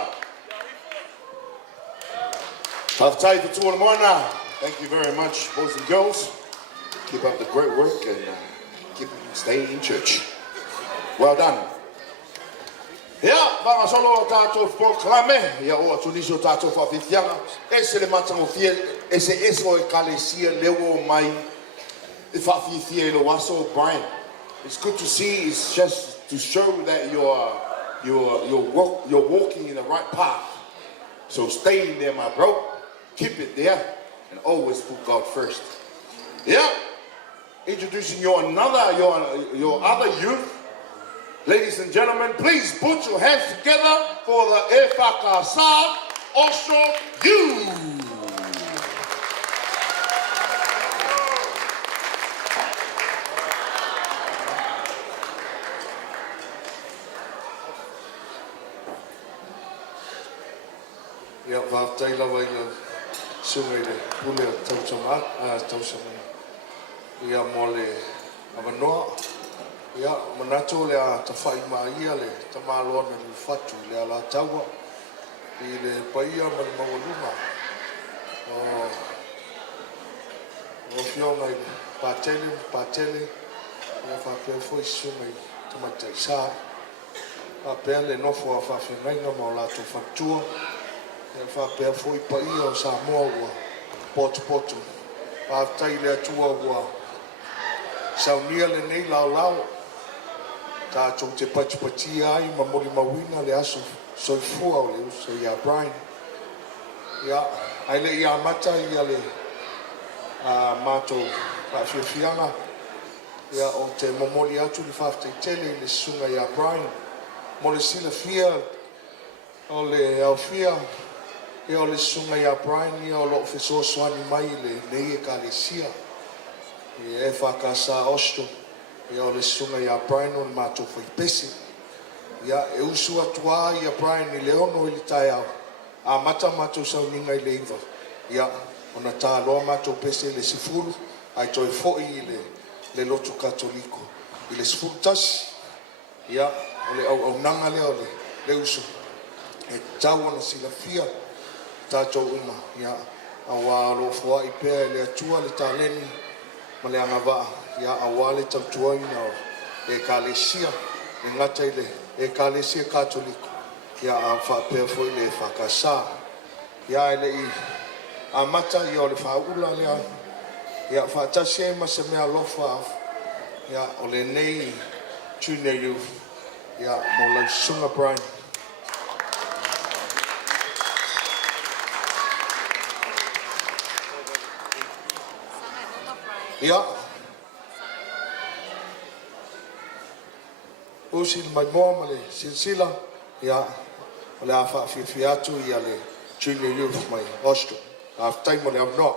Whawtai te tūla moana. Thank you very much, boys and girls. Keep up the great work and keep staying in church. Well done. Ia, wanga solo o tātou proklame, ia o atunisi o tātou whawhiwhianga, ese le matango whia, ese o e kalesia lewo mai, e whawhiwhia e lo waso Brian. It's good to see. It's just to show that you're walking in the right path. So stay in there, my bro. Keep it there, and always put God first. Yeah. Introducing your other youth, ladies and gentlemen. Please put your hands together for the Efakasa Osho Youth. Ia whātai lawa i le sunga i le pule o tausanga, tausanga. Ia mo le awanoa. Ia manato le a tawhai maia le tamaloana le whatu le ala taua. I le paia ma le mawaluma. O fionga i pātele. Ia whapea fwoi sunga i tamatai sā. Whapea le nofo a whawhengainga ma o lato whatua. E whapea fwoi paia o Samoa ua potu. Whātai le atua ua saunia le nei lau. Tātou te pati ai ma mori mawina le aso soifua o le uso ia Brian. Ia, ai le ia mata ia le mātou whawhiawhianga. Ia o te momoli atu le whawhtaitele i le sunga ia Brian. Mo le sila fia o le au fia. Ia o le sunga ia Brian, ia o loo whesoasoani mai le nei e kalesia. Ia e whakasa osto. Ia o le sunga ia Brian o le mātou whaipesi. Ia e usu atua ia Brian i le ono i le tai au. A mata mātou sauninga i le iwa. Ia o na tā loa mātou pese le sifuru. Ai toi foi i le lotu katoliko. I le sifuru tasi. Ia o le au nanga leo le usu. E tau ana sila fia. Tātou uma, ia, awa alo fua i pēr le atua le tāleni, ma le angawaa, ia, awa le tautua ina o e kalesia, e ngata i le, e kalesia katoliko, ia, a whapea fwoi le whakasā, ia, ele i, a mata i o le whaula lea, ia, whatasi e ma se mea lofa, ia, o le nei, junior youth, ia, mo lau sunga Brian. Ia, usi mai moa ma le silsila ia o le a whaawhiwhi atu ia le junior youth mai Austria. A whtai mo le amnoa.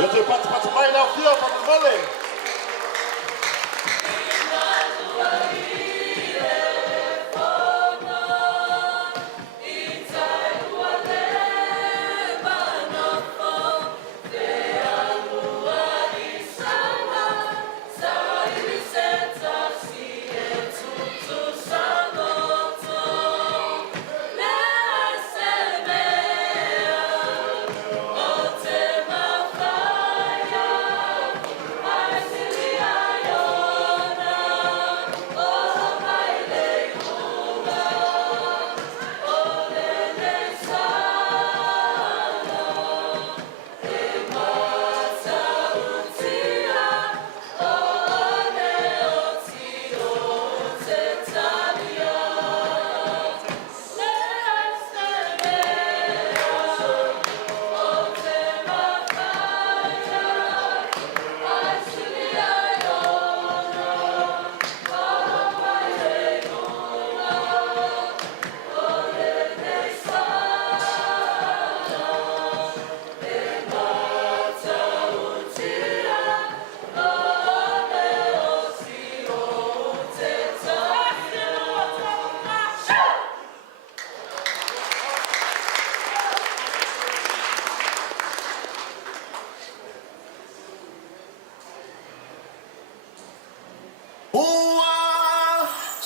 Ia patu mai lau fia pa mole.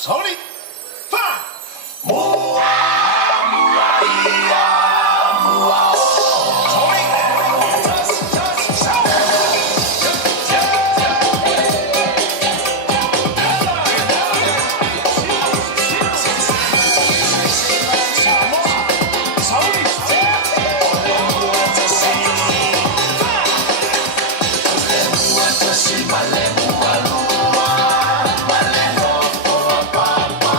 Sorry. Malemu, malemu, malemu, malemu,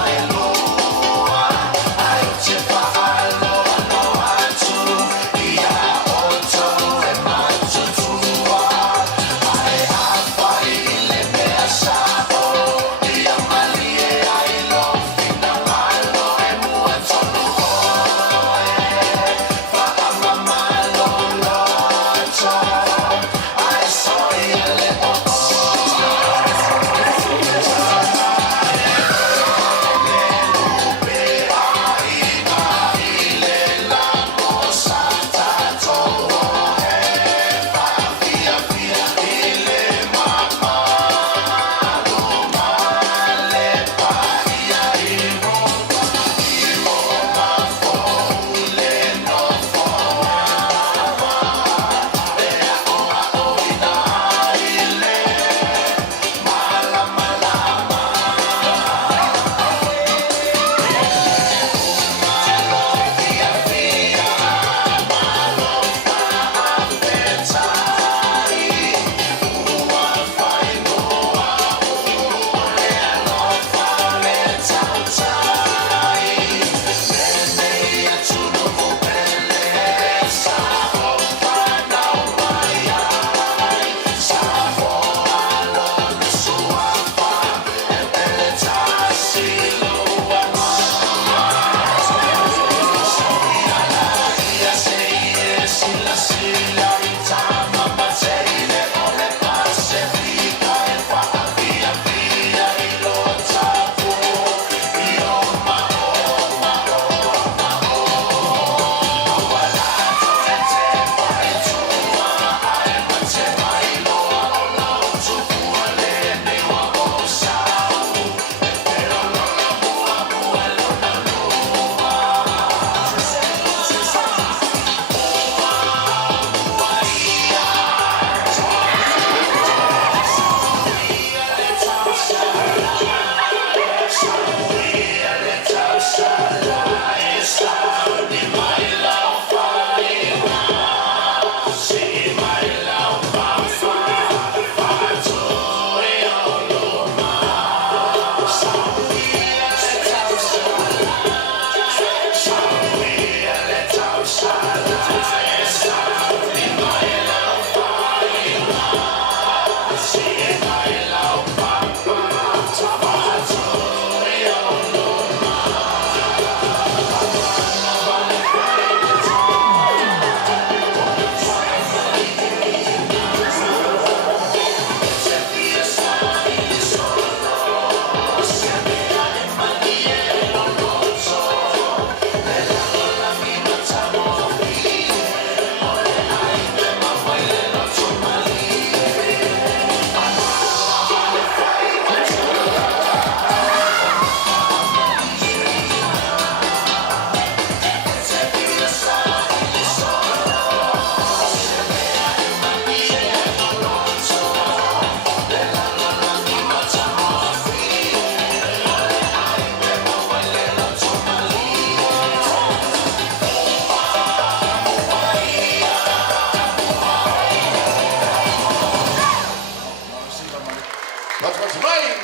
That's what's mine.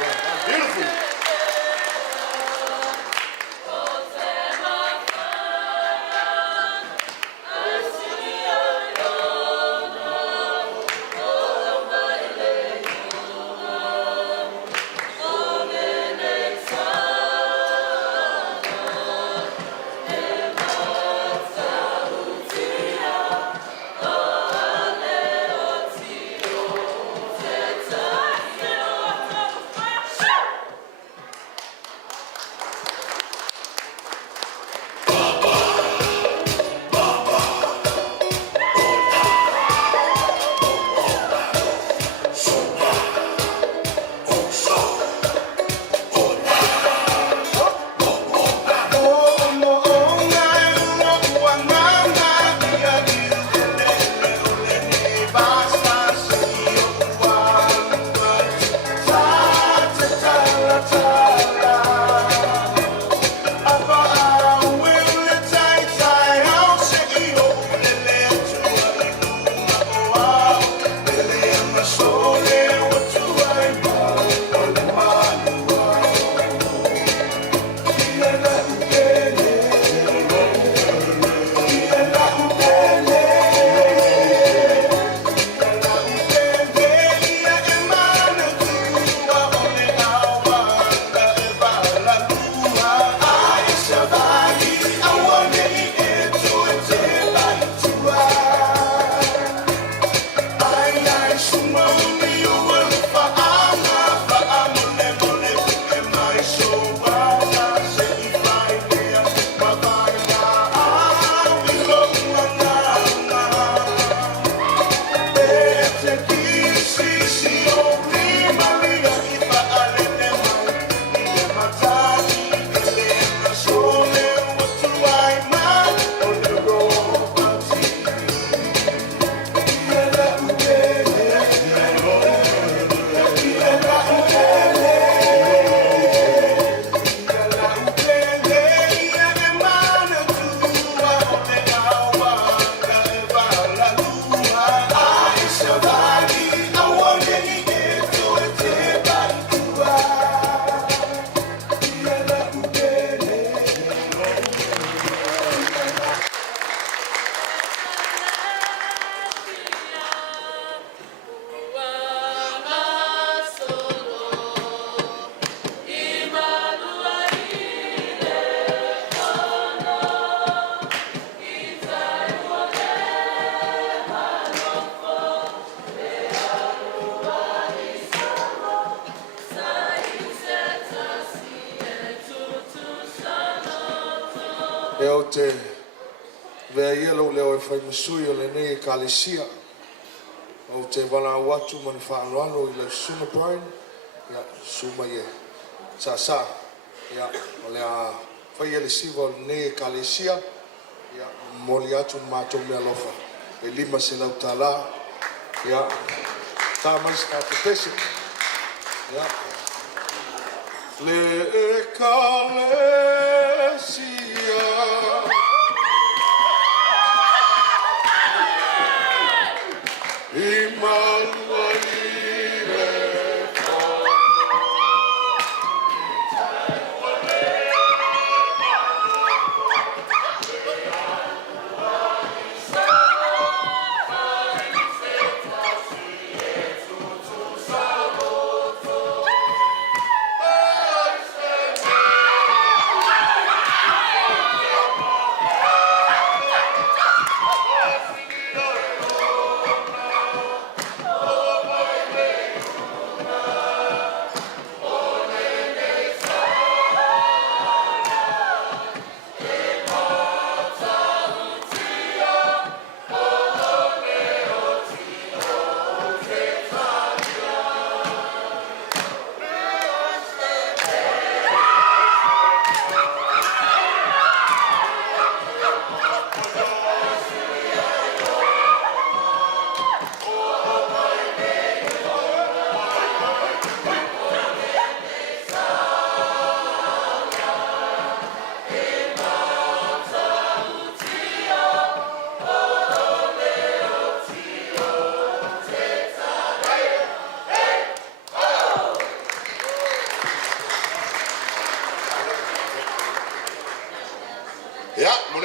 Yeah, that's beautiful. E o te vea ielo leo e whai masui o le nei kalesia. O te wana watu mani whaanoano i le suna Brian. Ia, suma ie. Sa. Ia, o le a whai ele siva o le nei kalesia. Ia, moli atu mato mea lofa. E lima se lau tala. Ia, tā mais ka te pesi. Ia. Le e kalesia.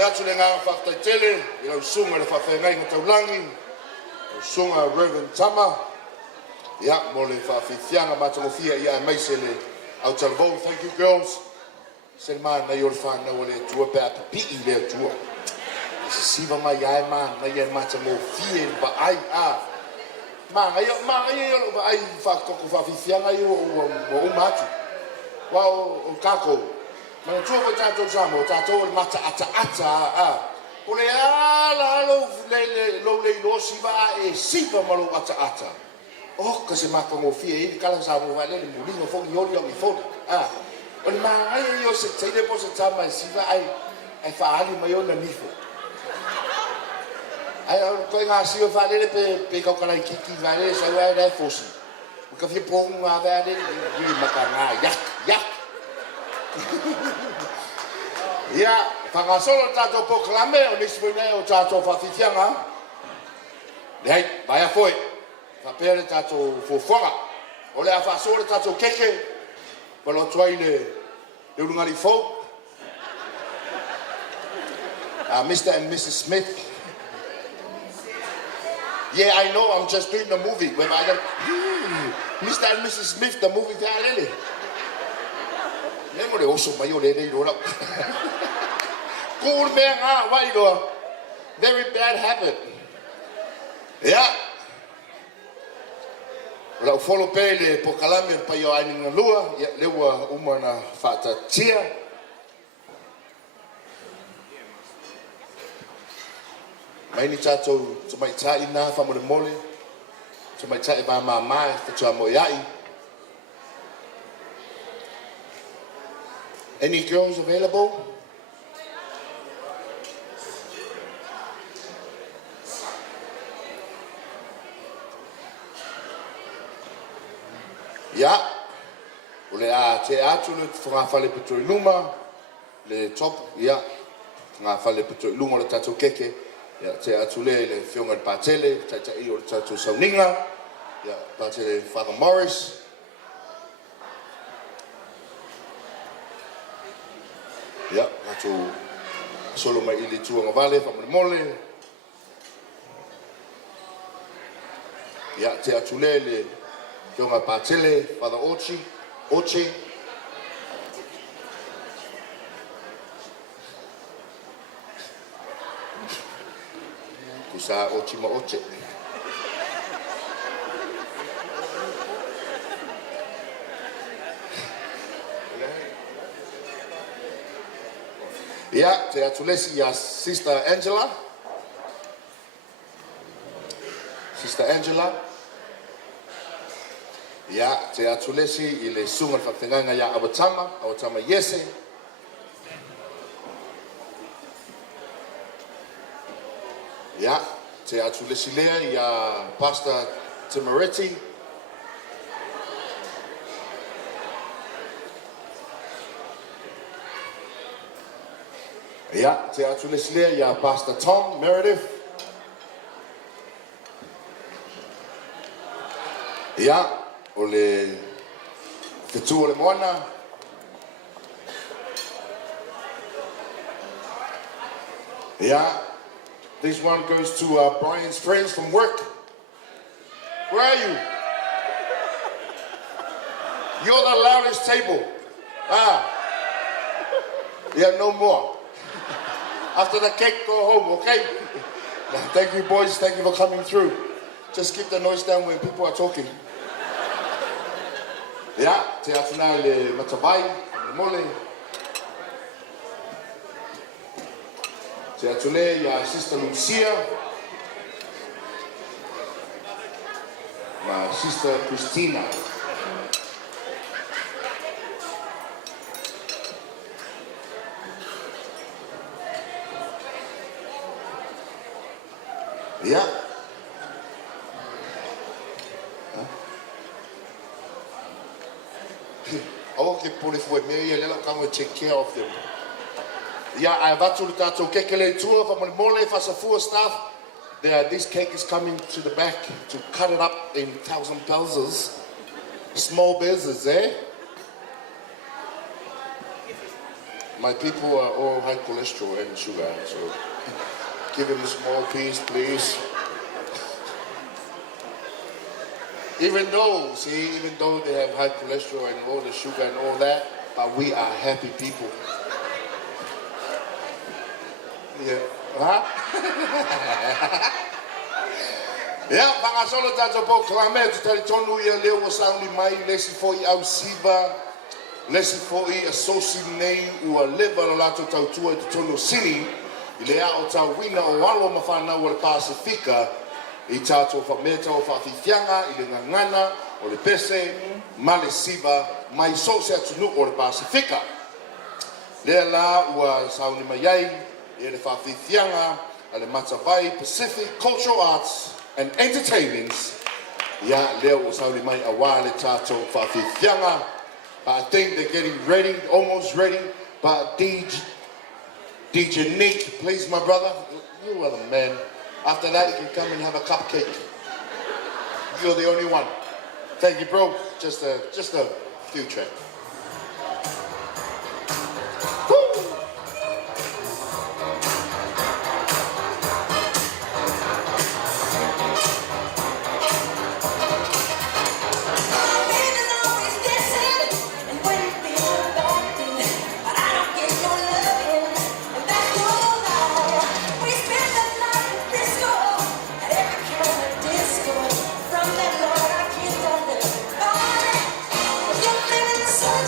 atu le ngā whakataitele, i lau sunga le whawhengai ngā taulangi, o sunga Reverend Tama, ia, mo le whawhithianga matangofia ia e maise le au talavou. Thank you, girls. Se le maa nei o le whanau le tua pēa pipii le tua. Se siva mai ai maa, nei ai matangofia le ba ai a. Maa ngai o le ba ai whakoko whawhithianga i o umatu. Wa o kako. Mana tua ko tātou samo, tātou le mata ata a. O le ala lo le losi va e siva malo ata. Oh, kasi makangofia i kala samo va le mulingo fongi yoli o mi fona. O le maa ai o se teile po se tama e siva ai whaali mai o na nifo. Ai koe ngā sio whaale pe kaukalai kiki vale sa ua e rai fosi. Ka fia pongu ngā vale, ni maka ngā yak. Ia, whangasolo tātou poklame o nisi pune o tātou whawhithianga. Nei, vai a foi. Whapere tātou whawhanga. O lea whasore tātou keke. Walo tuai le urungari fau. Mr. and Mrs. Smith. Yeah, I know, I'm just doing the movie. When I go, Mr. and Mrs. Smith, the movie there, really. Nemo le oso mai o le nei rora. Cool man, why do? Very bad habit. Yeah. Lau follow pe le pokalame pa yo ai ninga lua, ya lewa umana fata tia. Mai ni tatou mai tai na fa mo le mole. Mai tai ba mai fa mo yai. Any girls available? Yeah. Ule a te atu le whangawhale petoi luma. Le top, yeah. Whangawhale petoi luma le tatou keke. Yeah, te atu le whionga le pātele. Taita i o le tatou sauninga. Yeah, pātele Father Morris. Ya, atu solo mai ili tuanga vale, whamone mole. Ya, te atu le whionga pātele, Father Ochi. Kusa Ochi ma Oche. Yeah, te atulesi ya Sister Angela. Yeah, te atulesi i le sunga whakatenganga ya Awatama Yese. Yeah, te atulesi lea ya Pastor Timoretti. Ja, te atu leslea ya Pastor Tom Meredith. Ja, o le fitu o le moana. Ja, this one goes to Brian's friends from work. Where are you? You're the loudest table. Yeah, no more. After the cake, go home, okay? Thank you, boys. Thank you for coming through. Just keep the noise down when people are talking. Yeah, te atuna le matabai, le mole. Te atune ya Sister Lucia. My Sister Christina. Yeah. Okay, police for me, let them come and take care of them. Yeah, I have actually to kekele tour from Mole for full staff. This cake is coming to the back to cut it up in 1,000 pieces. Small business, eh? My people are all high cholesterol and sugar, so give them a small piece, please. Even though they have high cholesterol and all the sugar and all that, but we are happy people. Yeah. Huh? Yeah, pangasolo tato po klame tu tali tonu ia leo o sauni mai lesi foi au siva lesi foi asosi nei ua leva la lato tau tua tu tonu sini i lea o tau wina o walo mawhana o le Pasifika i tato fa meta o whawhiwhianga i le ngangana o le pese ma le siva mai so se atunu o le Pasifika. Lea la ua sauni mai ai i le whawhiwhianga a le Matavai Pacific Cultural Arts and Entertainments. Yeah, leo o sauni mai a wā le tato whawhiwhianga. I think they're getting ready, almost ready. But DJ Nick, please, my brother, you are the man. After that, you can come and have a cupcake. You're the only one. Thank you, bro. Just a few tracks. From that Lord, I can't stop it.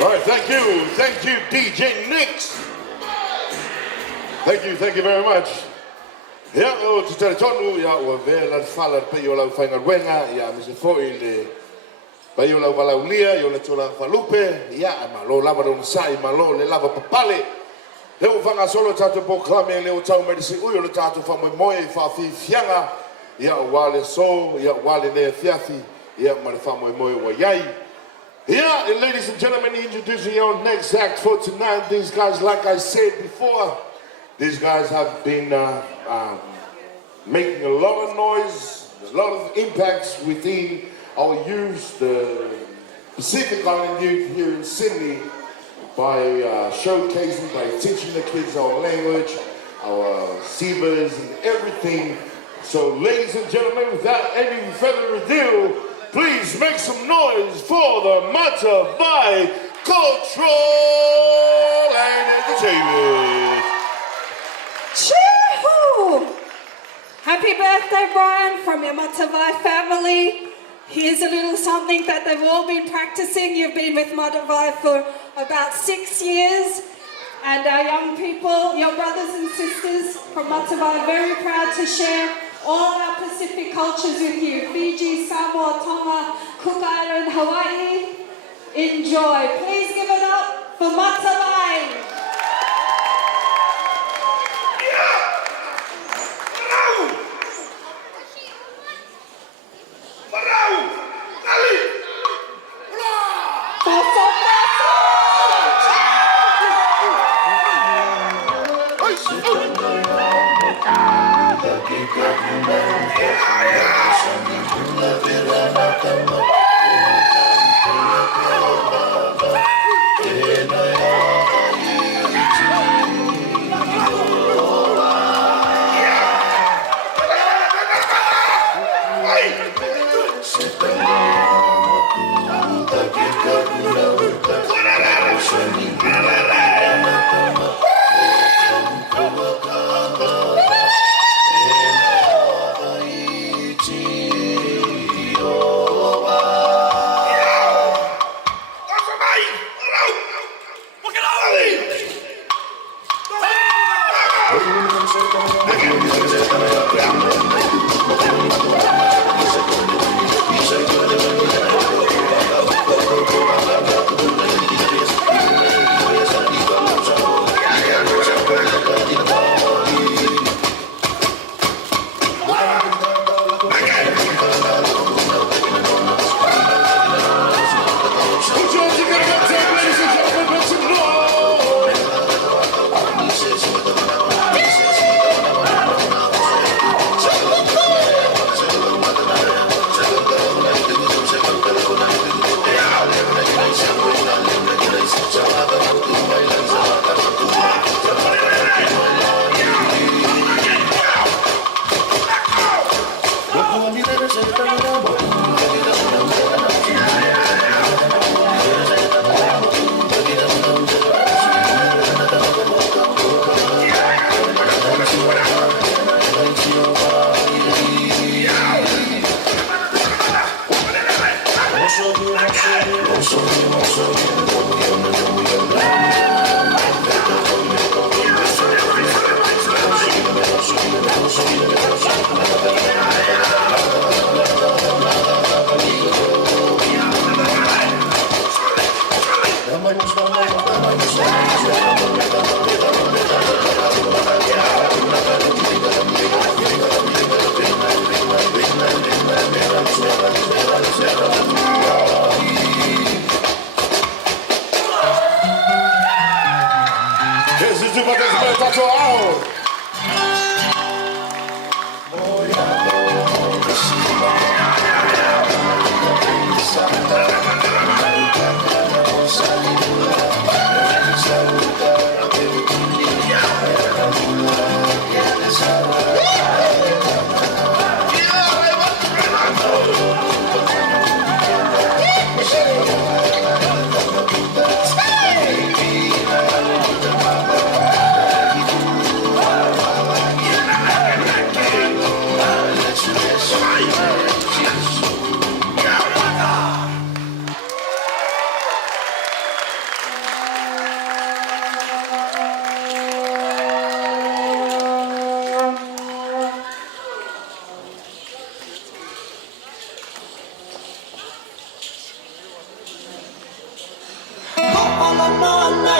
All right, thank you, DJ Nix. Thank you very much. Yeah, o te tonu ya o vela fala pe yo la fainga wenga ya me se foi le pa yo la valaulia yo le tola falupe ya ma lo lava don sai ma lo le lava papale le o fanga solo tato proclame le o tau me se uyo le tato fa mo fa fi fianga ya wale so ya wale le fiafi ya ma fa mo wa yai. Yeah, and ladies and gentlemen, introducing your next act for tonight. These guys, like I said before, these guys have been making a lot of noise, a lot of impacts within our youth, the Pacific Island youth here in Sydney, by showcasing, by teaching the kids our language, our sivas and everything. So ladies and gentlemen, without any further ado, please make some noise for the Matavai Cultural and Entertainment. Chee-hoo! Happy birthday, Brian, from your Matavai family. Here's a little something that they've all been practicing. You've been with Matavai for about 6 years. And our young people, your brothers and sisters from Matavai, are very proud to share all our Pacific cultures with you. Fiji, Samoa, Tonga, Cook Island, Hawaii. Enjoy. Please give it up for Matavai.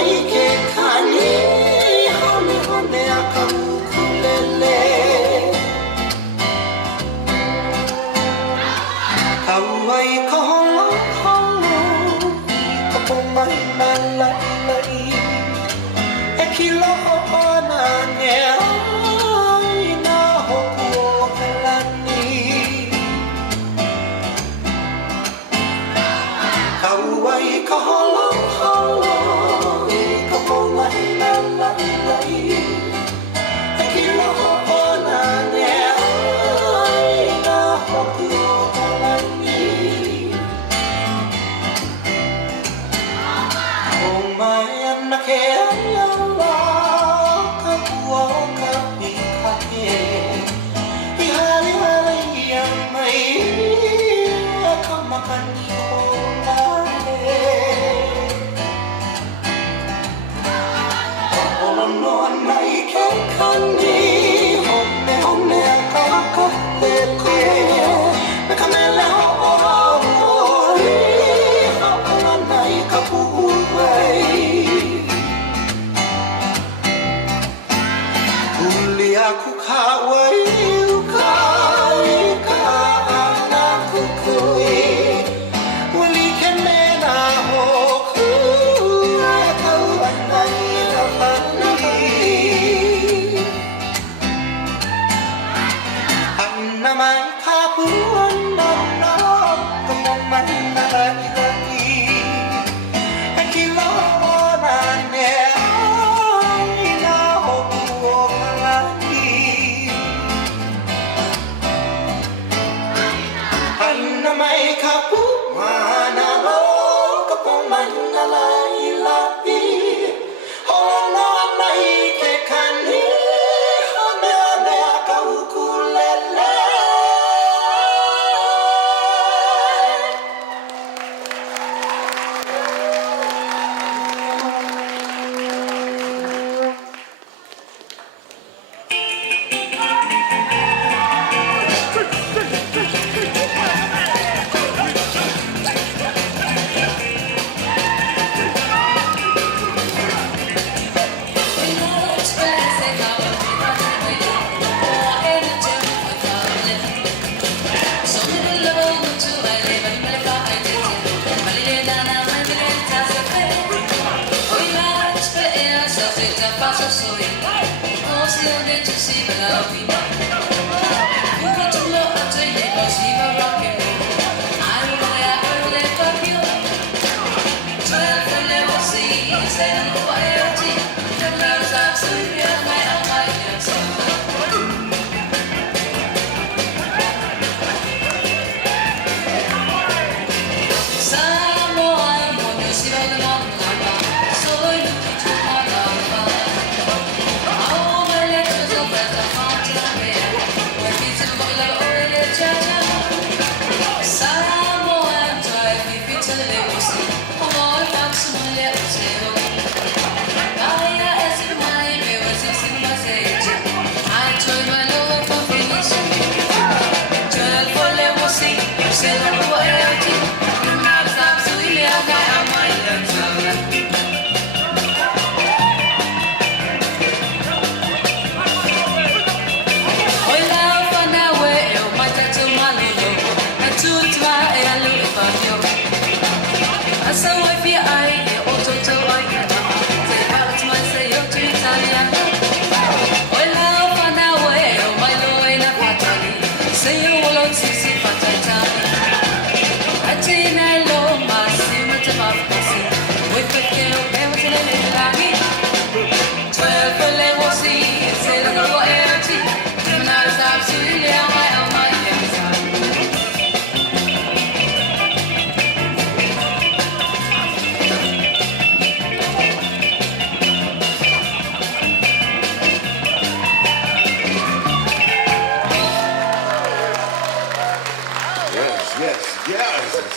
mai ke kani hone hone a ka ukulele Kauai ka holo holo ka pomai na lai lai E kilo o na ne ai na hoku o ka lani Kauai ka holo holo ka pomai na lai lai E kilo o na ne ai na hoku o ka lani Oh my and ke ala ka kua ka pika ke I hari hari ia mai ka makani o lale Ono no mai ke kani hone hone ka ka lele Me ka mele ho Hona nai ka puai Uli aku kawai ukai ka ana kukui Uli ke mena hoku Kau anai ka pani Anna mai ka puana na Kamo mai na lai lai E kilo na ne ai na hoku o kalani Anna mai ka puana no Kapo mai na lai lai Hono mai ke kani Hone hone a ka ukulele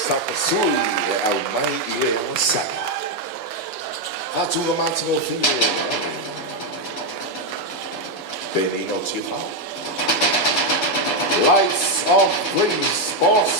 Sapasui au mai I le o saka. Atunga mātingo whine. Pēnei no tia Lights off, please, boss.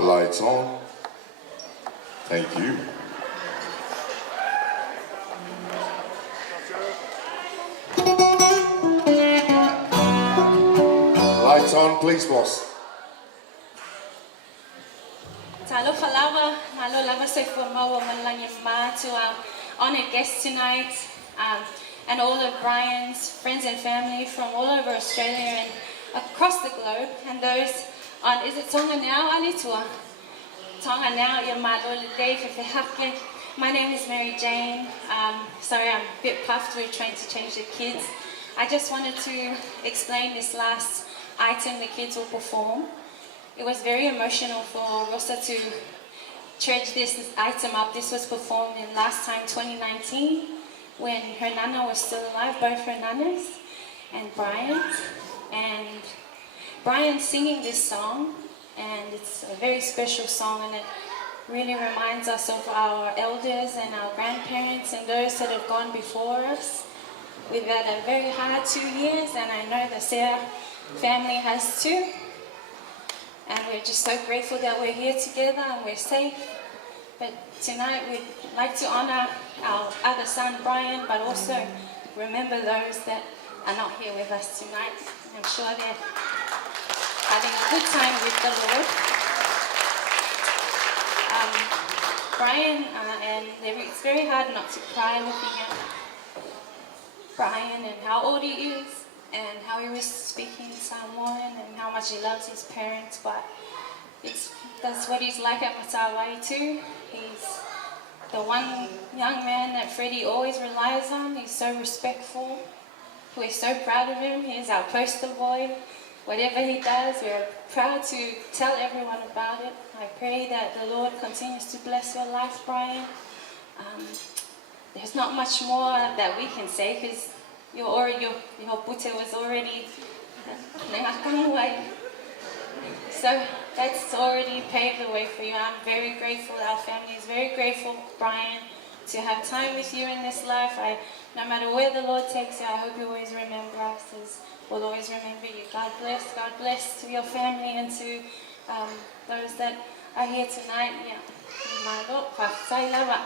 Lights on. Thank you. Lights on, please, boss. Talofa lava, malo lava se formawa malangi ma to our honored guests tonight, and all of Brian's friends and family from all over Australia and across the globe, and those on, is it Tonga now, Alitua? Tonga now, your malo day for hake. My name is Mary Jane. Sorry, I'm a bit puffed, we're trying to change the kids. I just wanted to explain this last item the kids will perform. It was very emotional for Rosa to treasure this item up. This was performed in last time, 2019, when her nana was still alive, both her nanas, and Brian. And Brian's singing this song, and it's a very special song, and it really reminds us of our elders and our grandparents and those that have gone before us. We've had a very hard 2 years, and I know the Sarah family has too. And we're just so grateful that we're here together and we're safe. But tonight we'd like to honor our other son, Brian, but also remember those that are not here with us tonight. I'm sure they're having a good time with the Lord. Brian, and it's very hard not to cry looking at Brian and how old he is and how he was speaking Samoan and how much he loves his parents, but that's what he's like at Matawai too. He's the one young man that Freddie always relies on. He's so respectful. We're so proud of him. He's our poster boy. Whatever he does, we're proud to tell everyone about it. I pray that the Lord continues to bless your life, Brian. There's not much more that we can say because your pute was already so that's already paved the way for you. I'm very grateful. Our family is very grateful, Brian, to have time with you in this life. No matter where the Lord takes you, I hope you always remember us as we'll always remember you. God bless to your family and to those that are here tonight. Yeah. My Lord, Pasai Lava.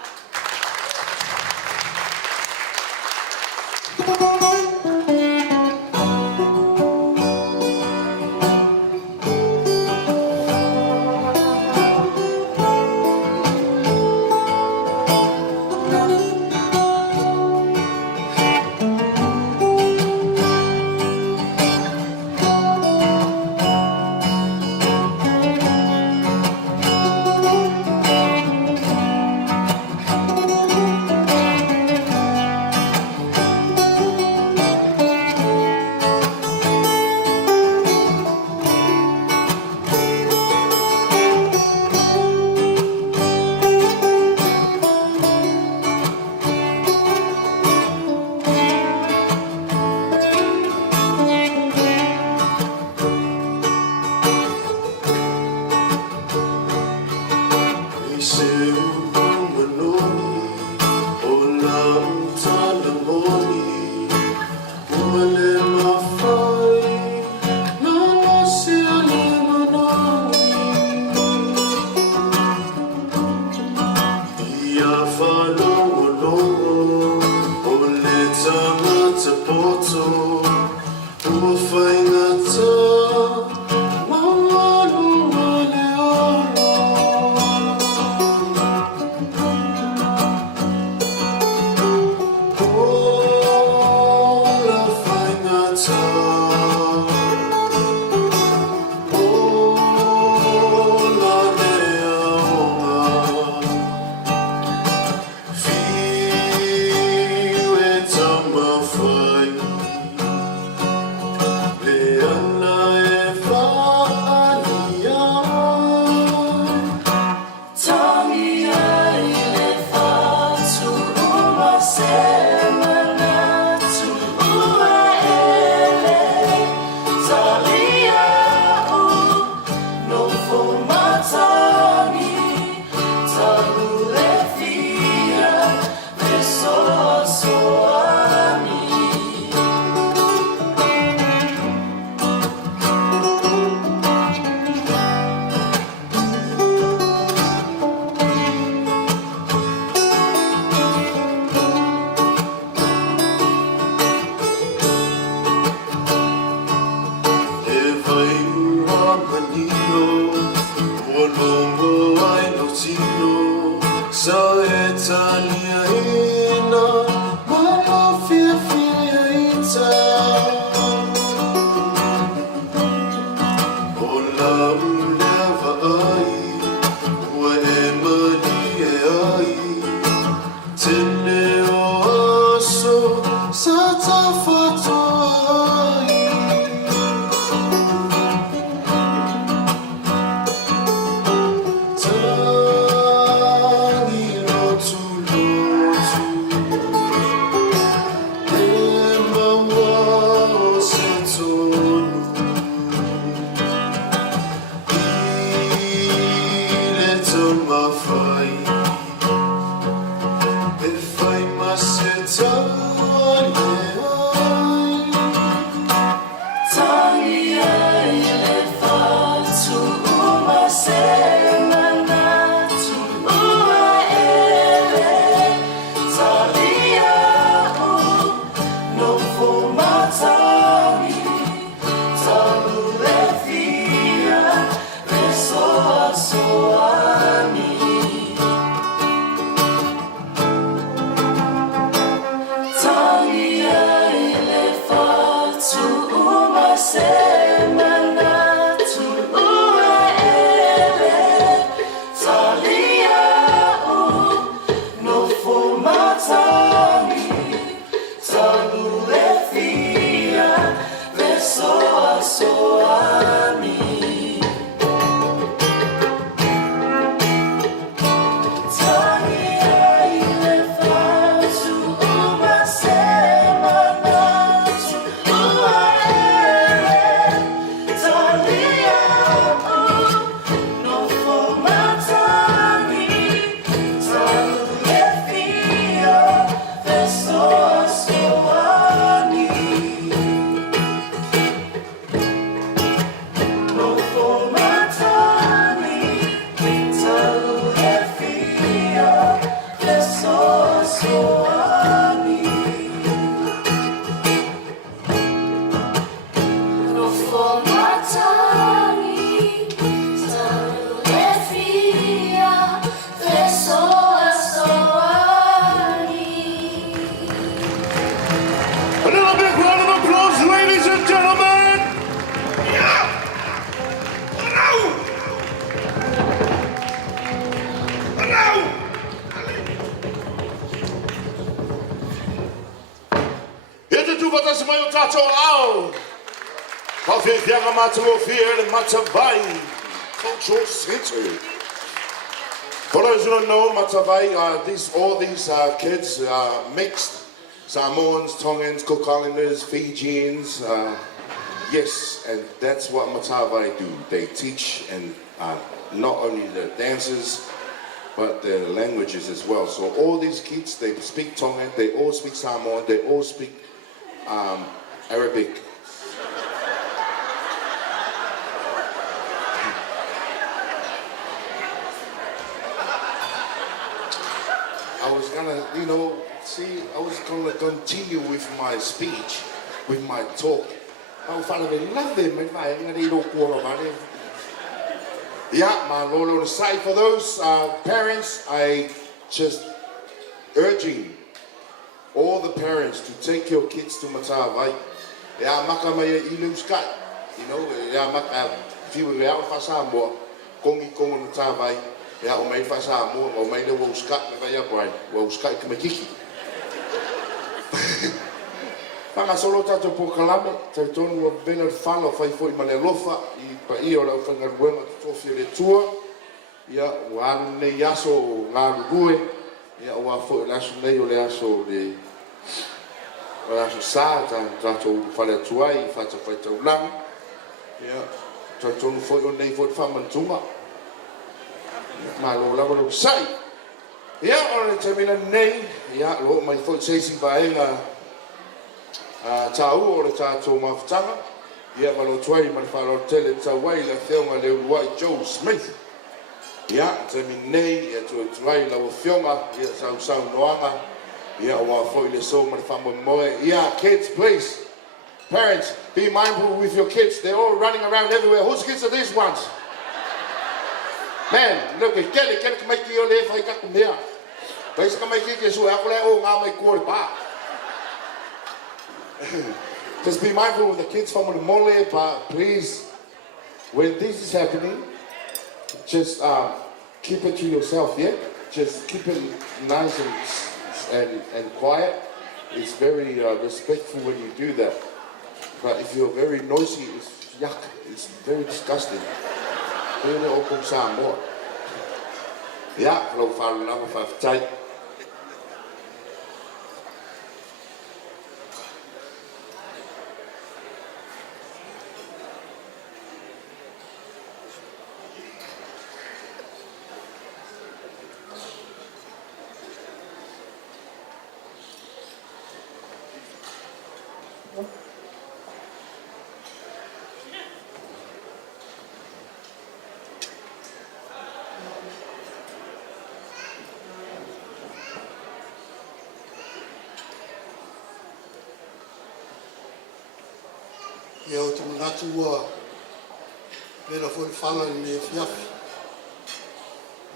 Semana tu uaele tu uma semana, tu uele, talia no fumatani, tanu efia, vesoa soani. Cultural Center. For those who don't know, Matavai, all these kids are mixed. Samoans, Tongans, Cook Islanders, Fijians. Yes, and that's what Matavai do. They teach and not only the dances, but the languages as well. So all these kids, they speak Tongan, they all speak Samoan, they all speak Arabic. I was gonna, I was gonna continue with my speech, with my talk. I found it lovely, yeah, my Lord on the side. For those parents, I just urging all the parents to take your kids to Matavai. Yeah, makamaya iluskat, yeah, if you were out for some more, kongi kongi Matavai. Ya o mai fa sa mo o mai le wo ska me vai apai wo ska ke me kiki Panga solo tato po kalame te tonu o bena falo fai foi male lofa I pa I o la fanga ruenga to fie le tua ya wa ne yaso nga rugue ya wa fo la so le o le aso le o so sa tato fale tua I fa ta ulang ya tato no fo o nei fo fa mantunga Malo lava lo sai. Ya ora termina nei ya lo mai foi sei si vai tau ora tato mafutanga. Ya malo twai mai falo tele tawai la filma le White Joe Smith. Ya termina nei ya twai la filma ya sau noanga. Ya wa foi le so mai famo moe. Ya kids please. Parents be mindful with your kids. They're all running around everywhere. Whose kids are these ones? Man, look at Kelly make you live like a mere. Basically, make it so I my quarterback. Just be mindful with the kids from the mole, but please, when this is happening, just keep it to yourself, yeah? Just keep it nice and quiet. It's very respectful when you do that. But if you're very noisy, it's yuck. It's very disgusting. Hele okom Samoa. Ja, geloof van lange van tijd. Yo tu natua pela foi fala ni fiaf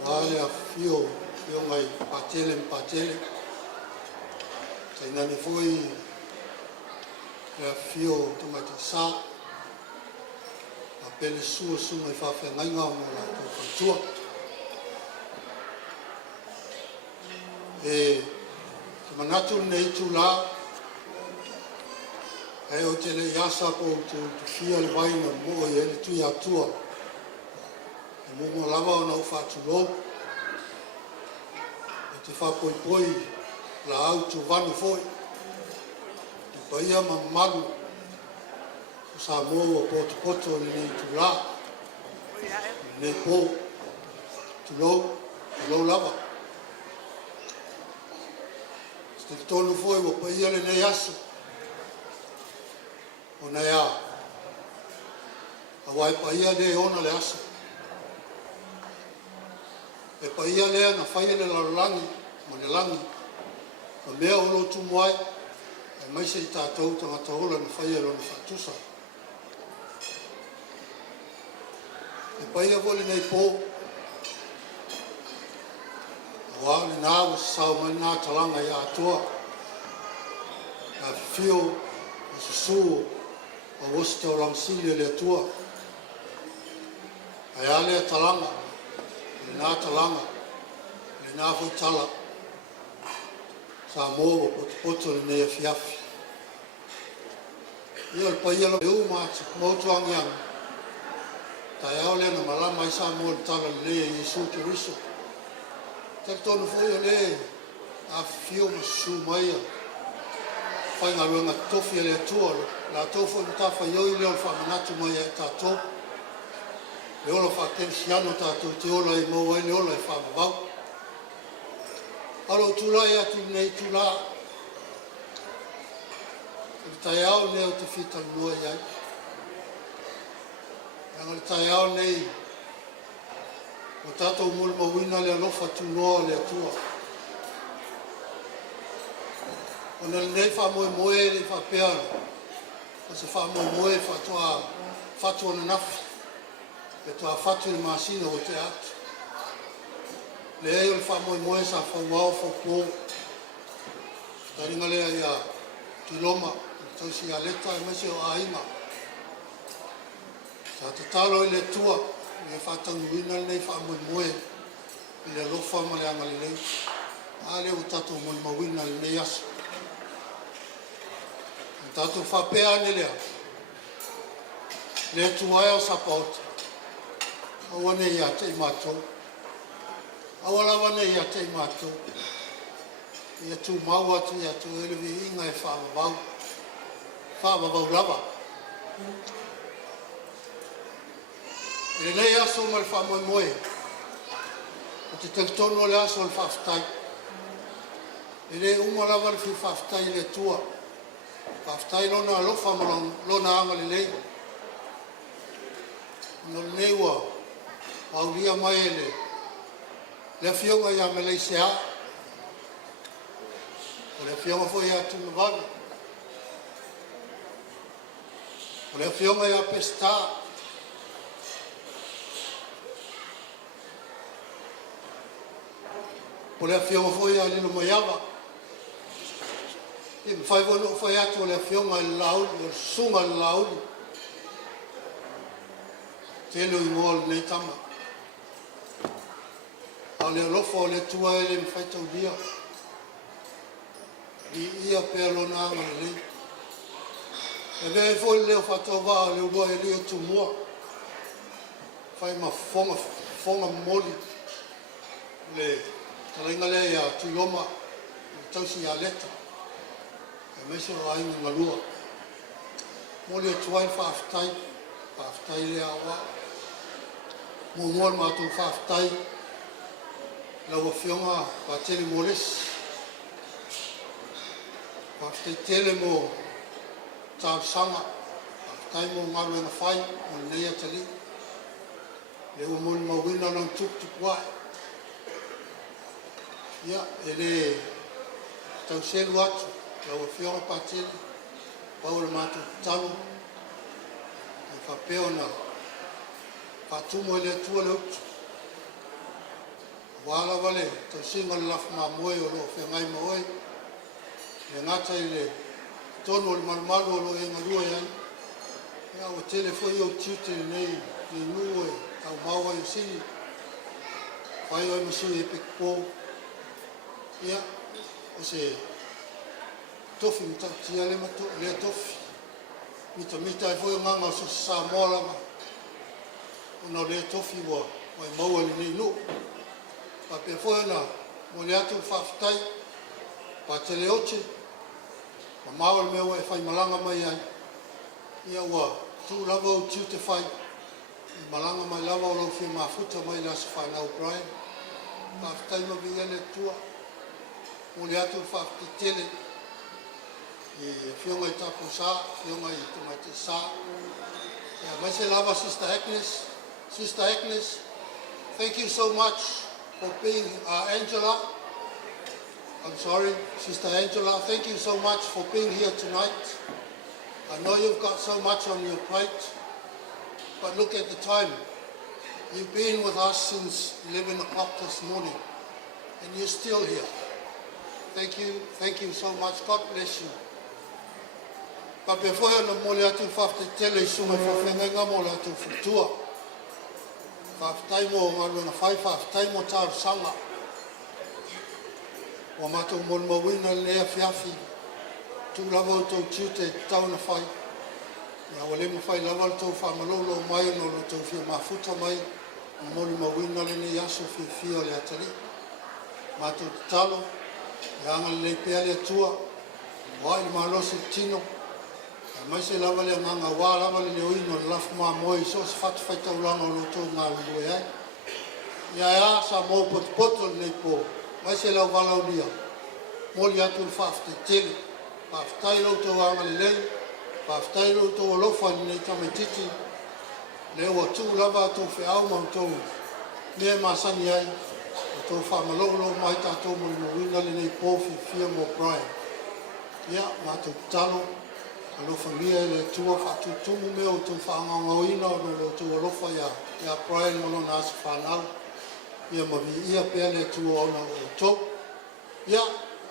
wale fio mai patele sai na ni foi le fio to mai sa a pele su mai fa fe ngai nga mo la to tua e manatu nei tu la e o te le yasa po tu fia le vai na mo e le tu ya tua e mo lava o na fa tu lo e te fa poi la au tu vanu foi e paia mamalu sa mo o poto ni tu la ne po tu lo lava ste tonu foi o paia le ne yasu ona ya awai paia le ona le asu e paia le na fai le langi mo le langi o mea o lo tu moai e mai se tātou tanga taola na fai lo na fatusa e paia vole nei po awa le nā o sao mai nā talanga i atua na fio o susu o woste o langsile le tua ai ale talanga le nā talanga le nā fo tala sa mo o poto le ne fiafi ia le paia le u mati mo tuangiang tai au le na malama i sa mo le tala le Yesu Kiriso te tonu foi le a fio ma su maia fai ngā ruanga tofi le tua la tofu i tafa ioi leo fa manatu mai e tato le ola fa tensiano tato te ola i maua le ola i fa mabau alo tula e atu nei tula i tai au leo te fita mua iai anga le tai au nei o tato mulu mawina le alofa tu noa le atua ona le nei fa moe le fa peana o se fa moe fa toa fatu ona nafi e toa fatu le masina o te atu le e o le fa moe sa fa wao fa po taringa lea ia kiloma tausi a leta e mese o aima sa te talo i le tua e fa tanguina le nei fa moe i le lofa ma le anga le lei a le o tato mo mawina le nei aso tato fa pea ne le tuaia o sapot awane ia te mato awala wane ia te mato ia tu maua tu ia tu ele vi inga e fa bau lava le aso mal fa moe o te teltono le aso al faftai ele uma lava le faftai le tua Paftai lona alofa lona anga le lei. No lewa aulia mai ele. Le fionga ia Malaysia. O le fionga foi ia Tunavana. O le fionga ia Pesta. O le fionga foi ia Lilo Mayava. E fai vono fai atu le fionga il laul, o sunga il laul. Telo i ngol nei tama. A le lofo le tua e le fai tau dia. I ia pe lo na ma le. E ve fo le fa to va le ua e le tu mua. Fai ma fonga moli. Le talenga le ia tu loma. Tau si a leta. Meso ai nga lua mo le tuai faftai le awa mo ngol ma tu faftai la wa fionga pa tele moles faftai tele mo ta sanga faftai mo ngalu na fai mo le ya tali le mo mo wina na tuk wa ya ele tau selu atu la o fionga patili paul matu tanu fa peona patu mo le tu le wala wale to singa la ma moe o lo fe mai moe le ngata ile tono le malu lo e ngalua ia ia o telefoi o tiute nei ni nue au maua i sini whai oi masu e pekpo ia o se tofi mita tia le mato le tofi mita e foi nganga so sa mola ma ona le tofi wa mai maua le nei no pa pe foi na mo le atu faftai pa tele oche ma maua le mea e fai malanga mai ai ia wa tu lava o tiu te fai malanga mai lava o lau fi mafuta mai la se fai lau Brian faftai ma vingene tua mo le atu faftai tele e fionga i tapu sa fionga i tomate sa ia mai se lava Sister Agnes, thank you so much for being Angela. I'm sorry, Sister Angela, thank you so much for being here tonight. I know you've got so much on your plate, but look at the time. You've been with us since 11 o'clock this morning, and you're still here. Thank you so much. God bless you. Pa pe foi na mole atu fafte tele suma fafenga mole atu futua. Faftai mo ngalu na faftai mo tar sanga. Wa mato mol mo wina le fiafi. Tu lavo to chute tau na fai. Ya wale mo fai lavo to fa malolo mai no to fi mafuta mai. Mol mo wina le ni yaso fi fio le atali. Mato talo ya ngal le pe le tua. Wa il malo se tino. Mai se lava le nganga wa lava le oino laf ma moi so se fat fai tau langa lo to nga lo ai ya sa mo pot le po mai se lava la ulia mo li atu fafte tele faftai lo to anga le faftai lo to lo fa ni tametiti le o tu lava to fe au mo to le ma sani ai to fa ma lo mai ta to mo wina le po fi mo Brian ya ma to talo alo familia le tua fatutu me o tu whaangangoina o lo tu alofa ia Brian mono nasa whanau ia mavi ia pia le tua ona o to ia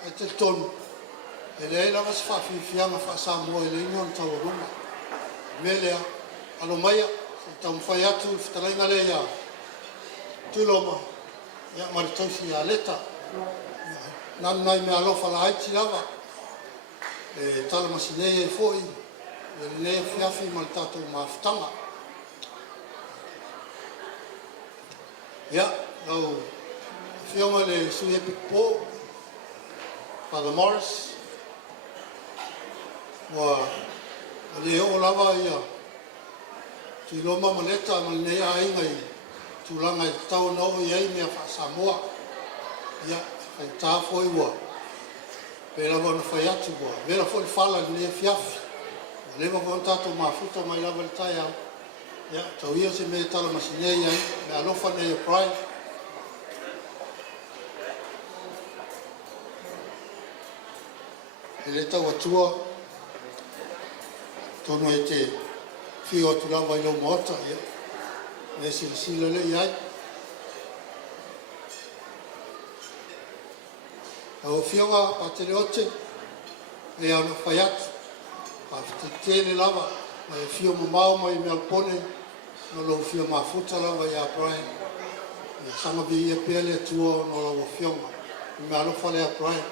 e te tonu e le ela was whawhiwhianga whasamoa e le ingon tau runga me lea alo maia tau mwhai atu whtarainga le ia tuloma ia maritausi ia leta nanai me alofa la haiti lava e tala masinei e foi e le fiafi mal tatou maftanga ia au fionga le sui epic po Father Morris wa le o lava ia tu loma maleta mal nei ai ngai tu langa tau no ia me fa Samoa ia ai ta foi wa pela bona fai atu boa vera foi fala le fiafi le ma von tato mafuta mai lava tai ya tau ia se me tala masinei ai me alofa nei Pride ele tau atua tono e te fio tu lava i lo mota ia le silsila le iai au fionga pa tele ote e ana fai atu pa tele lava ma e fio mamau mai me alpone no lo fio mafuta lava ia Brian e sama vi ia pele tuo no lo fionga me alofa le a Brian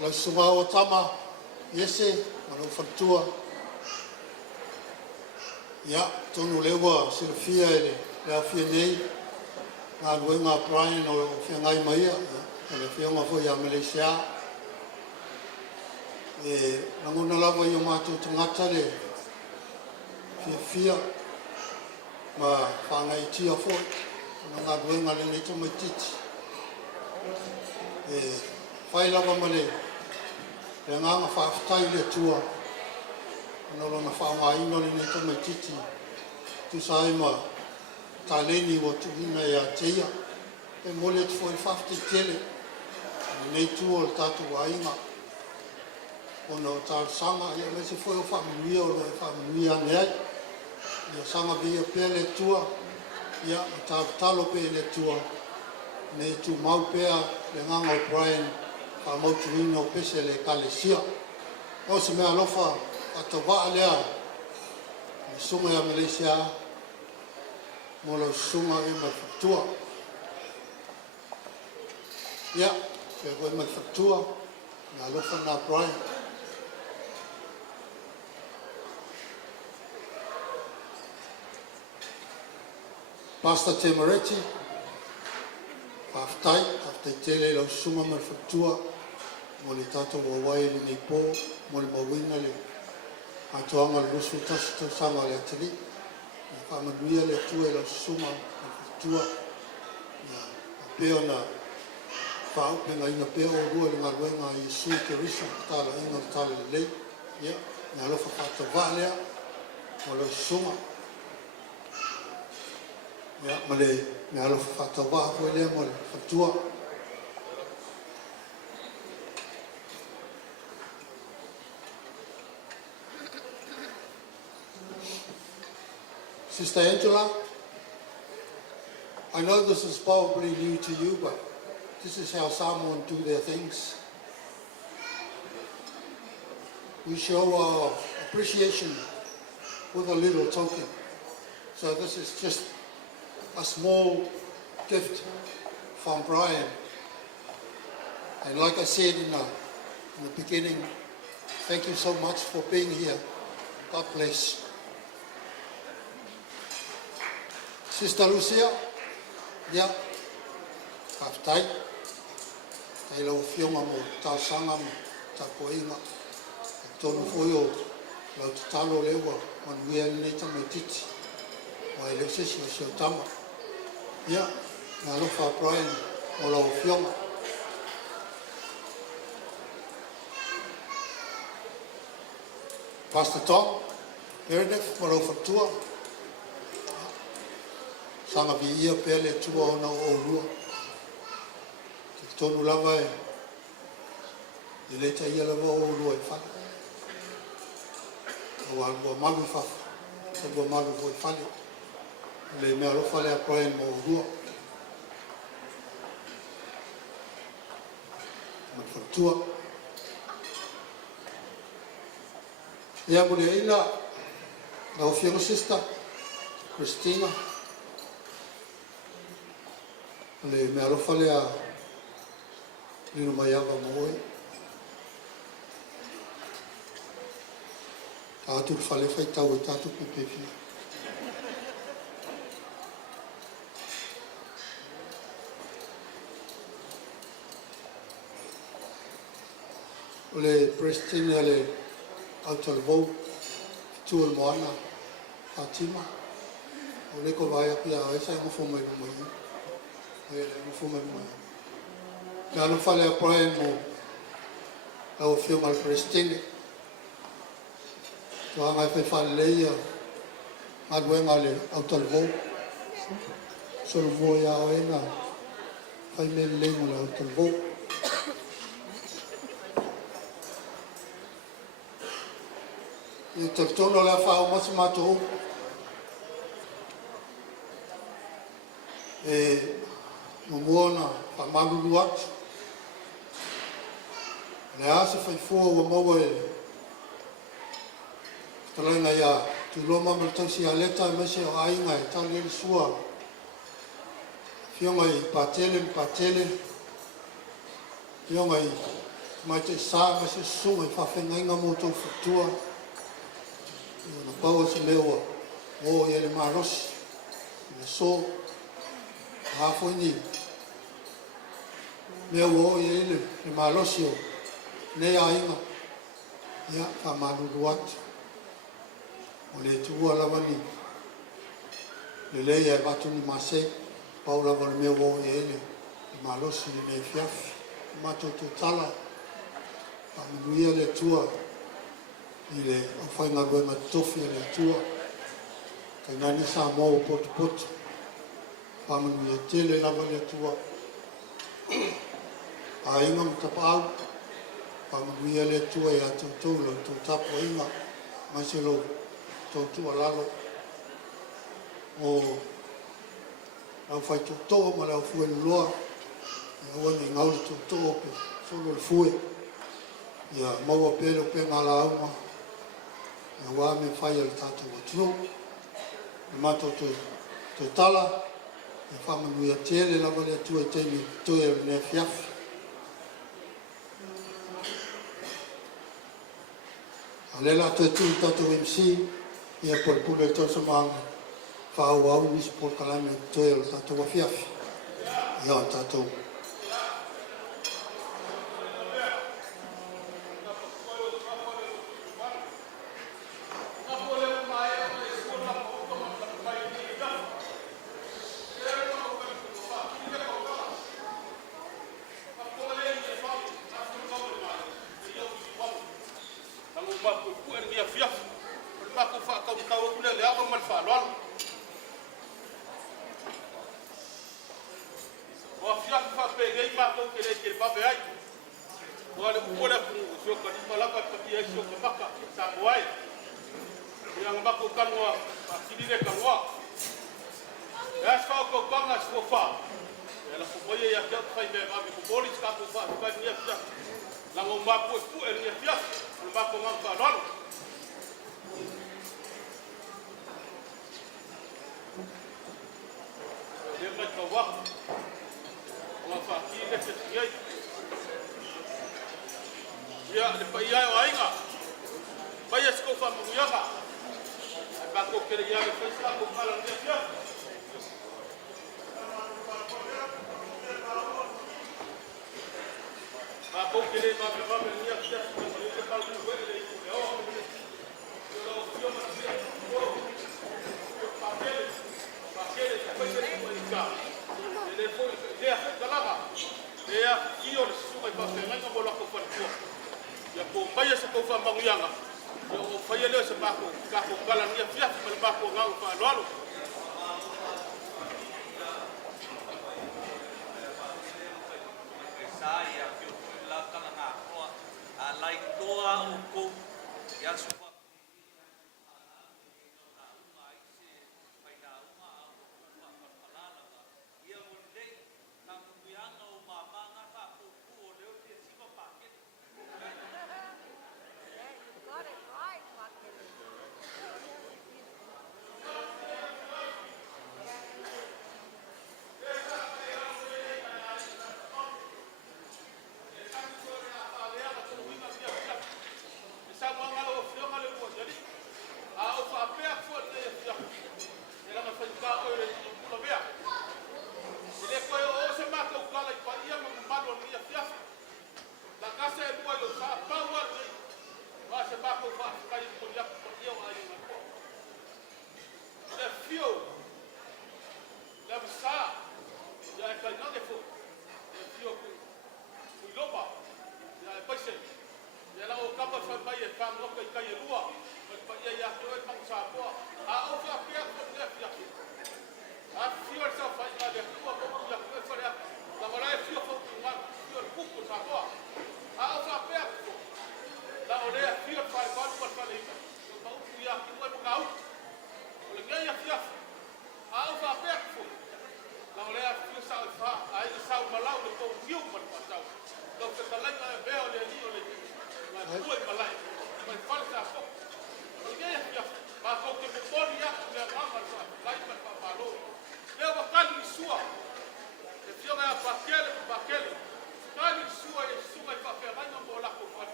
la suma o tama yese ma lo fatua ia tonu lewa silfia ele le fia nei nga luenga Brian o fia ngai mai le fia nga foi a Malaysia e ngona lava yo matu tangata le fia ma fa ngai tia fo nga luenga le nei to metiti e fai lava male le nga fa ftai le tua no na fa mai no ni to me titi tu sai ma taleni wo tu na ya teia e mole tu foi fafti tele nei tu o tatu ainga ono tal sanga ya me se foi o fa mi o lo fa mi ya ne ya sanga bi pele tua Ia, talo pe le tua. Nei tu mau pea le nganga o Brian ka mau tuina o pese le kalesia. O se mea lofa a tawaa lea me sunga ya Malaysia mo lo sunga i mawhaktua. Ia, ke koe mawhaktua na lofa na Brian. Pastor Temeretti, Aftai tele lau sunga mawhaktua mo le tato wawai le nei pō mo le mawinga le atoanga le lusu tasi tau sanga le atili. Na whamanuia le tua lau sunga mawhaktua na peo na whauplenga ina peo o rua le ngā luenga i Yesu ke risa tāla inga tāle le lei. Ia, na lofa whātawā lea mo lau sunga. Ya, male me alo fatawa ko le mo fatua. Sister Angela, I know this is probably new to you, but this is how someone do their things. We show our appreciation with a little token. So this is just a small gift from Brian. And like I said in the beginning, thank you so much for being here. God bless. Sister Lucia, yeah, Aftai, Tailo Fioma mo Tasanga mo Tapoinga, Tono Foyo, Lautalo Lewa, on Wiel Neta Metiti, while Alexis was your Tama. Yeah, na lofa Brian o lau Fioma. Pastor Tom, Meredith, mo lau Fatua. Sanga bi ia pele tua ona o rua. Ki tonu lava e. I leta ia lava o rua e whale. O alua malu whafa. Alua malu o e whale. Le mea lo whale a Brian mo o rua. Ma whatua. Ia mune ina. Na o fiango sister. Christina. Le mea lo whale a Lino Maiawa Moe. Tātu whale whai tau e tātu pipepi. O le Preston e le Autalvou, tu el moana, Fatima. O le ko vai api a esa e ngofo mai mai. Na no fale a Brian mo au film al Prestine. To anga fe fale leia a duenga le Autalvou. Solo voi a oena fai me le mo le Autalvou. E tortono la fa o masimato. E Mamona, Malu atu. Le asa fai fua ua maua e. Talaina ia, tu loma me tausi a leta e mese o ainga e tali ele sua. Fionga i patele. Fionga i mai te sā mese sunga i whawhenga inga mo tau whatua. Na paua se lewa, o i ele marosi. Le so, hafo ini. Mea o i ele, le malosi o, ne a inga, ia, ka maruru atu. O le tuua lava ni, le leia e watu ni mase, pau lava le mea o i ele, le malosi le ne fiafi, mato tu tala, ka minuia le tua, i le au whainga ruenga tofi le tua, ka nani sa mo o potu, ka minuia tele lava le tua, a inga mo tapau, pamanuia le tua e atu tūlo, tū tapo inga, mai se lo tō tua lalo. O Au fai tō ma lau fue loa. Ia wana i ngaule tō pe solo le fue. Ia maua pelo pe ngā launga. Ia wā me whai al tātou atua. Ia mātou te tala. Ia whamanui a tere lawa le atua i teimi toi al nea fiafi. A le la te tū tātou MC. Ia por pule tō sa maanga. Whāu au nisi por kalame toi al tātou a fiafi. Ia tātou.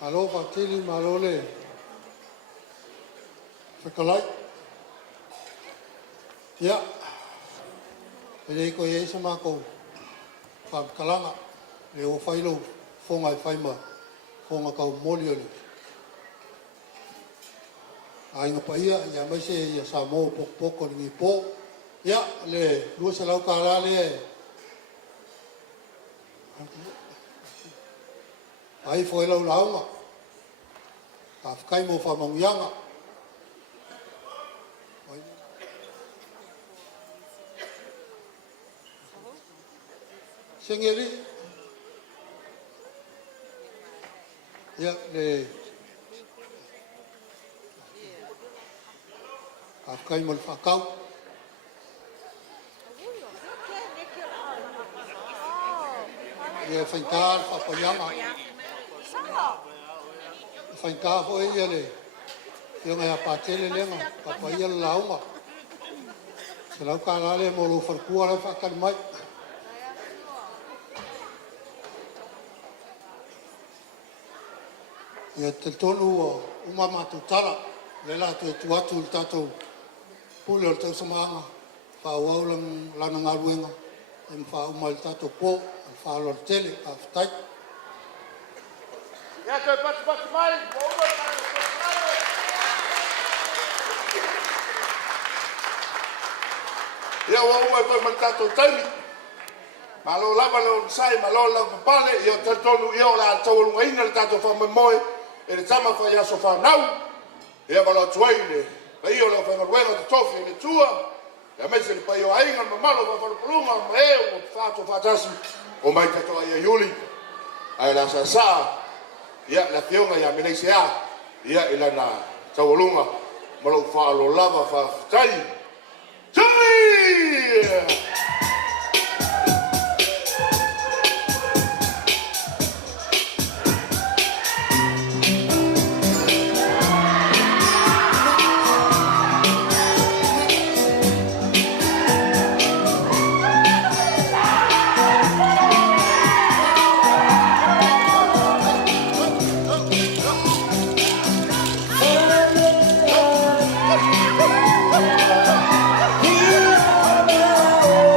Alo Fatili Malole. Whakalai. Ia, ele ko e sa mako kalanga le o failo fonga faima fonga ka moli ole. Ai nga paia ia mai se ia sa mo poko ni po. Ia le lu sa lau kala le. Ai foi lau launga. Kai mo fa mongyanga. Sengeli. Ya le. Kai mo fa kau. Ya fa kar fa payanga. Fa kar fo ia le. Yo nga patele lenga pa pa ia launga. Se lau kala le mo lo fa kuala fa kan mai. Ia te tonu uma matutara, le la tu atu le tatou pule o le tau samanga, whaau lana ngaruenga, e mwhau mai le tatou po, whaau le tele, a whatai. Ia te pati mai, ia ua ua koe mai tatou taimi. Malo lava le sai, malo la papale, ia te tonu ia o la tau lunga ina le tatou whamamoe, e le tama whai aso whanau, ia malo tuaile, pa io le whangaruenga te tofi le tua, ia meise le pai o ainga, ma malo whangarupurunga, ma eo, o whato whatasi, o mai katoa ia iuli, ai la sa sa, ia la fionga ia meneise a, ia ila na tau lunga, malo whaalo lava whaftai, tui! Oh,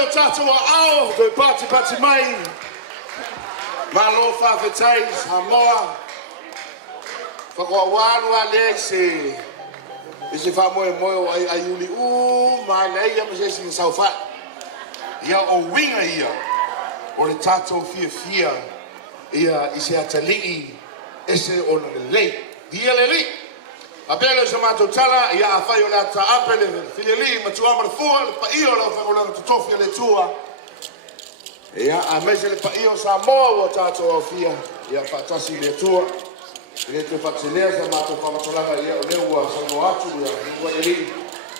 o tātou a ao, toi pati mai. Malo whawhetai, Samoa. Whakawawaru a lea i se whamoe moe o ai uli. Mai nei ama se si sau wha. Ia o winga ia. O le tātou fia. Ia i se atalii. Ese o le lei. Ia le li. A pele sa mātou tala, ia a whai o la ta apele, while li, matua le fua, le paio la whakolanga tutofia le tua. Ia a mese le paio sa moa o tātou au fia, ia whaatasi le tua. Ia te whaksilea sa mātou whamatolanga, ia o leo sa no atu, ia hingua e li.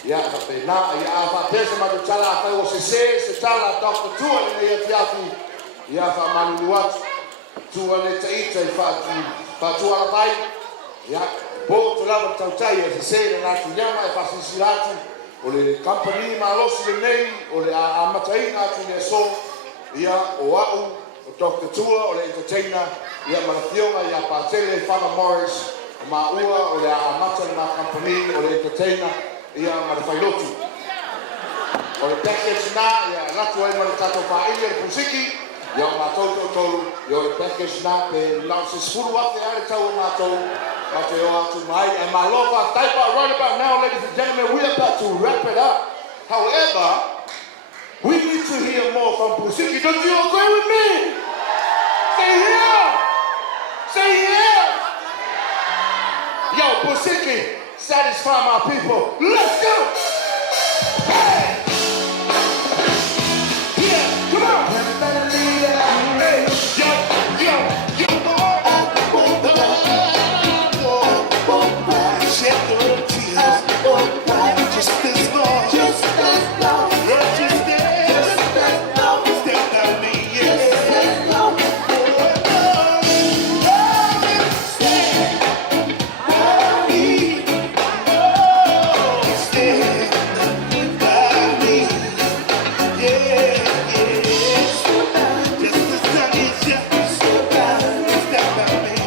Ia a pena, ia a whapea sa mātou tala, a whai o se tala, a tau tua, ia tiafi, ia a whamanu atu. Tua le taita i whaatua la pai, ia Bo to lava tautai e se na natu nyama e fasisi latu o le company ma losi le nei o le amatai natu ne so ia o au o Dr. Tua o le entertainer ia marafionga ia patele Father Morris ma ua o le amata na company o le entertainer ia marafailotu o le package na ia latu ai mara tato pa ia le pusiki ia ma toto ia le package na pe lanse suru ate ale tau matou and my love, type out right about now, ladies and gentlemen, we're about to wrap it up. However, we need to hear more from Pusiki. Don't you agree with me? Say here. Say here. Yo, Pusiki, satisfy my people. Let's go. Hey. Yeah, come on. Hey, yo. Just this long. Step by me,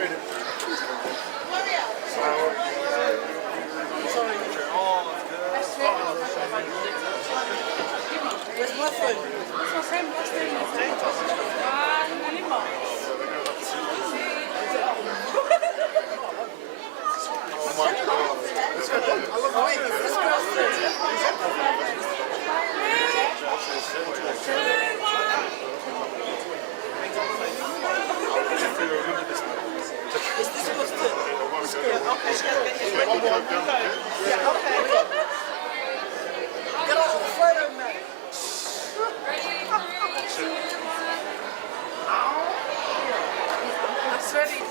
Where's my phone? What's my friend? What's their name? Animal. Is this supposed to? Okay. Yeah, okay. Get off the photo, man. That's ready. Do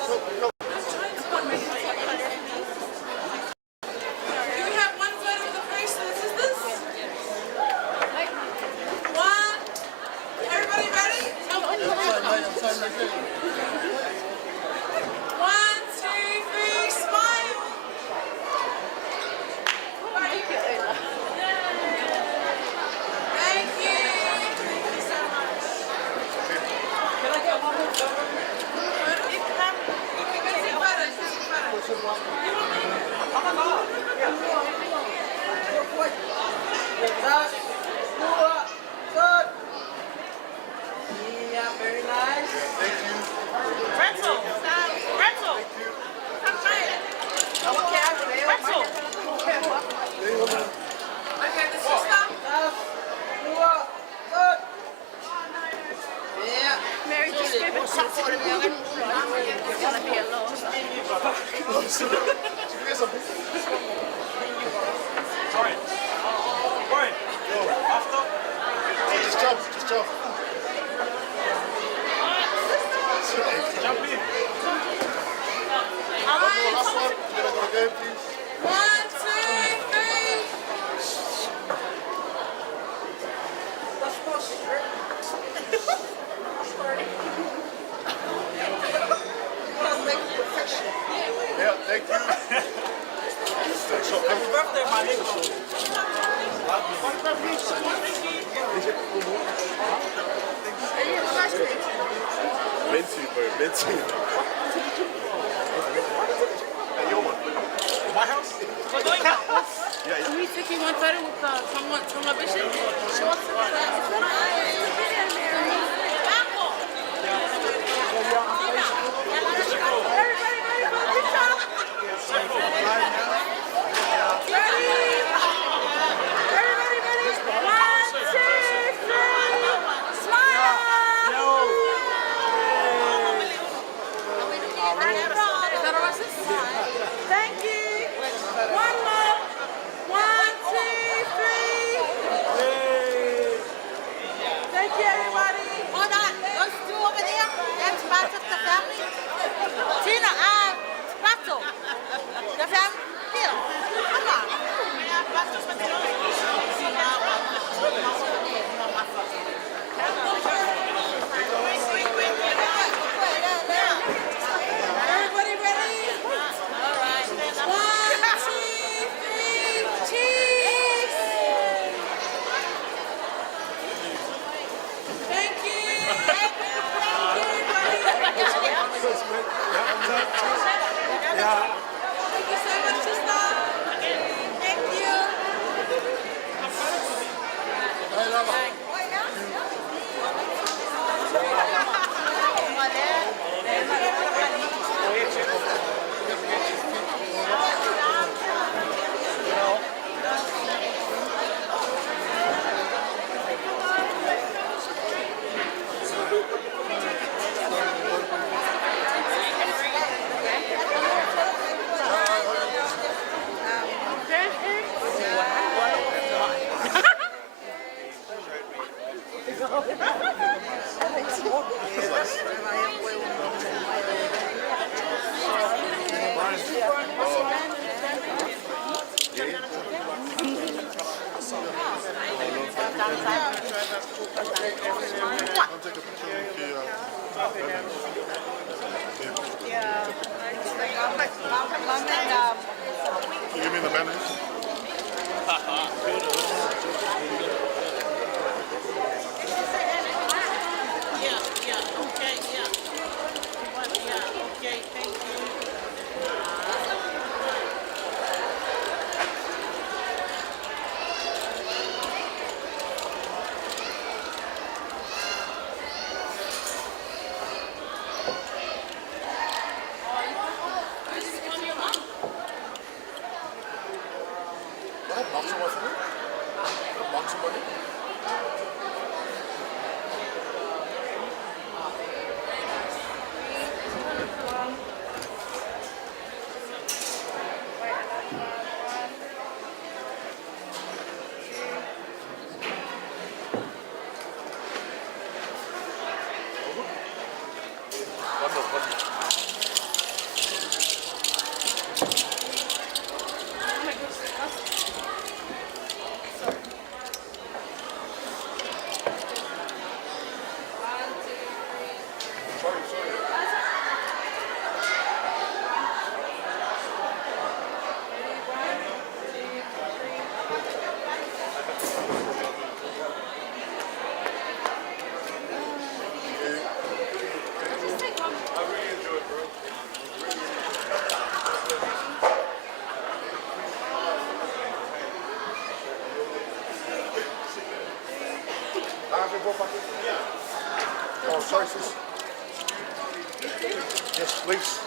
we have one photo of the face and the sisters? One. Everybody ready? One, two, three, smile. Thank you. Thank you so much. Can I get one more photo? You can have yeah, very nice. Thank you. Rental. Come try it. Rental. Okay, the sister. Yeah. Mary, just give it something. It's gonna be a loss. Sorry. Brian, after. Just jump. Jump in. Last one. You're gonna go, please. 1, 2, 3. That's supposed to hurt. Yeah, thank you. Happy birthday, my nigga. Minty, bro, minty. My house? Yeah. Can we take you one photo with someone Bishop? She wants to Thank you. One more. 1, 2, 3. Thank you, everybody. Hold on. Those two over there, that's part of the family. Tina, Pato. The family. Here. Come on. Everybody ready? All right. 1, 2, 3, cheese! Thank you! Thank you so much, sister! Thank you! Oh, sorry, sis. Yes, please.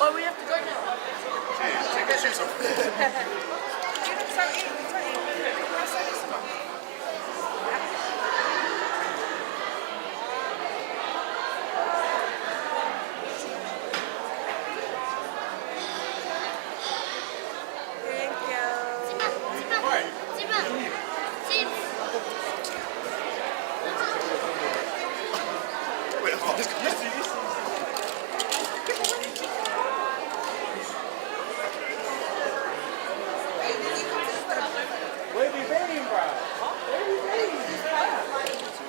Oh, we have to go now. Take your shoes off. Where have you been, bro? Huh? Where have you been?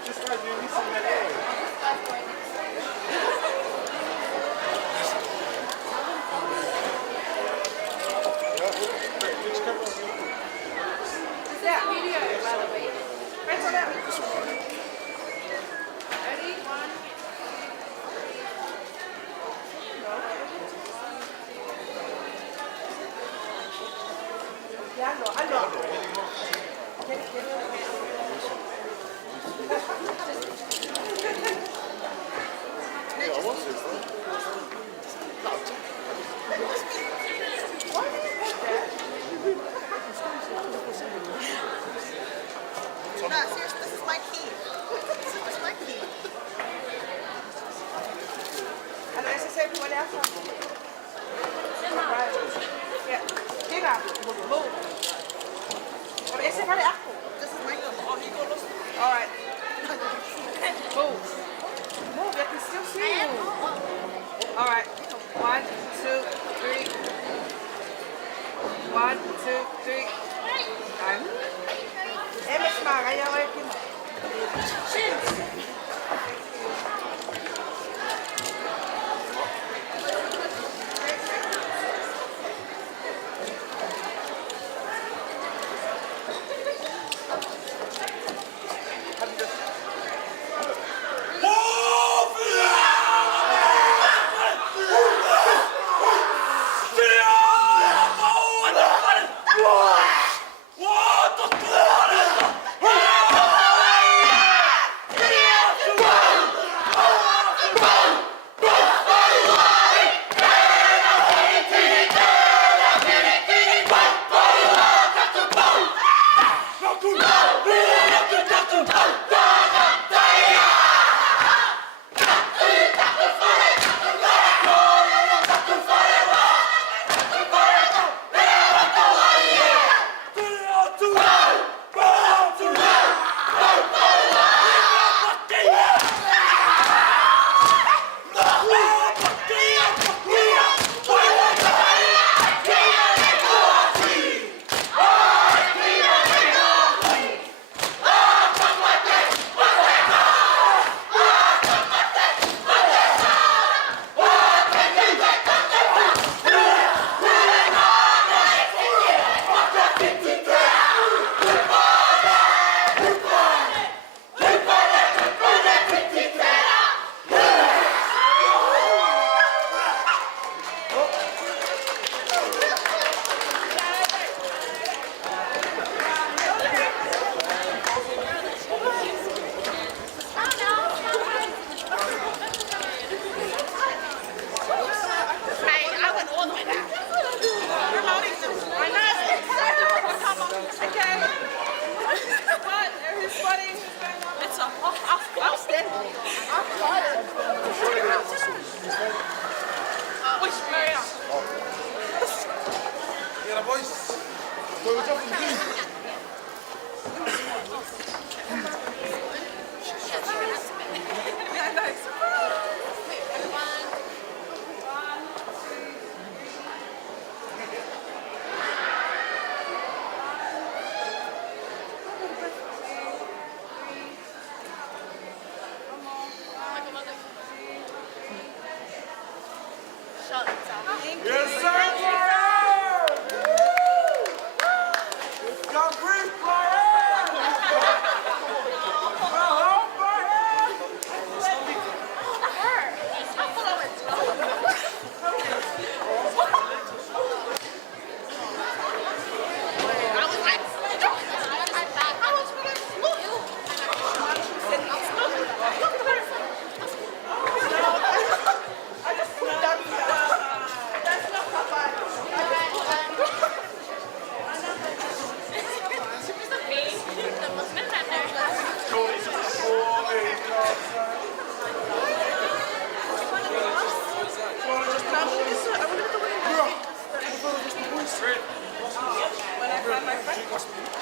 Just because you're missing that area. Is that video, by the way? Press on that. Ready? 1, 2, 3.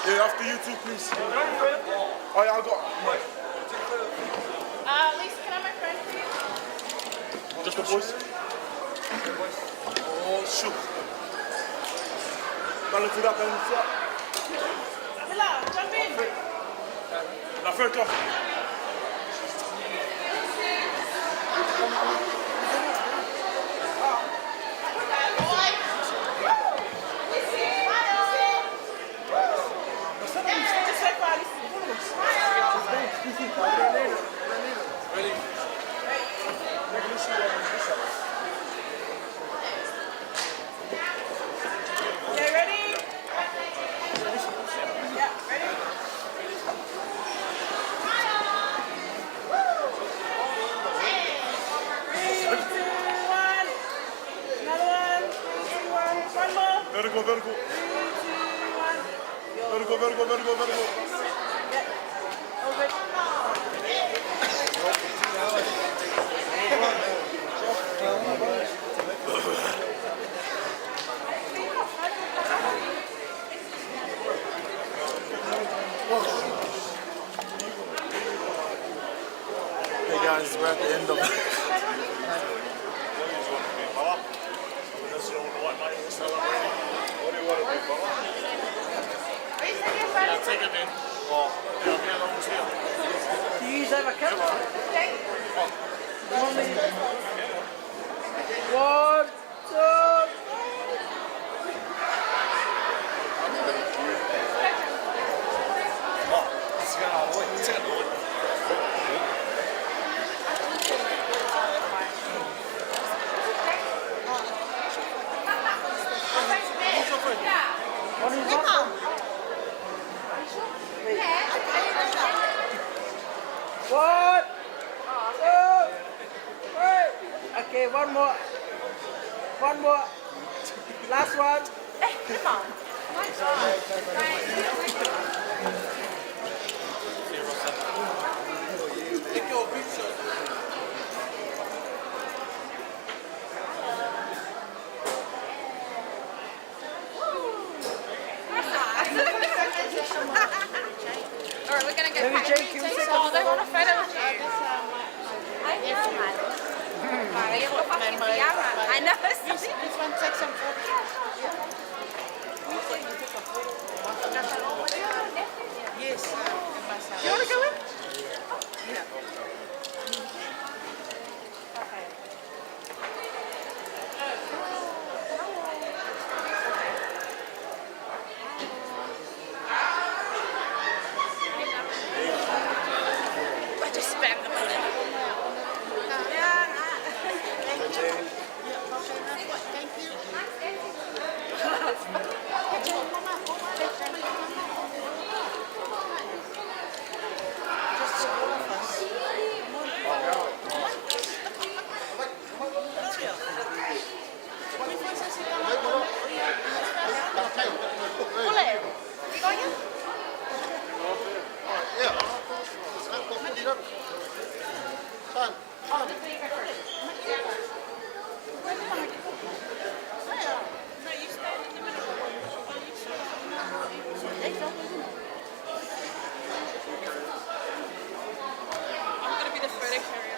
Yeah, after you two, please. Oh, yeah, I got. Lisa, can I have my friend, please? Just the boys. Oh, shoot. Balance it up, balance it up. Mila, jump in. Now, first off. Okay, ready? Yeah, ready? 3, 2, 1. Another one. 3, 2, 1. One more. Vertical, vertical. 3, 2, 1. Vertical, vertical, vertical, vertical. Yeah. Over it. Hey guys, we're at the end of it. Yeah, take it in. Or it'll be a long tail. Do you use have a cup? One, two. One, two, three. Okay, one more. One more. Last one. Alright, we're gonna go Let me back. check you. Oh, they want a photo with you. I know. This one takes some photos. Yes. Do you want to go in? Yeah. I just spammed the money. Thank you. I'm gonna be the photo carrier.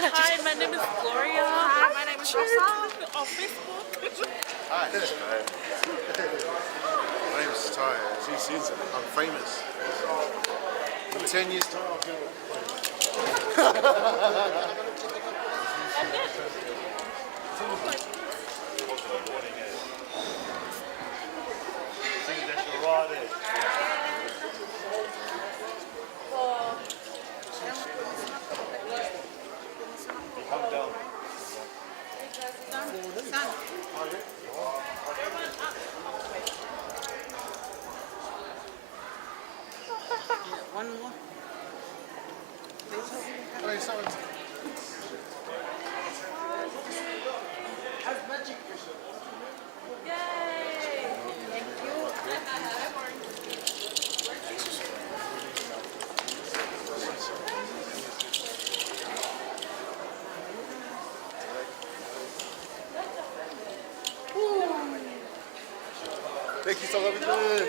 Hi, my name is Gloria. Hi, my name is Rosa. On Facebook. Hi. My name is Ty. As you see, I'm famous. In 10 years' time, I'll One more. Thank you so much.